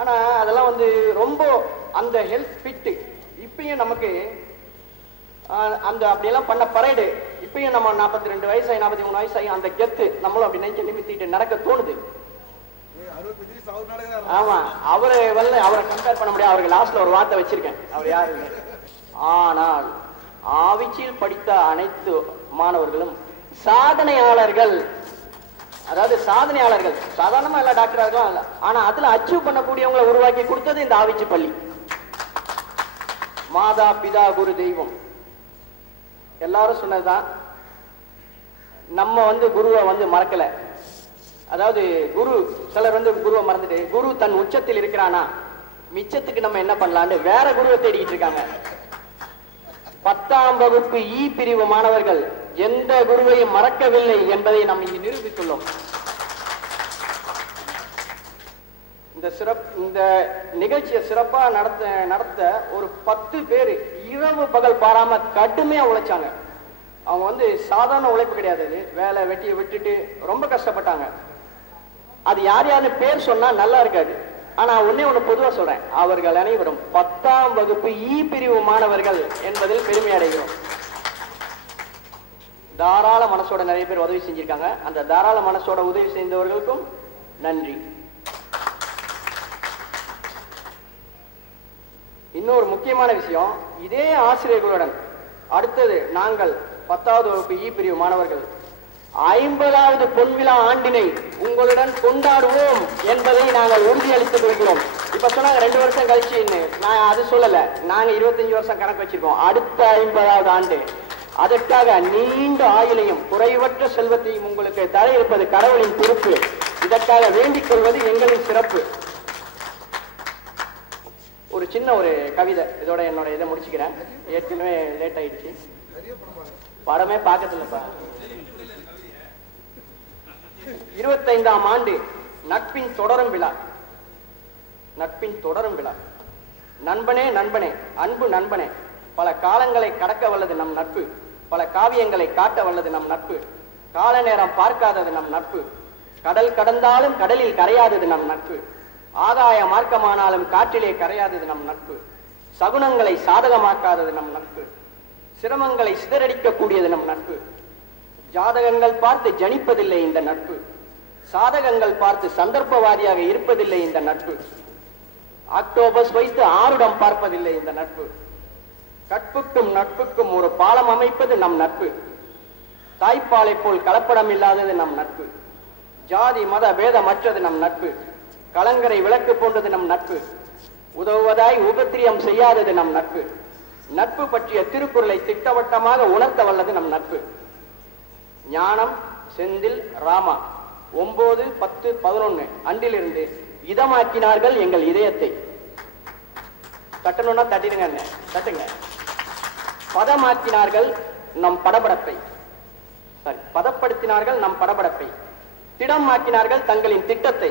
ஆனால் அதெல்லாம் வந்து ரொம்ப அந்த ஹெல்த் ஃபிட்டு இப்பயும் நமக்கு அந்த அப்படியெல்லாம் பண்ண பரேடு இப்பயும் நம்ம 42 வயசாகி 43 வயசாகி அந்த கெத்து நம்மளும் அப்படி நினைச்சு நிமித்திட்டு நடக்க தோணுது. ஆமா, அவரை கம்பேர் பண்ண முடியாது. அவருக்கு லாஸ்ட்ல ஒரு வார்த்தை வச்சிருக்கேன், அவர் யாரு. ஆனால் ஆவிச்சியில் படித்த அனைத்து மாணவர்களும் சாதனையாளர்கள். அதாவது சாதனையாளர்கள் சாதாரணமா எல்லா டாக்டரா இருக்கலாம், ஆனா அதுல அச்சீவ் பண்ணக்கூடியவங்களை உருவாக்கி கொடுத்தது இந்த ஆவிச்சி பள்ளி. மாதா பிதா குரு தெய்வம் எல்லாரும் சொன்னதுதான். நம்ம வந்து குருவை வந்து மறக்கல. அதாவது குரு சிலர் வந்து குருவை மறந்துட்டு குரு தன் உச்சத்தில் இருக்கிறானா மிச்சத்துக்கு நம்ம என்ன பண்ணலான்னு வேற குருவை தேடிக்கிட்டு இருக்காங்க. 10ஆம் வகுப்பு இ பிரிவு மாணவர்கள் எந்த குருவையும் மறக்கவில்லை என்பதை நாம் இங்கு நிரூபித்துள்ளோம். இந்த நிகழ்ச்சியை சிறப்பா நடத்த ஒரு 10 பேர் இரவு பகல் பாராம கடுமையா உழைச்சாங்க. அவங்க வந்து சாதாரண உழைப்பு கிடையாது, வேலை வெட்டியை விட்டுட்டு ரொம்ப கஷ்டப்பட்டாங்க. அது யார் யாருன்னு பேர் சொன்னா நல்லா இருக்காது, ஆனா ஒன்னே ஒண்ணு பொதுவா சொல்றேன், அவர்கள் அனைவரும் 10ஆம் வகுப்பு இ பிரிவு மாணவர்கள் என்பதில் பெருமை அடைகிறோம். தாராள மனசோட நிறைய பேர் உதவி செஞ்சிருக்காங்க. அந்த தாராள மனசோட உதவி செய்தவர்களுக்கும் நன்றி. இன்னொரு முக்கியமான விஷயம், இதே ஆசிரியர்களுடன் அடுத்தது நாங்கள் 10வது வகுப்பு இ பிரிவு மாணவர்கள் 50வது பொன்விழா ஆண்டினை உங்களுடன் கொண்டாடுவோம் என்பதை நாங்கள் உறுதியளித்துக் கொள்கிறோம். இப்ப சொன்னாங்க 2 வருஷம் கழிச்சுன்னு, நான் அது சொல்லல, நாங்க 25 வருஷம் கணக்கு வச்சிருக்கோம். அடுத்த 50வது ஆண்டு அதற்காக நீண்ட ஆயுளையும் குறைவற்ற செல்வத்தையும் உங்களுக்கு தர இருப்பது கடவுளின் பொறுப்பு. இதற்காக வேண்டிக் கொள்வது எங்களின் சிறப்பு. ஒரு சின்ன ஒரு கவிதை, இதோட என்னோட இதை முடிச்சுக்கிறேன். ஏற்கனவே லேட் ஆயிடுச்சு, படமே பார்க்கறதில்லப்பா. 25ஆம் ஆண்டு நட்பின் தொடரும் விழா. நட்பின் தொடரும் விழா. நண்பனே நண்பனே அன்பு நண்பனே, பல காலங்களை கடக்க வல்லது நம் நட்பு, பல காவியங்களை காட்ட வல்லது நம் நட்பு, கால நேரம் பார்க்காதது நம் நட்பு, கடல் கடந்தாலும் கடலில் கரையாதது நம் நட்பு, ஆகாய மார்க்கமானாலும் காற்றிலே கரையாதது நம் நட்பு, சகுனங்களை சாதகமாக்காதது நம் நட்பு, சிரமங்களை சிதறடிக்க கூடியது நம் நட்பு, ஜாதகங்கள் பார்த்து ஜனிப்பதில்லை இந்த நட்பு, சாதகங்கள் பார்த்து சந்தர்ப்பவாதியாக இருப்பதில்லை இந்த நட்பு, ஆக்டோபஸ் வைத்து ஆருடம் பார்ப்பதில்லை இந்த நட்பு, கற்புக்கும் நட்புக்கும் ஒரு பாலம் அமைப்பது நம் நட்பு, தாய்ப்பாலை போல் கலப்படம் இல்லாதது நம் நட்பு, ஜாதி மத பேதமற்றது நம் நட்பு, கலங்கரை விளக்கு போன்றது நம் நட்பு, உதவுவதாய் உபத்திரியம் செய்யாதது நம் நட்பு, நட்பு பற்றிய திருக்குறளை திட்டவட்டமாக உணர்த்த வல்லது நம் நட்பு. ஞானம் செந்தில் ராமா 9, 10, 11 அன்றிலிருந்து இதமாக்கினார்கள் எங்கள் இதயத்தை. தட்டணும்னா தட்டிடுங்க, தட்டுங்க. பதமாக்கினார்கள் நம் படபடப்பை, பதப்படுத்தினார்கள் நம் படபடப்பை, திடமாக்கினார்கள் தங்களின் திட்டத்தை,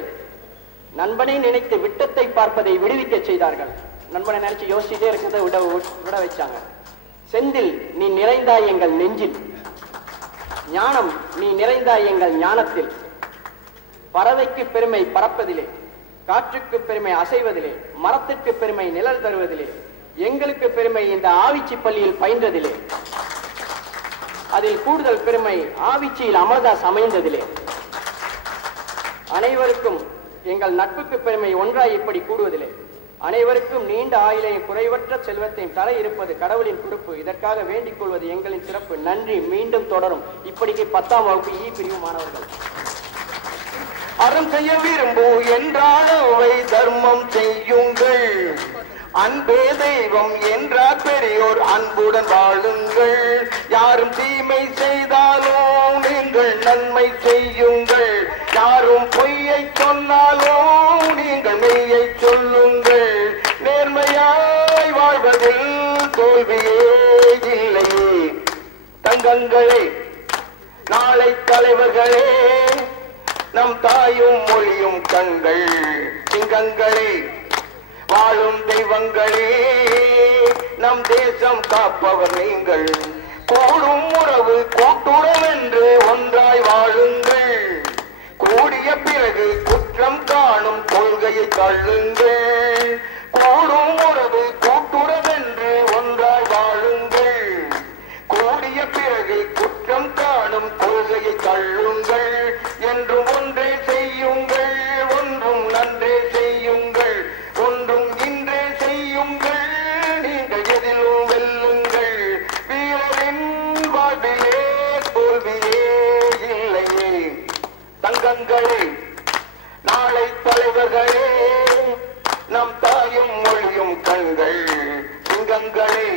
நண்பனை நினைத்து விட்டத்தை பார்ப்பதை விடுவிக்க செய்தார்கள். நண்பனை நினைச்சு யோசிச்சுட்டே இருக்கிறத விட வச்சாங்க. செந்தில் நீ நிறைந்தாய் எங்கள் நெஞ்சில், ஞானம் நீ நிறைந்தாய் எங்கள் ஞானத்தில், பறவைக்கு பெருமை பறப்பதிலே, காற்றுக்கு பெருமை அசைவதிலே, மரத்திற்கு பெருமை நிழல் தருவதிலே, எங்களுக்கு பெருமை இந்த ஆவிச்சி பள்ளியில் பயின்றதிலே, அதில் கூடுதல் பெருமை ஆவிச்சியில் அமர்தாஸ் அமைந்ததிலே, அனைவருக்கும் எங்கள் நட்புக்கு பெருமை ஒன்றாய் இப்படி கூடுவதில்லை, அனைவருக்கும் நீண்ட ஆயுளையும் குறைவற்ற செல்வத்தையும் தர இருப்பது கடவுளின் பொறுப்பு. இதற்காக வேண்டிக் கொள்வது எங்களின் சிறப்பு. நன்றி. மீண்டும் தொடரும். இப்படிக்கு 10ஆம் வகுப்பு இ பிரிவு மாணவர்கள். அறம் செய்ய விரும்பு என்றாலவை தர்மம் செய்யுங்கள், அன்பே தெய்வம் என்றார் பெரியோர் அன்புடன் வாழுங்கள், யாரும் தீமை செய்தாலும் நீங்கள் நன்மை செய்யுங்கள், யாரும் பொய்யை சொன்னாலும் நீங்கள் மெய்யை சொல்லுங்கள், நேர்மையாய் வாழ்வதில் தோல்வியே இல்லையே, தங்கங்களே நாளை தலைவர்களே, நம் தாயும் மொழியும் கண்கள், சிங்கங்களே, வாழும் தெய்வங்களே, நம் தேசம் காப்பவர் நீங்கள். கூடும் உறவு கூட்டுறவு என்று ஒன்றாய் வாழுங்கள். கூடிய பிறகு குற்றம் காணும் கொள்கையை தள்ளுங்கள். கூடும் உறவு கூட்டுறவென்று ஒன்றாய் வாழுங்கள். கூடிய பிறகு குற்றம் காணும் கொள்கையை தள்ளுங்கள். என்றும் ஒன்றே செய்யுங்கள், ஒன்றும் நன்றே செய்யுங்கள், ஒன்றும் இன்றே செய்யுங்கள். நீங்கள் எதிலும் வெல்லுங்கள். வீரரின் வாழ்விலே தோல்வியே இல்லையே. தங்கங்களே, நாளை தலைவர்களே, நம் தாயும் மொழியும் கண்கள், சிங்கங்களே,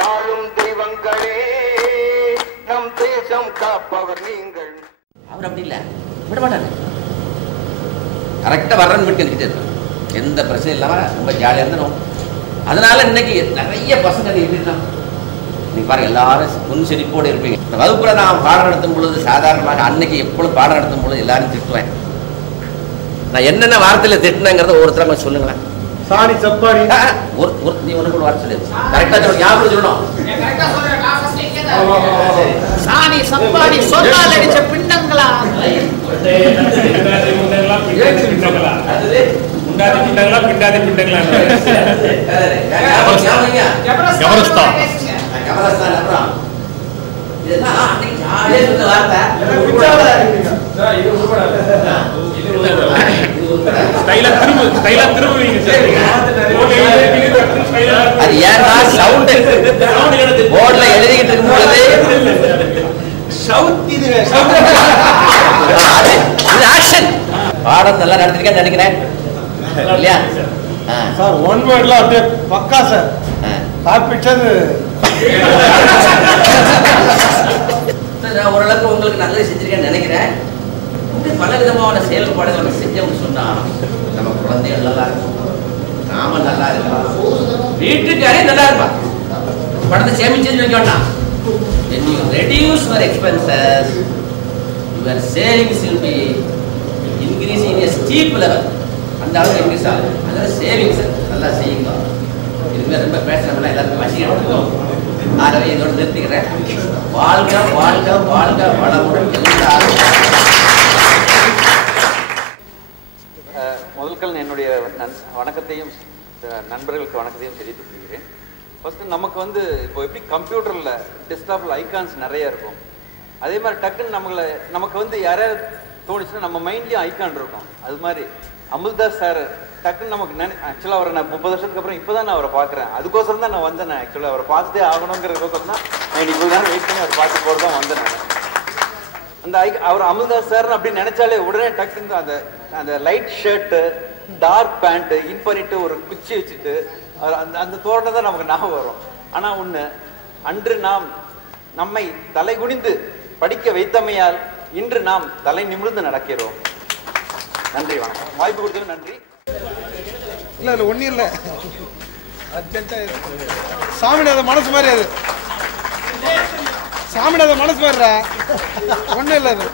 வாழும் தெய்வங்களே, நம் தேசம் காப்பவர் நீங்கள். அவர் அப்படி இல்லை, விட மாட்டாரு. கரெக்டாக வர்றன்னு விட்டு எடுத்துகிட்டே இருப்பார். எந்த பிரச்சனையும் இல்லாமல் ரொம்ப ஜாலியாக இருந்தணும். அதனால இன்னைக்கு நிறைய பசங்க எப்படி இருக்காங்க இன்னைக்கு பாருங்க, எல்லாரும் முன் செழிப்போடு இருப்பீங்க. இந்த வகுப்புல நான் பாடம் நடத்தும் பொழுது சாதாரணமாக அன்னைக்கு எப்பொழுது பாடம் நடத்தும் பொழுது எல்லாரும் திட்டுவேன். நான் என்னென்ன வார்த்தையில் திட்டினேங்கிறத ஒருத்தரங்க சொல்லுங்களேன். சாணி சப்பாணி நீ ஒன்று கூட வார்த்தை சொல்லு. கரெக்டாக சொல்லணும், ஞாபகம் சொல்லணும். சாணி சப்பாணி சொல்லால் அடிச்ச பிண்டங்களா, அது ஏன்னா சவுண்ட் போர்ட்ல எழுதிக்கிட்டு இருக்கும் பொழுது பாடம் நல்லா நடத்திருக்கேன்னு நினைக்கிறேன் இல்லையா சார்? ஒன் வேர்ட்ல அப்படியே பக்கா சார். காப்பிச்சது ஓரளவுக்கு உங்களுக்கு நல்லது செஞ்சிருக்கேன்னு நினைக்கிறேன். பல விதமான செயல்பாடுகள் நம்ம செஞ்சோம்னு சொன்னா நம்ம குழந்தைகள் நல்லா இருக்கும், நாம நல்லா இருக்கலாம், வீட்டுக்காரே நல்லா இருப்பான். பணத்தை சேமிச்சு வைக்க வேண்டாம். When you reduce your expenses, your savings will be increasing in a steep level. அந்த அளவுக்கு இன்க்ரீஸ் ஆகும். அதனால சேவிங்ஸ் நல்லா செய்யுங்க. இதுமாதிரி ரொம்ப பேசுறவங்க எல்லாருக்கும் வசி எடுத்துக்கோம். ஆகவே இதோடு நிறுத்திக்கிறேன். வாழ்க வாழ்க வாழ்க வளமுடன் எல்லாரும். முதல்கள் என்னுடைய வணக்கத்தையும் நண்பர்களுக்கு வணக்கத்தையும் தெரிவித்துக் கொள்கிறேன். ஃபர்ஸ்ட் நமக்கு இப்போ எப்படி கம்ப்யூட்டரில் டெஸ்க்டாப்பில் ஐகான்ஸ் நிறைய இருக்கும், அதே மாதிரி டக்குன்னு நமக்கு யாராவது தோணுச்சுன்னா நம்ம மைண்ட்லேயும் ஐகான் இருக்கும். அது மாதிரி அமுல்தாஸ் சார் டக்குன்னு நமக்கு ஆக்சுவலாக அவரை நான் 30 வருஷத்துக்கு அப்புறம் இப்போ தான் நான் அவரை பார்க்குறேன். அதுக்கோசரம் தான் நான் வந்தேன். ஆக்சுவலாக அவரை பார்த்துட்டே ஆகணுங்கிறதுக்கோசரம் தான் நான் இப்போ தான் வெயிட் பண்ணி அவர் பார்த்து போகிறது தான் வந்தேன். நான் அவர் அமுல்தாஸ் சார்னு அப்படி நினைச்சாலே உடனே டக்குன்னு அந்த லைட் ஷர்ட்டு, டார்க் பேண்ட்டு இன் பண்ணிட்டு ஒரு குச்சி வச்சுட்டு அந்த தோரணை தான் நமக்கு ஞாபகம் வரும். ஆனால் ஒன்று, அன்று நாம் நம்மை தலை குனிந்து படிக்க வைத்தமையால் இன்று நாம் தலை நிமிர்ந்து நடக்கிறோம். நன்றி, வணக்கம். வாய்ப்பு கொடுத்தது நன்றி. இல்லை இல்லை ஒன்றும் இல்லை, அர்ஜென்ட்டாக சாமிநாத மனசு மாதிரி அது, சாமிநாத மனசு மாதிரிடா, ஒன்றும் இல்லை அது.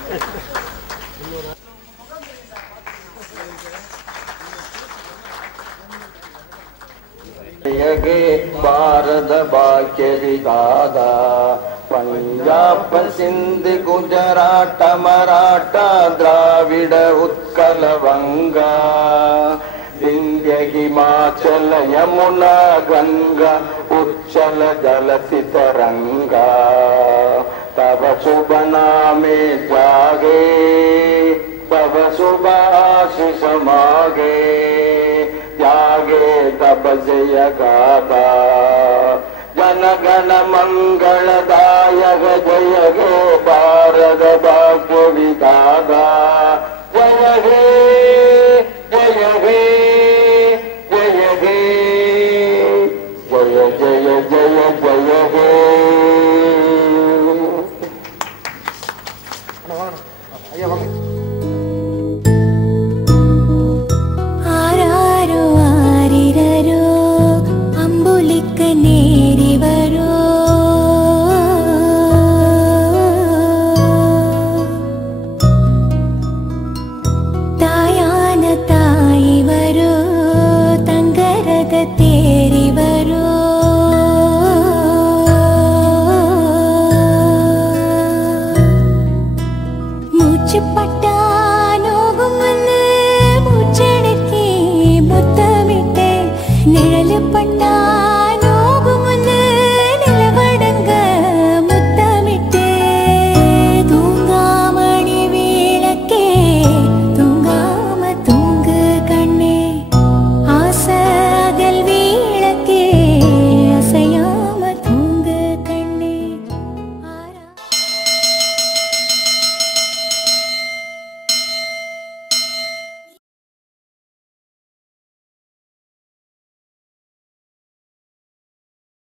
ಭಾರತ ಭಾಗ್ಯ ವಿಧಾದ ಪಂಜಾಬ್ ಸಿಂಧ್ ಗುಜರಾಟ ಮರಾಠ ದ್ರಾವಿಡ ಉತ್ಕಲ ವಂಗ ವಿಂಧ್ಯ ಹಿಮಾಚಲ ಯಮುನಾ ಗಂಗಾ ಉಚ್ಚಲ ಜಲತಿ ತರಂಗ ತವ ಶುಭ ನಾಮೆ ಜಾಗೆ ತವ ಶುಭ ಆಶಿಷ ಮಾಗೆ त्यागे तब जय गाथा जनगण मंगलदायक जय गे भारत भाग्य विधाता